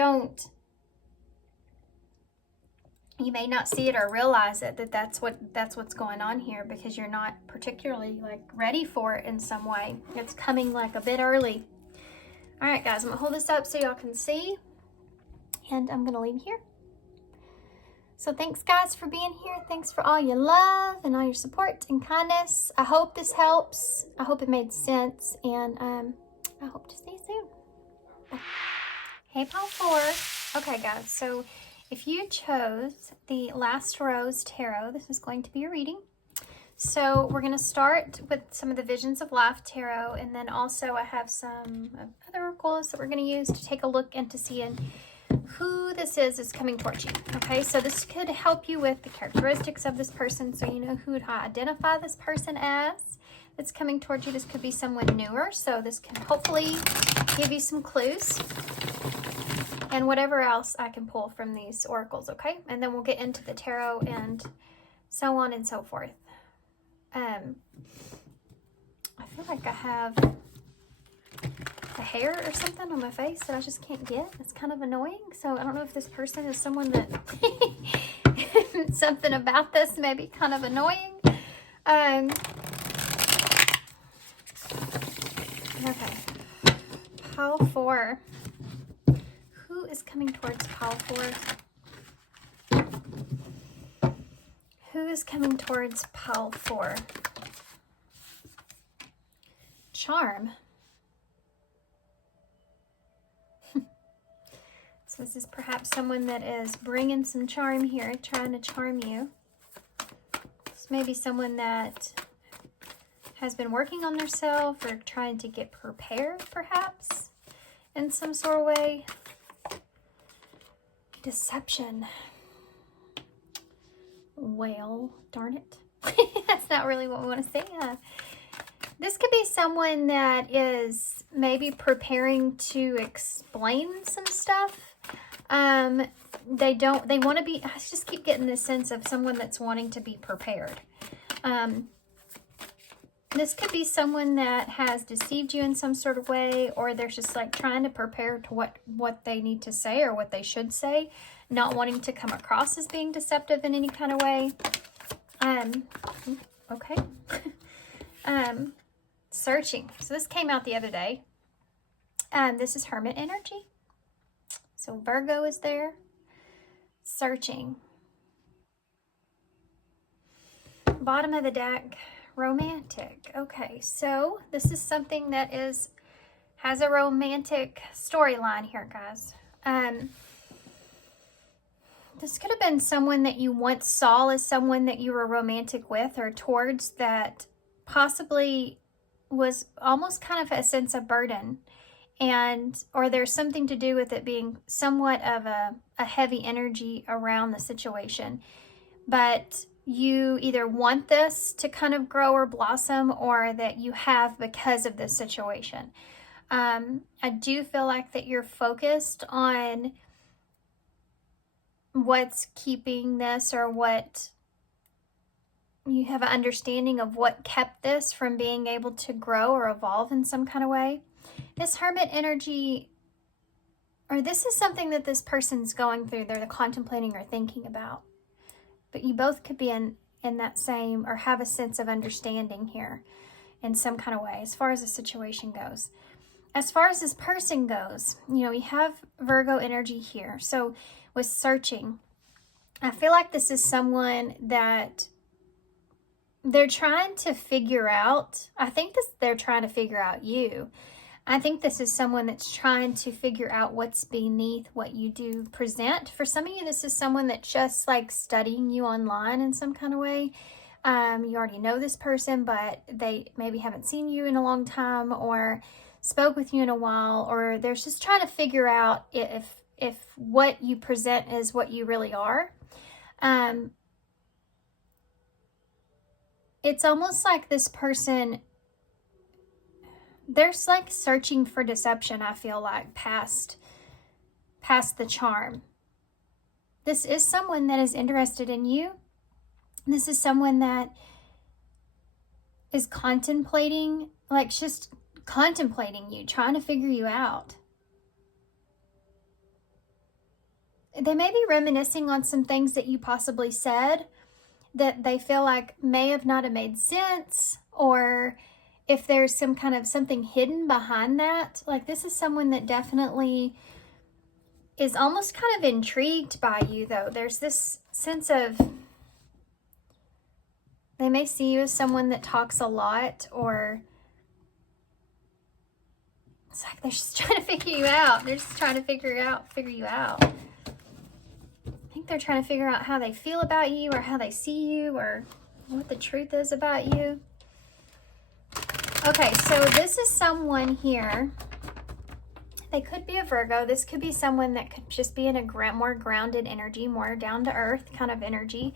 may not see it or realize it, that's what's going on here, because you're not particularly like ready for it in some way. It's coming like a bit early. All right, guys, I'm gonna hold this up so y'all can see, and I'm gonna leave here. So thanks, guys, for being here. Thanks for all your love and all your support and kindness. I hope this helps. I hope it made sense, and I hope to see you soon. Bye. Hey, Pile 4. Okay, guys, so if you chose the Last Rose Tarot, this is going to be a reading. So we're going to start with some of the Visions of Life Tarot, and then also I have some other oracles that we're going to use to take a look into seeing who this is coming towards you. Okay, so this could help you with the characteristics of this person, so you know who to identify this person as that's coming towards you. This could be someone newer, so this can hopefully give you some clues. And whatever else I can pull from these oracles, okay? And then we'll get into the tarot and so on and so forth. I feel like I have a hair or something on my face that I just can't get. It's kind of annoying. So I don't know if this person is someone that something about this may be kind of annoying. Okay. Pile 4. Who is coming towards Pile 4? Who is coming towards Pile 4? Charm. So this is perhaps someone that is bringing some charm here, trying to charm you. This may be someone that has been working on themselves or trying to get prepared, perhaps, in some sort of way. Deception. Well, darn it. That's not really what we want to say. This could be someone that is maybe preparing to explain some stuff. They want to be, I just keep getting this sense of someone that's wanting to be prepared. This could be someone that has deceived you in some sort of way, or they're just like trying to prepare to what they need to say or what they should say, not wanting to come across as being deceptive in any kind of way. Okay. Searching. So this came out the other day. This is Hermit energy. So Virgo is there. Searching. Bottom of the deck. Romantic. Okay, so this is something that has a romantic storyline here, guys. This could have been someone that you once saw as someone that you were romantic with or towards, that possibly was almost kind of a sense of burden, or there's something to do with it being somewhat of a heavy energy around the situation. But you either want this to kind of grow or blossom, or that you have because of this situation. I do feel like that you're focused on what's keeping this, or what you have an understanding of what kept this from being able to grow or evolve in some kind of way. This Hermit energy, or this is something that this person's going through, they're contemplating or thinking about. But you both could be in that same, or have a sense of understanding here in some kind of way as far as the situation goes. As far as this person goes, we have Virgo energy here. So with searching, I feel like this is someone that they're trying to figure out. I think they're trying to figure out you. I think this is someone that's trying to figure out what's beneath what you do present. For some of you, this is someone that's just like studying you online in some kind of way. You already know this person, but they maybe haven't seen you in a long time or spoke with you in a while, or they're just trying to figure out if what you present is what you really are. It's almost like this person, they're like searching for deception, I feel like, past the charm. This is someone that is interested in you. This is someone that is contemplating, like just contemplating you, trying to figure you out. They may be reminiscing on some things that you possibly said that they feel like may have not have made sense, or if there's some kind of something hidden behind that. Like, this is someone that definitely is almost kind of intrigued by you, though. There's this sense of, they may see you as someone that talks a lot, or it's like they're just trying to figure you out. They're just trying to figure you out. I think they're trying to figure out how they feel about you, or how they see you, or what the truth is about you. Okay, so this is someone here. They could be a Virgo. This could be someone that could just be in a more grounded energy, more down to earth kind of energy.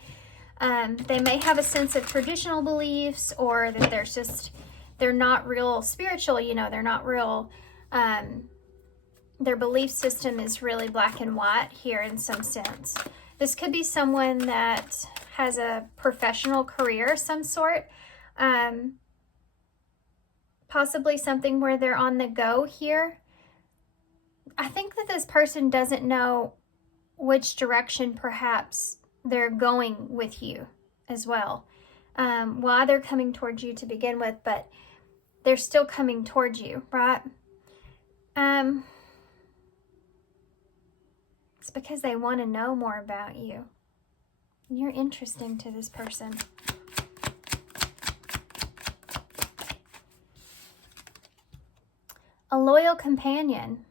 They may have a sense of traditional beliefs, or that they're not real spiritual, you know, they're not real, their belief system is really black and white here in some sense. This could be someone that has a professional career of some sort, possibly something where they're on the go here. I think that this person doesn't know which direction perhaps they're going with you as well. Why they're coming towards you to begin with, but they're still coming towards you, right? It's because they want to know more about you. You're interesting to this person. A loyal companion.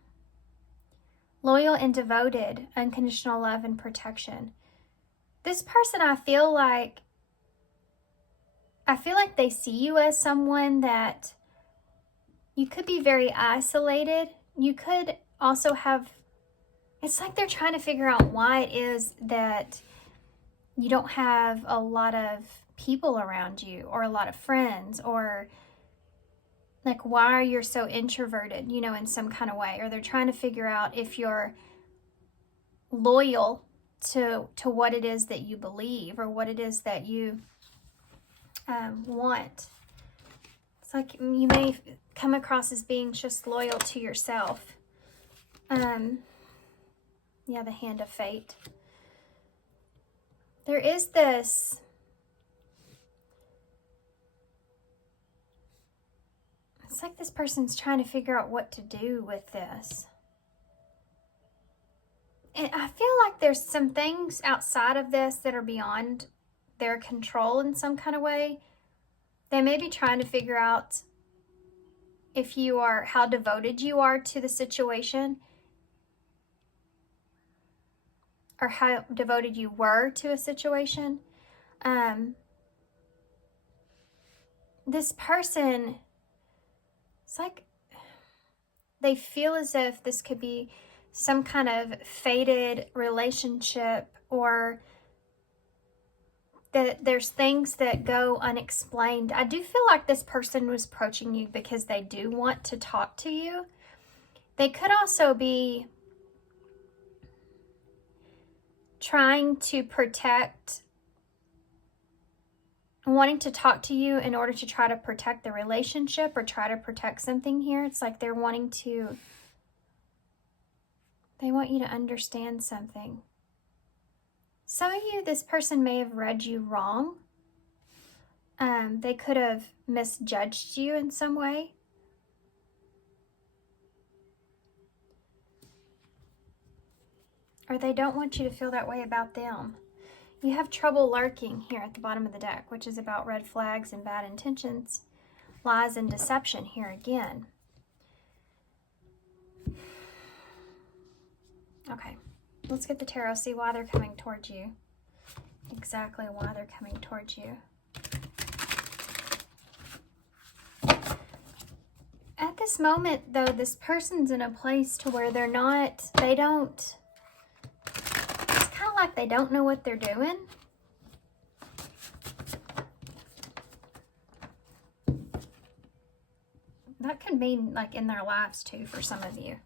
Loyal and devoted, unconditional love and protection. This person, I feel like they see you as someone that you could be very isolated. You could also have, it's like they're trying to figure out why it is that you don't have a lot of people around you, or a lot of friends, or like why you're so introverted, you know, in some kind of way. Or they're trying to figure out if you're loyal to what it is that you believe, or what it is that you want. It's like you may come across as being just loyal to yourself. Yeah, the Hand of Fate. There is this, it's like this person's trying to figure out what to do with this. And I feel like there's some things outside of this that are beyond their control in some kind of way. They may be trying to figure out how devoted you are to the situation, or how devoted you were to a situation. This person, it's like they feel as if this could be some kind of fated relationship, or that there's things that go unexplained. I do feel like this person was approaching you because they do want to talk to you. They could also be trying to wanting to talk to you in order to try to protect the relationship, or try to protect something here. It's like they want you to understand something. Some of you, this person may have read you wrong. They could have misjudged you in some way. Or they don't want you to feel that way about them. You have trouble lurking here at the bottom of the deck, which is about red flags and bad intentions, lies and deception here again. Okay, let's get the tarot, see why they're coming towards you. Exactly why they're coming towards you. this moment, though, this person's in a place to where it's kind of like they don't know what they're doing. That could mean like in their lives too for some of you.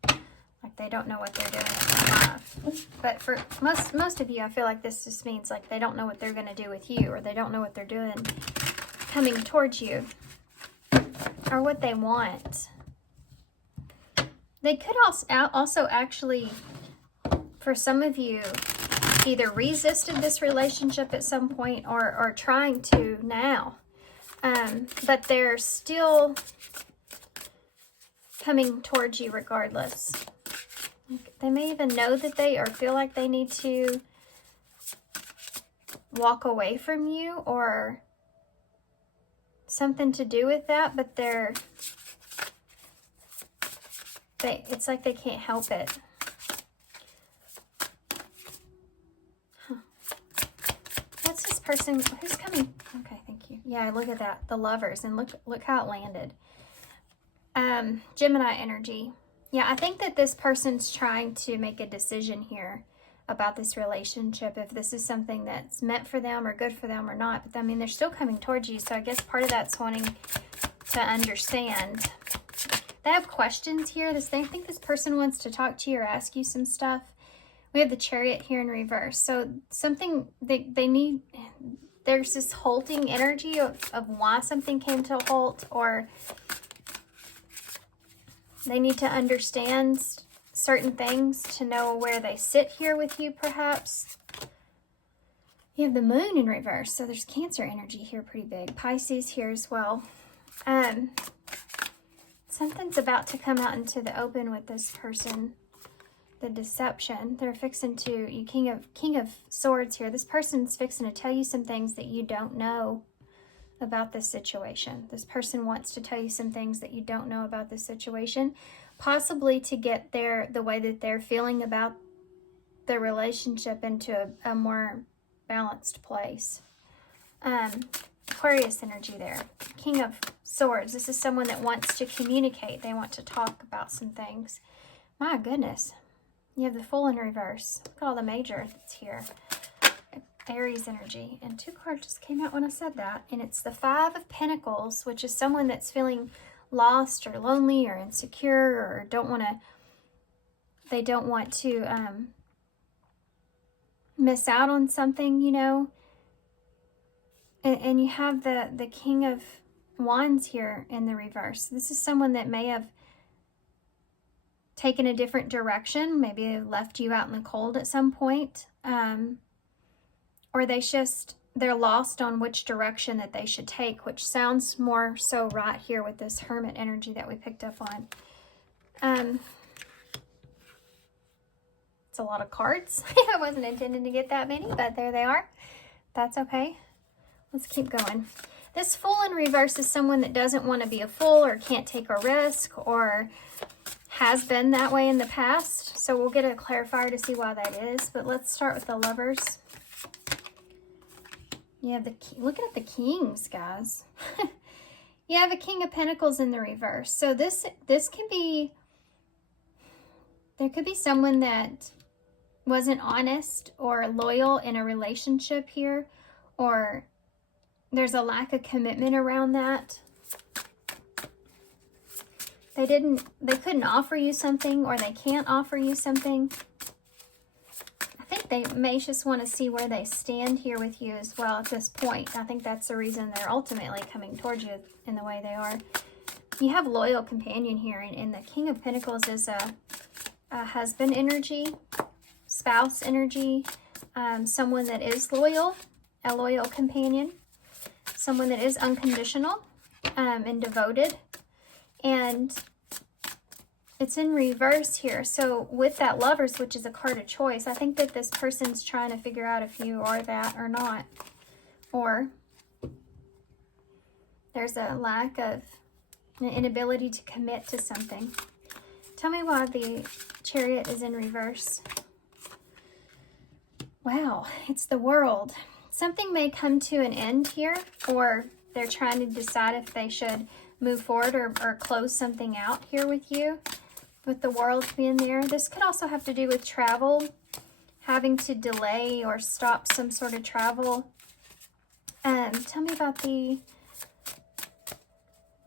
Like they don't know what they're doing in their life. But for most of you, I feel like this just means like they don't know what they're going to do with you, or they don't know what they're doing coming towards you, or what they want. They could also actually, for some of you, either resisted this relationship at some point or trying to now. But they're still coming towards you regardless. They may even know that they, or feel like they need to walk away from you or something to do with that, but it's like they can't help it. What's this person, who's coming? Okay, thank you. Yeah, look at that, the Lovers, and look how it landed. Gemini energy. Yeah, I think that this person's trying to make a decision here about this relationship, if this is something that's meant for them or good for them or not. But I mean, they're still coming towards you, so I guess part of that's wanting to understand. They have questions here. I think this person wants to talk to you or ask you some stuff. We have the Chariot here in reverse. So something they need, there's this halting energy of why something came to a halt, or they need to understand certain things to know where they sit here with you, perhaps. You have the Moon in reverse, so there's Cancer energy here pretty big. Pisces here as well. Something's about to come out into the open with this person. The deception. They're fixing to, you King of Swords here. This person's fixing to tell you some things that you don't know about this situation. This person wants to tell you some things that you don't know about this situation, possibly to get the way that they're feeling about the relationship into a more balanced place. Aquarius energy there. King of Swords. This is someone that wants to communicate. They want to talk about some things. My goodness. You have the Fool in reverse. Look at all the major that's here. Aries energy. And 2 cards just came out when I said that. And it's the 5 of Pentacles, which is someone that's feeling lost or lonely or insecure, or they don't want to miss out on something, you know. And you have the King of Wands here in the reverse. This is someone that may have taken a different direction. Maybe they left you out in the cold at some point. Or they're lost on which direction that they should take, which sounds more so right here with this Hermit energy that we picked up on. It's a lot of cards. I wasn't intending to get that many, but there they are. That's okay. Let's keep going. This Fool in reverse is someone that doesn't want to be a fool or can't take a risk or has been that way in the past. So we'll get a clarifier to see why that is. But let's start with the Lovers. You have look at the Kings, guys. You have a King of Pentacles in the reverse. So this can be, there could be someone that wasn't honest or loyal in a relationship here, or there's a lack of commitment around that. They couldn't offer you something, or they can't offer you something. I think they may just want to see where they stand here with you as well at this point. I think that's the reason they're ultimately coming towards you in the way they are. You have Loyal Companion here, and the King of Pentacles is a husband energy, spouse energy, someone that is loyal, a loyal companion, someone that is unconditional and devoted. And it's in reverse here. So with that Lovers, which is a card of choice, I think that this person's trying to figure out if you are that or not. Or there's a lack of an inability to commit to something. Tell me why the Chariot is in reverse. Wow, it's the World. Something may come to an end here, or they're trying to decide if they should move forward or close something out here with you, with the World being there. This could also have to do with travel, having to delay or stop some sort of travel. Tell me about the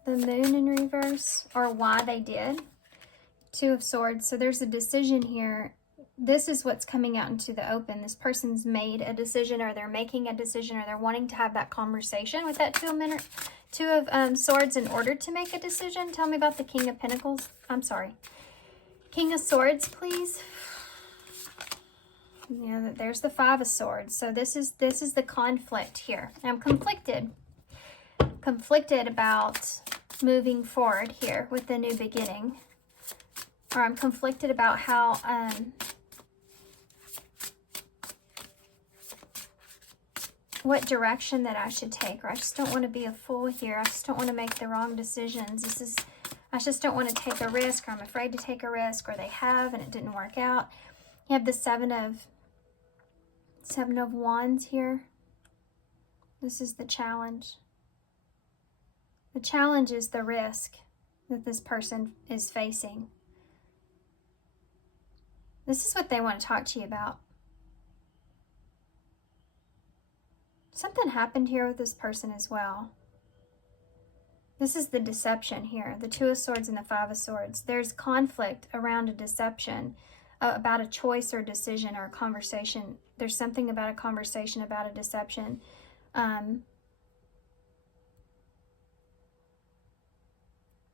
Moon in reverse, or why they did. Two of Swords. So there's a decision here. This is what's coming out into the open. This person's made a decision, or they're making a decision, or they're wanting to have that conversation with that Two of Swords in order to make a decision. Tell me about the King of Pentacles. I'm sorry. King of Swords, please. Yeah, there's the Five of Swords. So this is the conflict here. I'm conflicted about moving forward here with the new beginning, or I'm conflicted about how what direction that I should take, or I just don't want to be a fool here. I just don't want to make the wrong decisions. I just don't want to take a risk, or I'm afraid to take a risk, or they have and it didn't work out. You have the Seven of Wands here. This is the challenge. The challenge is the risk that this person is facing. This is what they want to talk to you about. Something happened here with this person as well. This is the deception here. The Two of Swords and the Five of Swords. There's conflict around a deception, about a choice or decision or a conversation. There's something about a conversation, about a deception.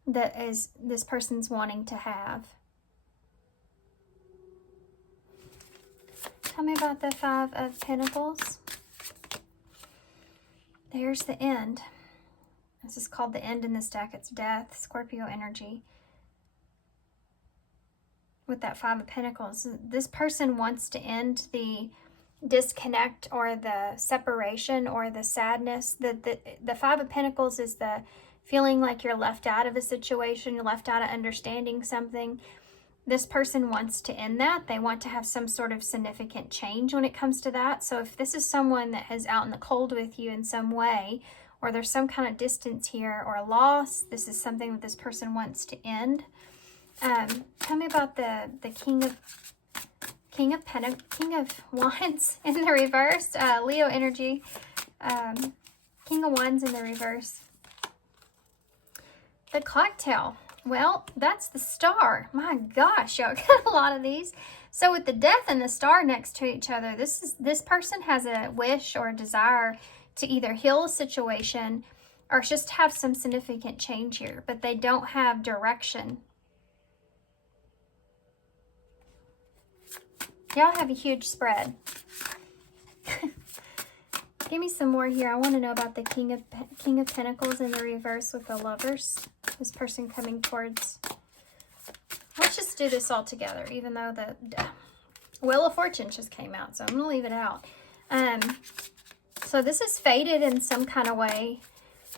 That is this person's wanting to have. Tell me about the Five of Pentacles. There's the end. This is called the end in this deck. It's death, Scorpio energy. With that Five of Pentacles, this person wants to end the disconnect or the separation or the sadness. The Five of Pentacles is the feeling like you're left out of a situation, you're left out of understanding something. This person wants to end that. They want to have some sort of significant change when it comes to that. So if this is someone that is out in the cold with you in some way, or there's some kind of distance here or a loss, this is something that this person wants to end. Tell me about the King of Wands in the reverse, Leo energy, King of Wands in the reverse. The Cocktail. Well, that's the Star. My gosh, y'all got a lot of these. So with the Death and the Star next to each other, this person has a wish or a desire to either heal a situation or just have some significant change here, but they don't have direction. Y'all have a huge spread. Give me some more here. I want to know about the King of Pentacles in the reverse with the Lovers. This person coming towards. Let's just do this all together, even though the Wheel of Fortune just came out, so I'm going to leave it out. So this is fated in some kind of way.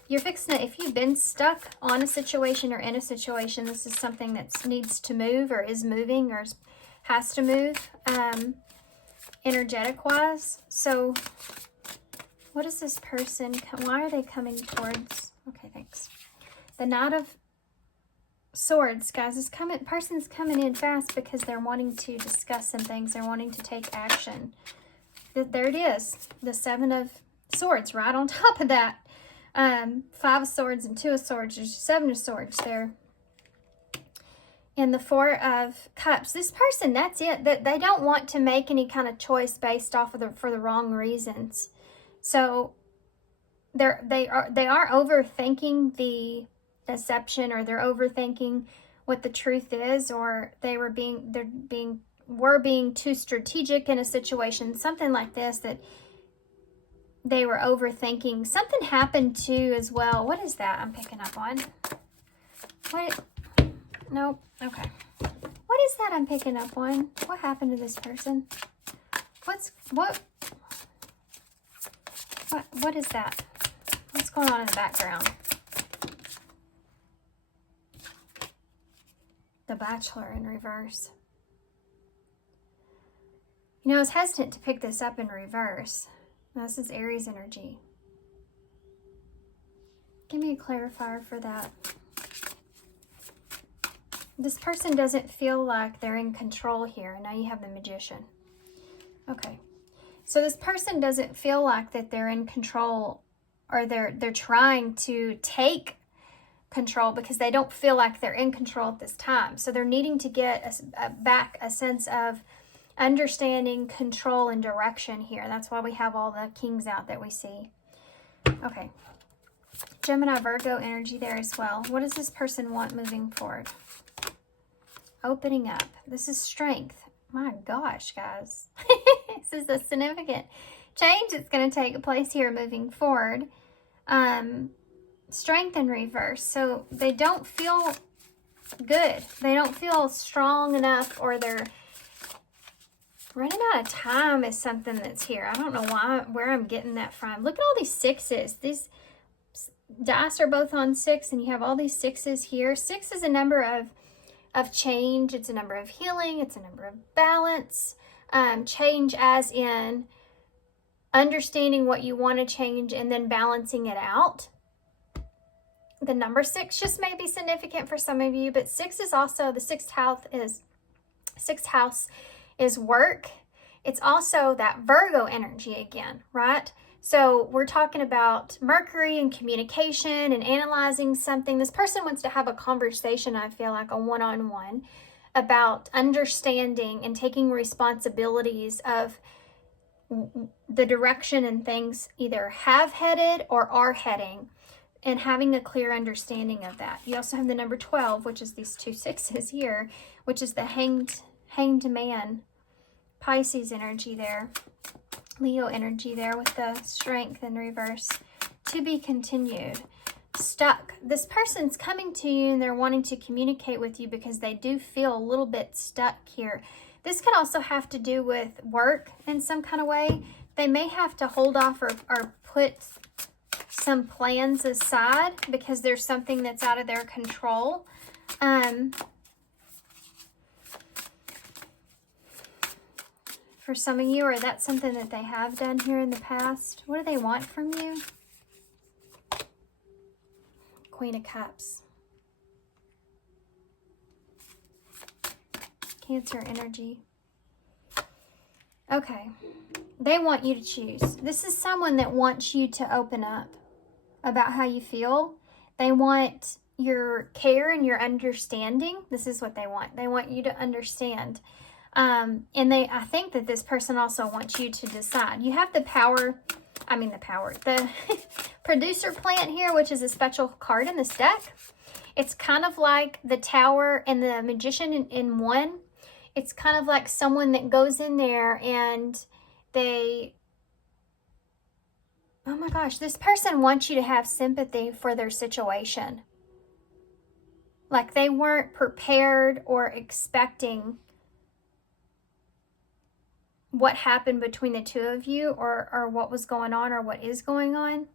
You're fixing it. If you've been stuck on a situation or in a situation, this is something that needs to move or is moving or has to move energetic-wise. So what is this person? Why are they coming towards? Okay, thanks. The Knight of Swords, guys, person's coming in fast because they're wanting to discuss some things. They're wanting to take action. There it is. The Seven of Swords right on top of that. Five of Swords and Two of Swords. There's Seven of Swords there. And the Four of Cups. This person, that's it. They don't want to make any kind of choice based off of for the wrong reasons. So they are overthinking the deception, or they're overthinking what the truth is, or were being too strategic in a situation, something like this, that they were overthinking. Something happened too as well. What is that I'm picking up on? What? Nope. Okay. What is that I'm picking up on? What happened to this person? What is that? What's going on in the background? The Bachelor in reverse. You know, I was hesitant to pick this up in reverse. This is Aries energy. Give me a clarifier for that. This person doesn't feel like they're in control here. Now you have the Magician. Okay. So this person doesn't feel like that they're in control, or they're trying to take control because they don't feel like they're in control at this time. So they're needing to get back a sense of understanding, control, and direction here. That's why we have all the kings out that we see. Okay. Gemini, Virgo energy there as well. What does this person want moving forward? Opening up. This is strength. My gosh, guys. This is a significant change that's going to take place here moving forward. Strength in reverse. So they don't feel good. They don't feel strong enough, or they're running out of time is something that's here. I don't know where I'm getting that from. Look at all these sixes. These dice are both on 6, and you have all these sixes here. 6 is a number of change. It's a number of healing. It's a number of balance. Change as in understanding what you want to change and then balancing it out. The number 6 just may be significant for some of you, but 6 is also, the sixth house is work. It's also that Virgo energy again, right? So we're talking about Mercury and communication and analyzing something. This person wants to have a conversation, I feel like, a one-on-one about understanding and taking responsibilities of the direction and things either have headed or are heading, and having a clear understanding of that. You also have the number 12, which is these 2 6s here, which is the hanged man, Pisces energy there. Leo energy there with the strength in reverse. To be continued. Stuck. This person's coming to you and they're wanting to communicate with you because they do feel a little bit stuck here. This could also have to do with work in some kind of way. They may have to hold off or put some plans aside because there's something that's out of their control. For some of you, or that's something that they have done here in the past. What do they want from you? Queen of Cups. Cancer energy. Okay. They want you to choose. This is someone that wants you to open up about how you feel. They want your care and your understanding. This is what they want. They want you to understand. And I think that this person also wants you to decide. You have the producer plant here, which is a special card in this deck. It's kind of like the Tower and the Magician in one. It's kind of like someone that goes in there and oh my gosh, this person wants you to have sympathy for their situation. Like they weren't prepared or expecting what happened between the two of you, or what was going on, or what is going on.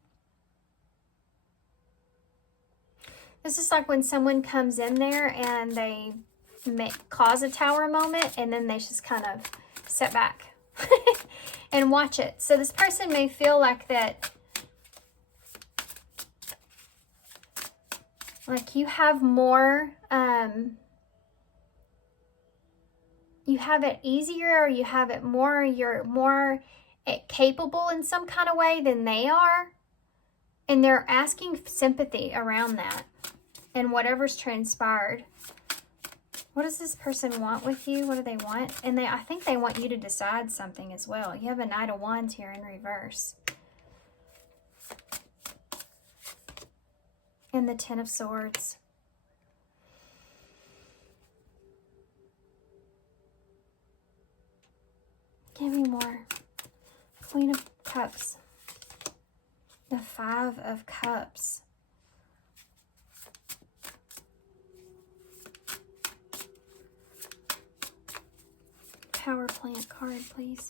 This is like when someone comes in there and they cause a Tower moment, and then they just kind of sit back and watch it. So this person may feel like that, like you have more, you have it easier, or you have it more, you're more capable in some kind of way than they are. And they're asking sympathy around that and whatever's transpired. What does this person want with you? What do they want? And I think they want you to decide something as well. You have a Knight of Wands here in reverse. And the Ten of Swords. Give me more. Queen of Cups. The Five of Cups. Power plant card, please.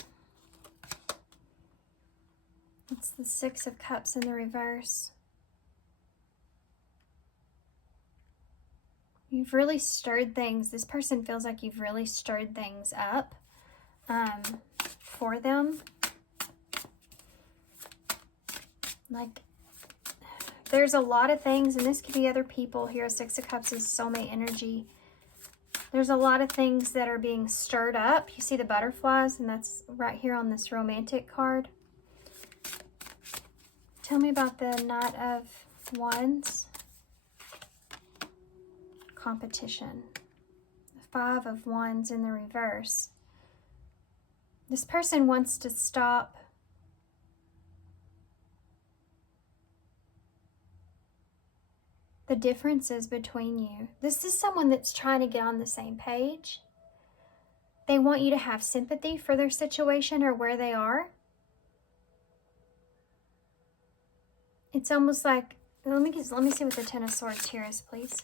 It's the Six of Cups in the reverse. You've really stirred things. This person feels like you've really stirred things up for them. Like there's a lot of things, and this could be other people here. Six of Cups is soulmate energy. There's a lot of things that are being stirred up. You see the butterflies, and that's right here on this romantic card. Tell me about the Knight of Wands. Competition. The Five of Wands in the reverse. This person wants to stop the differences between you. This is someone that's trying to get on the same page. They want you to have sympathy for their situation or where they are. It's almost like, let me see what the Ten of Swords here is, please.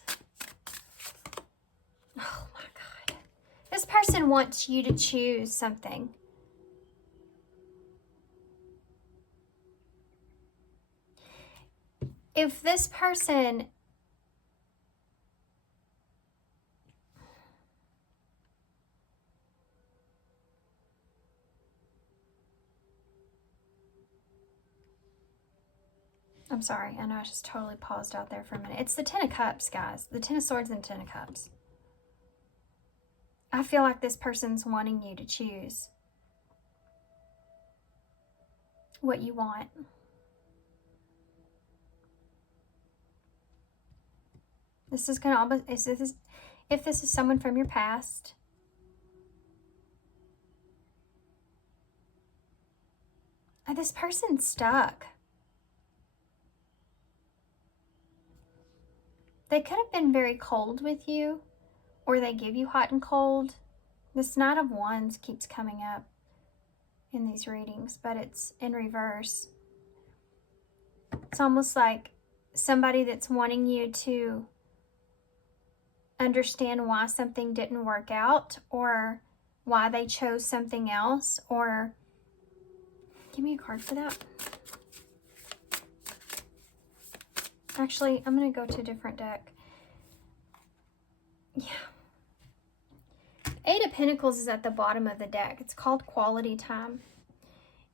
Oh my God. This person wants you to choose something. If this person I'm sorry, I know I just totally paused out there for a minute. It's the Ten of Cups, guys. The Ten of Swords and Ten of Cups. I feel like this person's wanting you to choose what you want. This is going to almost, if this is someone from your past, this person's stuck. They could have been very cold with you, or they give you hot and cold. This Knight of Wands keeps coming up in these readings, but it's in reverse. It's almost like somebody that's wanting you to understand why something didn't work out, or why they chose something else, or give me a card for that. Actually, I'm going to go to a different deck. Yeah. Eight of Pentacles is at the bottom of the deck. It's called Quality Time.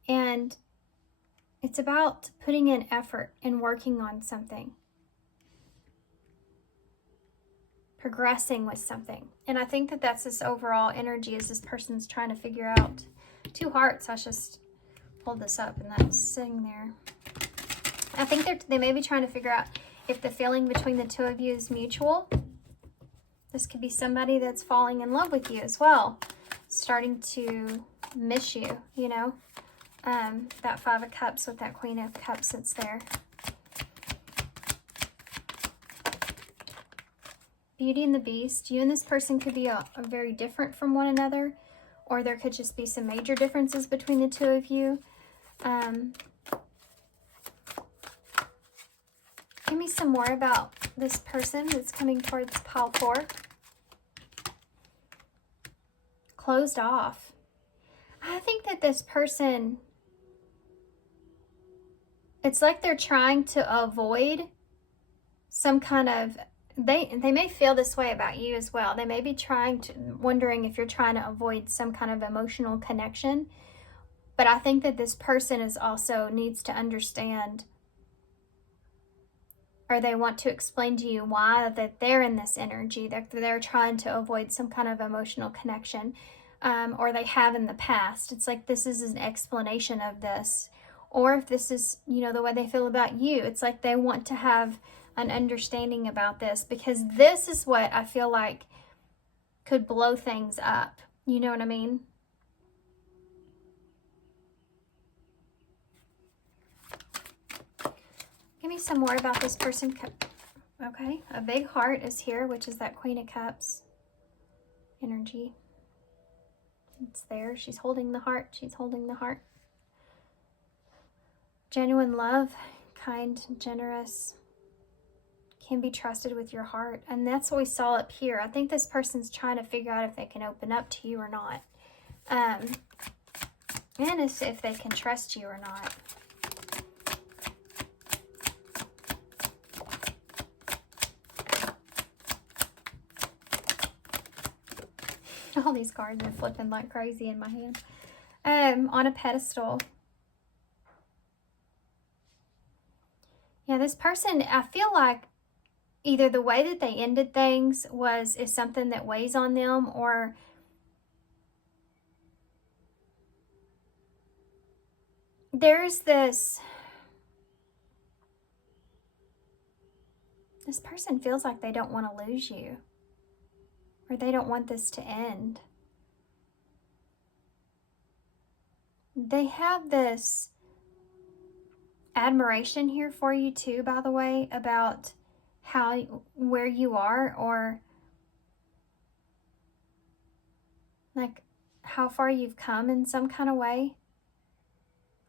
And it's about putting in effort and working on something. Progressing with something. And I think that that's this overall energy as this person's trying to figure out. Two hearts. I just pulled this up and that's sitting there. I think they may be trying to figure out if the feeling between the two of you is mutual. This could be somebody that's falling in love with you as well. Starting to miss you, you know. That Five of Cups with that Queen of Cups that's there. Beauty and the Beast. You and this person could be a very different from one another. Or there could just be some major differences between the two of you. Give me some more about this person that's coming towards pile 4. Closed off. I think that this person, it's like they're trying to avoid some kind of, they may feel this way about you as well. They may be wondering if you're trying to avoid some kind of emotional connection. But I think that this person is also needs to understand, or they want to explain to you why that they're in this energy, that they're trying to avoid some kind of emotional connection, or they have in the past. It's like this is an explanation of this. Or if this is, you know, the way they feel about you, it's like they want to have an understanding about this, because this is what I feel like could blow things up. You know what I mean? Give me some more about this person. Okay, a big heart is here, which is that Queen of Cups energy. It's there. She's holding the heart. She's holding the heart. Genuine love, kind, generous, can be trusted with your heart. And that's what we saw up here. I think this person's trying to figure out if they can open up to you or not. And if they can trust you or not. All these cards are flipping like crazy in my hand. On a pedestal. Yeah, this person, I feel like either the way that they ended things is something that weighs on them, or there's this person feels like they don't want to lose you, or they don't want this to end. They have this admiration here for you too, by the way, about where you are, or like how far you've come in some kind of way.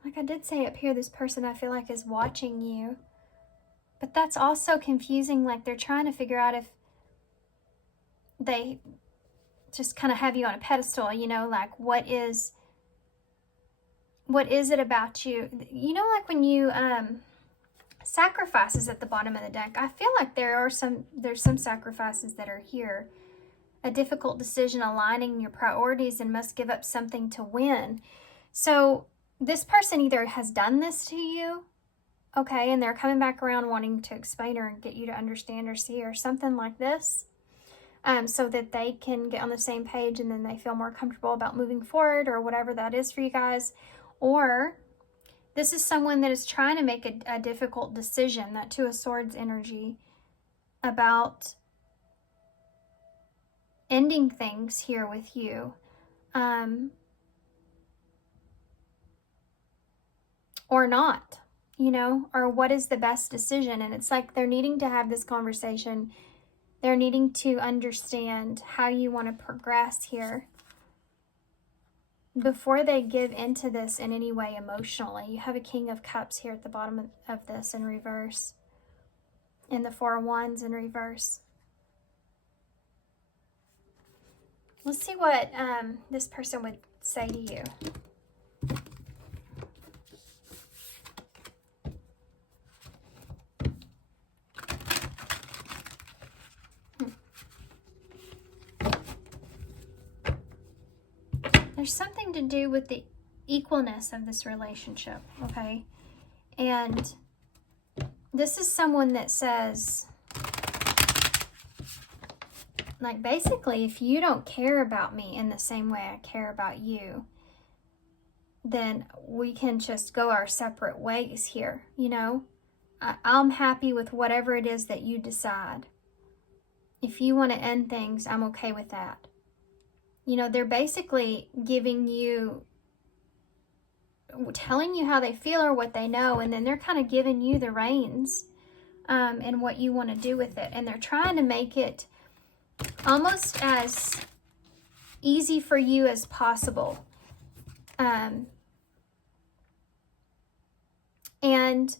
Like I did say up here, this person I feel like is watching you, but that's also confusing. Like they're trying to figure out if they just kind of have you on a pedestal, you know, like what is it about you? You know, like when you sacrifices at the bottom of the deck, I feel like there's some sacrifices that are here. A difficult decision aligning your priorities and must give up something to win. So this person either has done this to you, okay, and they're coming back around wanting to explain or get you to understand or see or something like this, so that they can get on the same page and then they feel more comfortable about moving forward or whatever that is for you guys. Or this is someone that is trying to make a difficult decision, that Two of Swords energy, about ending things here with you. Or not, you know, or what is the best decision. And it's like they're needing to have this conversation. They're needing to understand how you want to progress here before they give into this in any way emotionally. You have a King of Cups here at the bottom of this in reverse, and the Four of Wands in reverse. Let's see what this person would say to you. There's something to do with the equalness of this relationship, okay? And this is someone that says, like, basically, if you don't care about me in the same way I care about you, then we can just go our separate ways here, you know? I'm happy with whatever it is that you decide. If you want to end things, I'm okay with that. You know, they're basically giving you, telling you how they feel or what they know, and then they're kind of giving you the reins and what you want to do with it. And they're trying to make it almost as easy for you as possible. And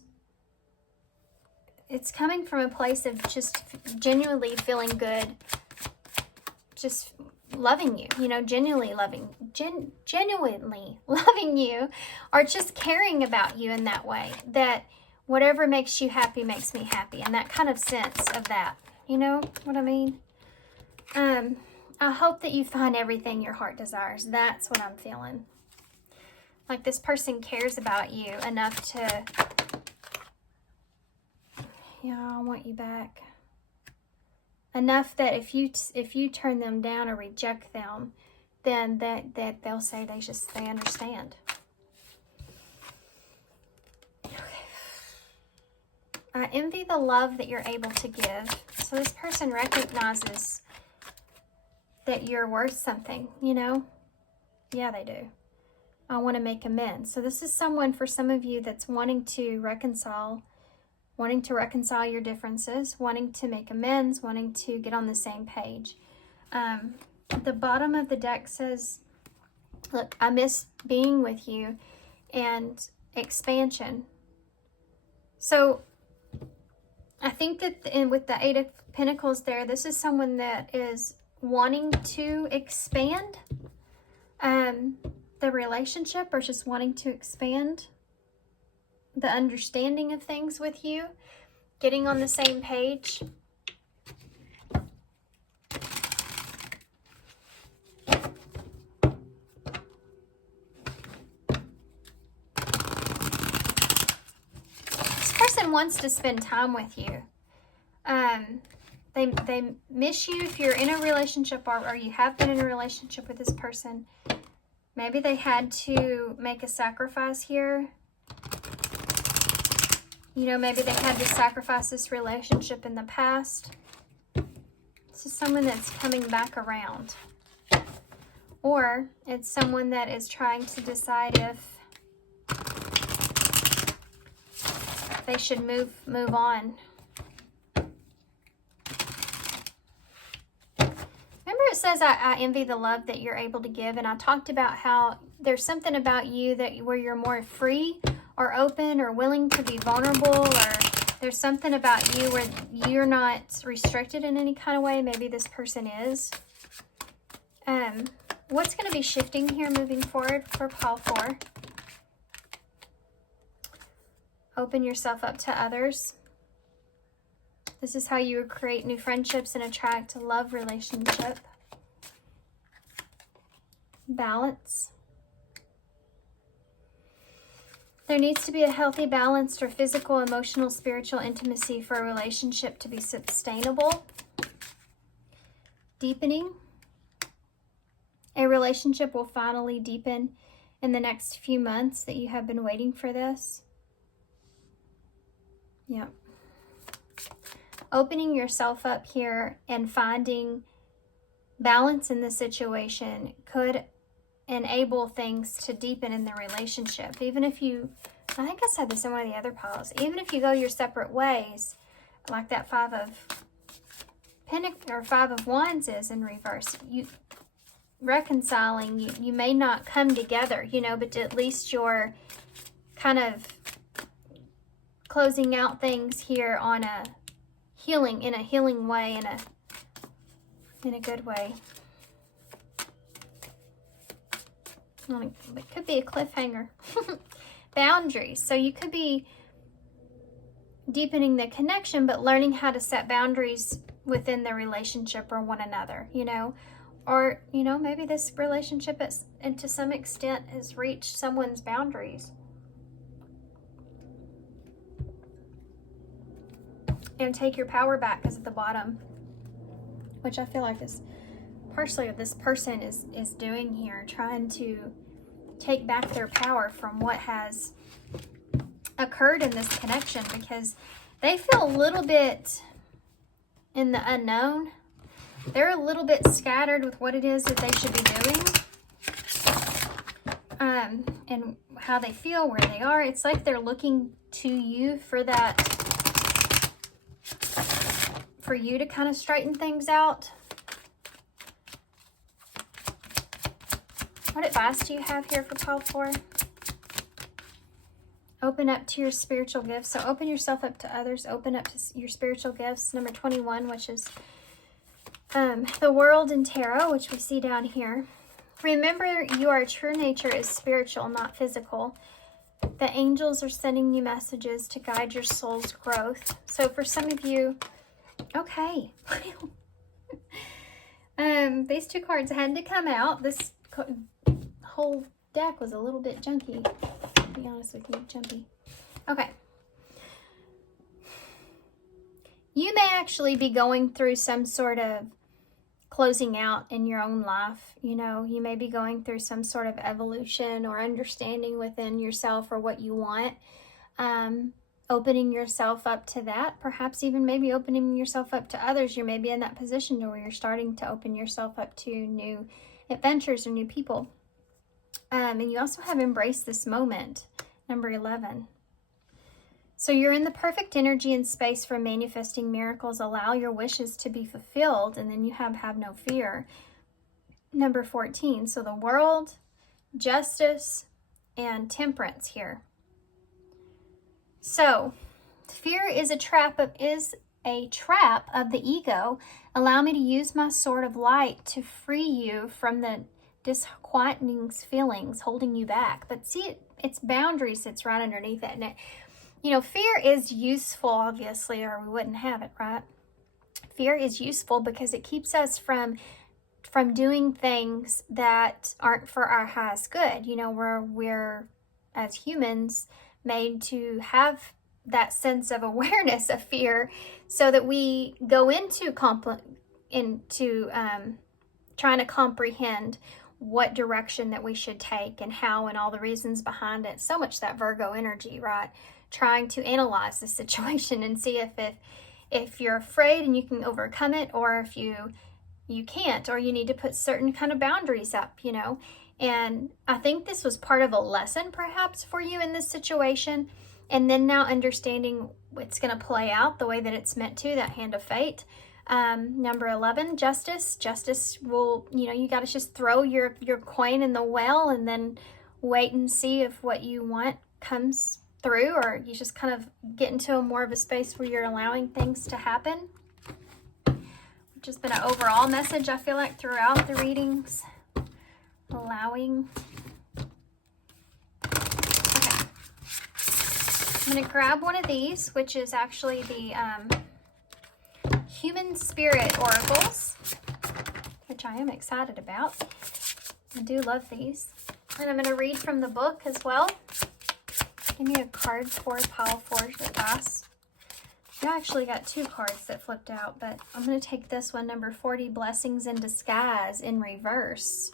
it's coming from a place of just genuinely feeling good, just loving you, you know, genuinely loving you, or just caring about you in that way, that whatever makes you happy makes me happy, and that kind of sense of that, you know what I mean? I hope that you find everything your heart desires. That's what I'm feeling. Like this person cares about you enough to, yeah, I want you back. Enough that if you turn them down or reject them, then that they'll say they understand. Okay. I envy the love that you're able to give. So this person recognizes that you're worth something, you know? Yeah, they do. I want to make amends. So this is someone, for some of you, that's wanting to reconcile your differences, wanting to make amends, wanting to get on the same page. The bottom of the deck says, look, I miss being with you, and expansion. So I think that with the Eight of Pentacles there, this is someone that is wanting to expand the relationship, or just wanting to expand the understanding of things with you, getting on the same page. This person person wants to spend time with you. They miss you if you're in a relationship, or you have been in a relationship with this person. Maybe they had to make a sacrifice here. You know, maybe they had to sacrifice this relationship in the past. This is someone that's coming back around. Or it's someone that is trying to decide if they should move on. Remember, it says, I envy the love that you're able to give. And I talked about how there's something about you where you're more free or open or willing to be vulnerable, or there's something about you where you're not restricted in any kind of way. Maybe this person is. What's going to be shifting here moving forward for Pile 4? Open yourself up to others. This is how you create new friendships and attract a love relationship. Balance. There needs to be a healthy, balanced, or physical, emotional, spiritual intimacy for a relationship to be sustainable. Deepening. A relationship will finally deepen in the next few months that you have been waiting for this. Yep. Opening yourself up here and finding balance in the situation could enable things to deepen in the relationship. Even if you, I think I said this in one of the other piles, even if you go your separate ways, like that Five of Wands is in reverse, you reconciling, you may not come together, you know, but at least you're kind of closing out things here on a healing way, in a good way. It could be a cliffhanger. Boundaries. So you could be deepening the connection, but learning how to set boundaries within the relationship or one another, you know. Or, you know, maybe this relationship and to some extent has reached someone's boundaries. And take your power back is at the bottom, which I feel like is partially what this person is doing here, trying to take back their power from what has occurred in this connection, because they feel a little bit in the unknown. They're a little bit scattered with what it is that they should be doing, and how they feel, where they are. It's like they're looking to you for that, for you to kind of straighten things out. What advice do you have here for Pile 4? Open up to your spiritual gifts. So open yourself up to others. Open up to your spiritual gifts. Number 21, which is the world in tarot, which we see down here. Remember, your true nature is spiritual, not physical. The angels are sending you messages to guide your soul's growth. So for some of you, okay. These two cards had to come out. This whole deck was a little bit junky, to be honest with you, jumpy. Okay. You may actually be going through some sort of closing out in your own life. You know, you may be going through some sort of evolution or understanding within yourself or what you want. Opening yourself up to that, perhaps even maybe opening yourself up to others. You may be in that position to where you're starting to open yourself up to new adventures or new people. And you also have embraced this moment, number 11. So you're in the perfect energy and space for manifesting miracles. Allow your wishes to be fulfilled, and then you have no fear. Number 14. So the world, justice, and temperance here. So fear is a trap of the ego. Allow me to use my sword of light to free you from the disquieting feelings holding you back. But see, it's boundaries that's right underneath that. And you know, fear is useful, obviously, or we wouldn't have it, right? Fear is useful because it keeps us from doing things that aren't for our highest good. You know, we're as humans made to have that sense of awareness of fear, so that we go into trying to comprehend what direction that we should take and how and all the reasons behind it. So much that Virgo energy, right? Trying to analyze the situation and see if you're afraid and you can overcome it, or if you can't, or you need to put certain kind of boundaries up, you know. And I think this was part of a lesson perhaps for you in this situation. And then now understanding it's going to play out the way that it's meant to, that hand of fate. Number 11, justice. Justice will, you know, you got to just throw your coin in the well and then wait and see if what you want comes through, or you just kind of get into more of a space where you're allowing things to happen. Which has been an overall message, I feel like, throughout the readings. Allowing. Okay. I'm going to grab one of these, which is actually the Human Spirit Oracles, which I am excited about. I do love these. And I'm going to read from the book as well. Give me a card for Pile 4 to pass. I actually got 2 cards that flipped out, but I'm going to take this one, number 40, Blessings in Disguise, in reverse.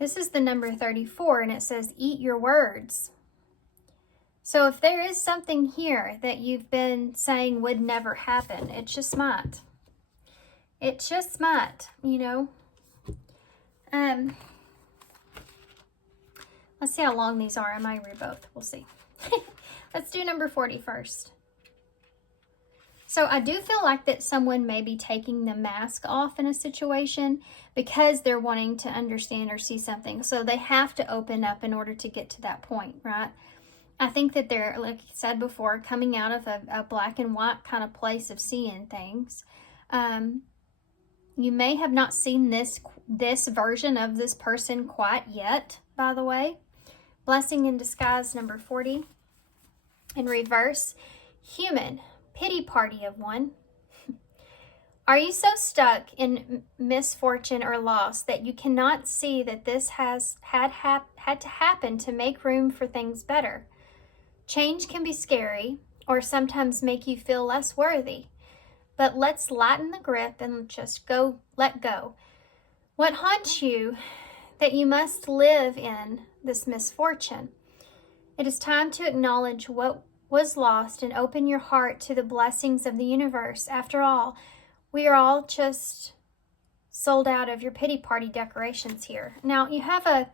This is the number 34, and it says, eat your words. So if there is something here that you've been saying would never happen, it just might. It just might, you know. Let's see how long these are. I might read both. We'll see. Let's do number 40 first. So I do feel like that someone may be taking the mask off in a situation because they're wanting to understand or see something. So they have to open up in order to get to that point, right? I think that they're, like I said before, coming out of a black and white kind of place of seeing things. You may have not seen this version of this person quite yet, by the way. Blessing in Disguise, number 40. In reverse, Human. Pity party of one. Are you so stuck in misfortune or loss that you cannot see that this has had to happen to make room for things better? Change can be scary or sometimes make you feel less worthy, but let's lighten the grip and just let go. What haunts you that you must live in this misfortune? It is time to acknowledge what was lost and open your heart to the blessings of the universe. After all, we are all just sold out of your pity party decorations here. Now, you have a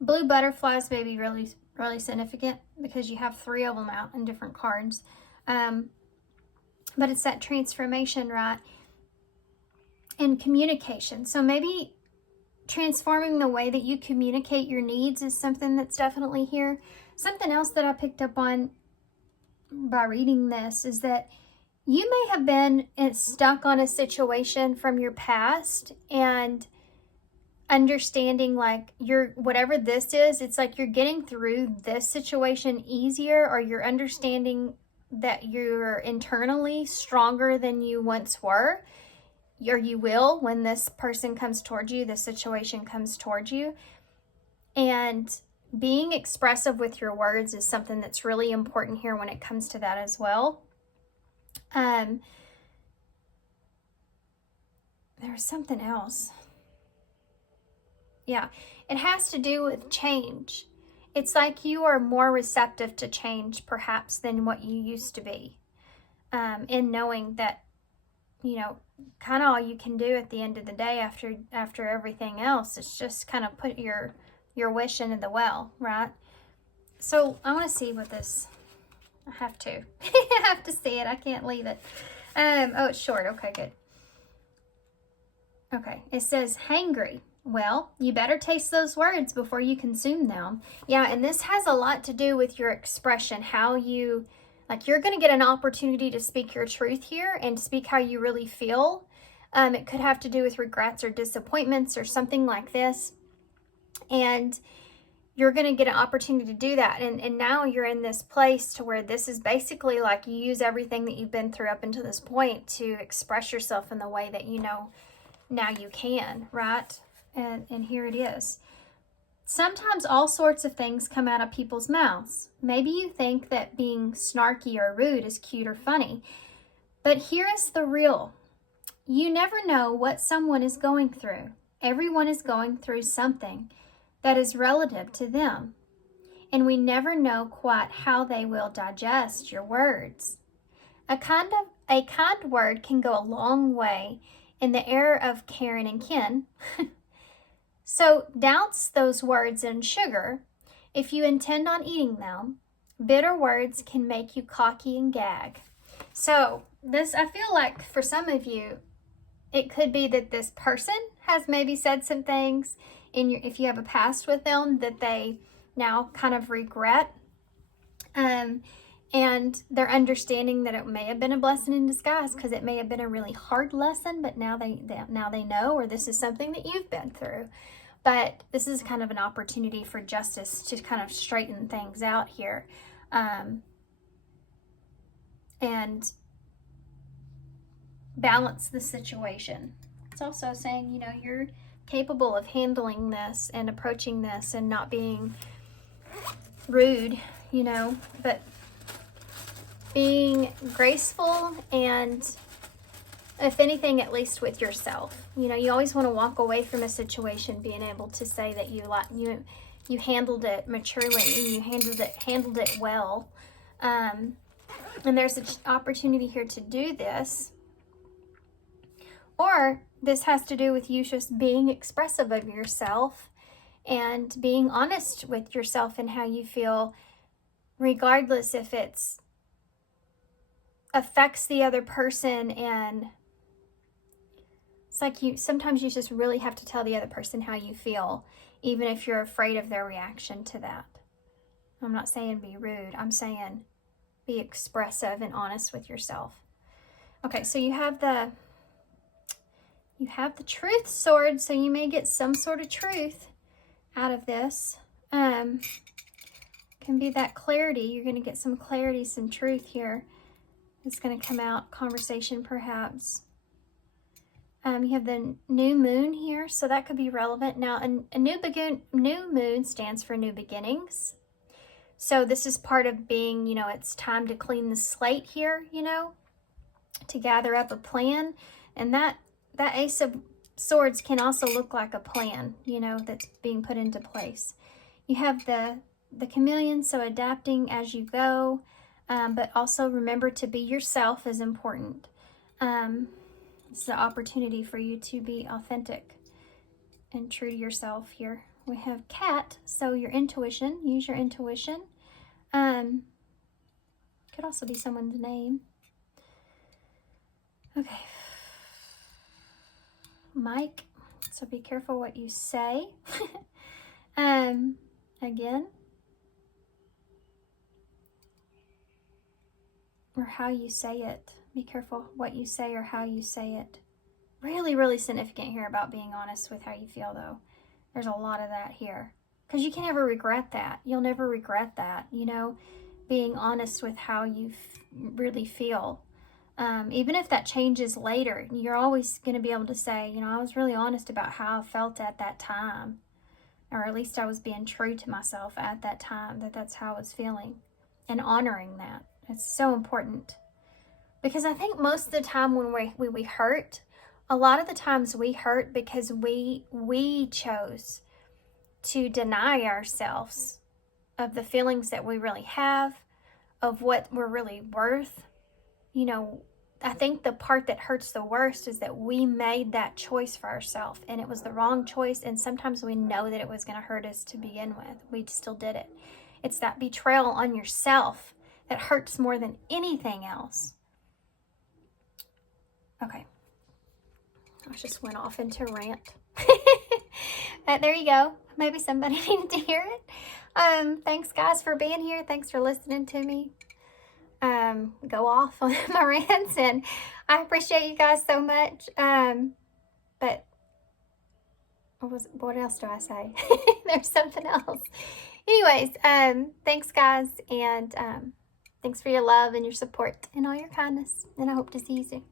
blue butterflies, maybe really, really significant because you have 3 of them out in different cards. But it's that transformation, right? And communication. So maybe transforming the way that you communicate your needs is something that's definitely here. Something else that I picked up on by reading this is that you may have been stuck on a situation from your past, and understanding like whatever this is, it's like you're getting through this situation easier, or you're understanding that you're internally stronger than you once were, or you will when this person comes towards you, this situation comes towards you. And being expressive with your words is something that's really important here when it comes to that as well. There's something else. Yeah, it has to do with change. It's like you are more receptive to change perhaps than what you used to be. In knowing that, you know, kind of all you can do at the end of the day after everything else is just kind of put your wish into the well, right? So I want to see what this, I have to. I have to see it. I can't leave it. Oh, it's short. Okay, good. Okay, it says hangry. Well, you better taste those words before you consume them. Yeah, and this has a lot to do with your expression, how you, like, you're going to get an opportunity to speak your truth here and speak how you really feel. It could have to do with regrets or disappointments or something like this. And you're going to get an opportunity to do that. And now you're in this place to where this is basically like you use everything that you've been through up until this point to express yourself in the way that you know now you can, right? And here it is. Sometimes all sorts of things come out of people's mouths. Maybe you think that being snarky or rude is cute or funny, but here is the real. You never know what someone is going through. Everyone is going through something that is relative to them, and we never know quite how they will digest your words. A kind word can go a long way in the era of Karen and Ken. So douse those words in sugar if you intend on eating them. Bitter words can make you cocky and gag. So this, I feel like for some of you, it could be that this person has maybe said some things if you have a past with them that they now kind of regret. And they're understanding that it may have been a blessing in disguise because it may have been a really hard lesson, but now they know, or this is something that you've been through. But this is kind of an opportunity for justice to kind of straighten things out here. And balance the situation. It's also saying, you're capable of handling this and approaching this and not being rude, but being graceful and, if anything, at least with yourself. You always want to walk away from a situation being able to say that you handled it maturely and you handled it well. And there's an opportunity here to do this. Or this has to do with you just being expressive of yourself and being honest with yourself and how you feel, regardless if it's affects the other person. And it's like sometimes you just really have to tell the other person how you feel, even if you're afraid of their reaction to that. I'm not saying be rude. I'm saying be expressive and honest with yourself. Okay, so you have the truth sword, so you may get some sort of truth out of this. Can be that clarity. You're going to get some clarity, some truth here. It's going to come out, conversation perhaps. You have the new moon here, so that could be relevant. Now, a new moon stands for new beginnings. So this is part of being, it's time to clean the slate here, to gather up a plan. And that Ace of Swords can also look like a plan, that's being put into place. You have the chameleon, so adapting as you go, but also remember to be yourself is important. It's the opportunity for you to be authentic and true to yourself here. We have cat, so your intuition, use your intuition. Could also be someone's name. Okay. Mike, so be careful what you say. Again. Or how you say it. Be careful what you say or how you say it. Really, really significant here about being honest with how you feel, though. There's a lot of that here. Because you can never regret that. You'll never regret that, being honest with how you really feel. Even if that changes later, you're always going to be able to say, I was really honest about how I felt at that time. Or at least I was being true to myself at that time, that's how I was feeling. And honoring that. It's so important. Because I think most of the time when we hurt, a lot of the times we hurt because we chose to deny ourselves of the feelings that we really have, of what we're really worth. I think the part that hurts the worst is that we made that choice for ourselves and it was the wrong choice, and sometimes we know that it was going to hurt us to begin with. We still did it. It's that betrayal on yourself that hurts more than anything else. Okay. I just went off into a rant. But there you go. Maybe somebody needed to hear it. Thanks, guys, for being here. Thanks for listening to me go off on my rants, and I appreciate you guys so much. But what else do I say? There's something else. Anyways, thanks, guys, and thanks for your love and your support and all your kindness, and I hope to see you soon.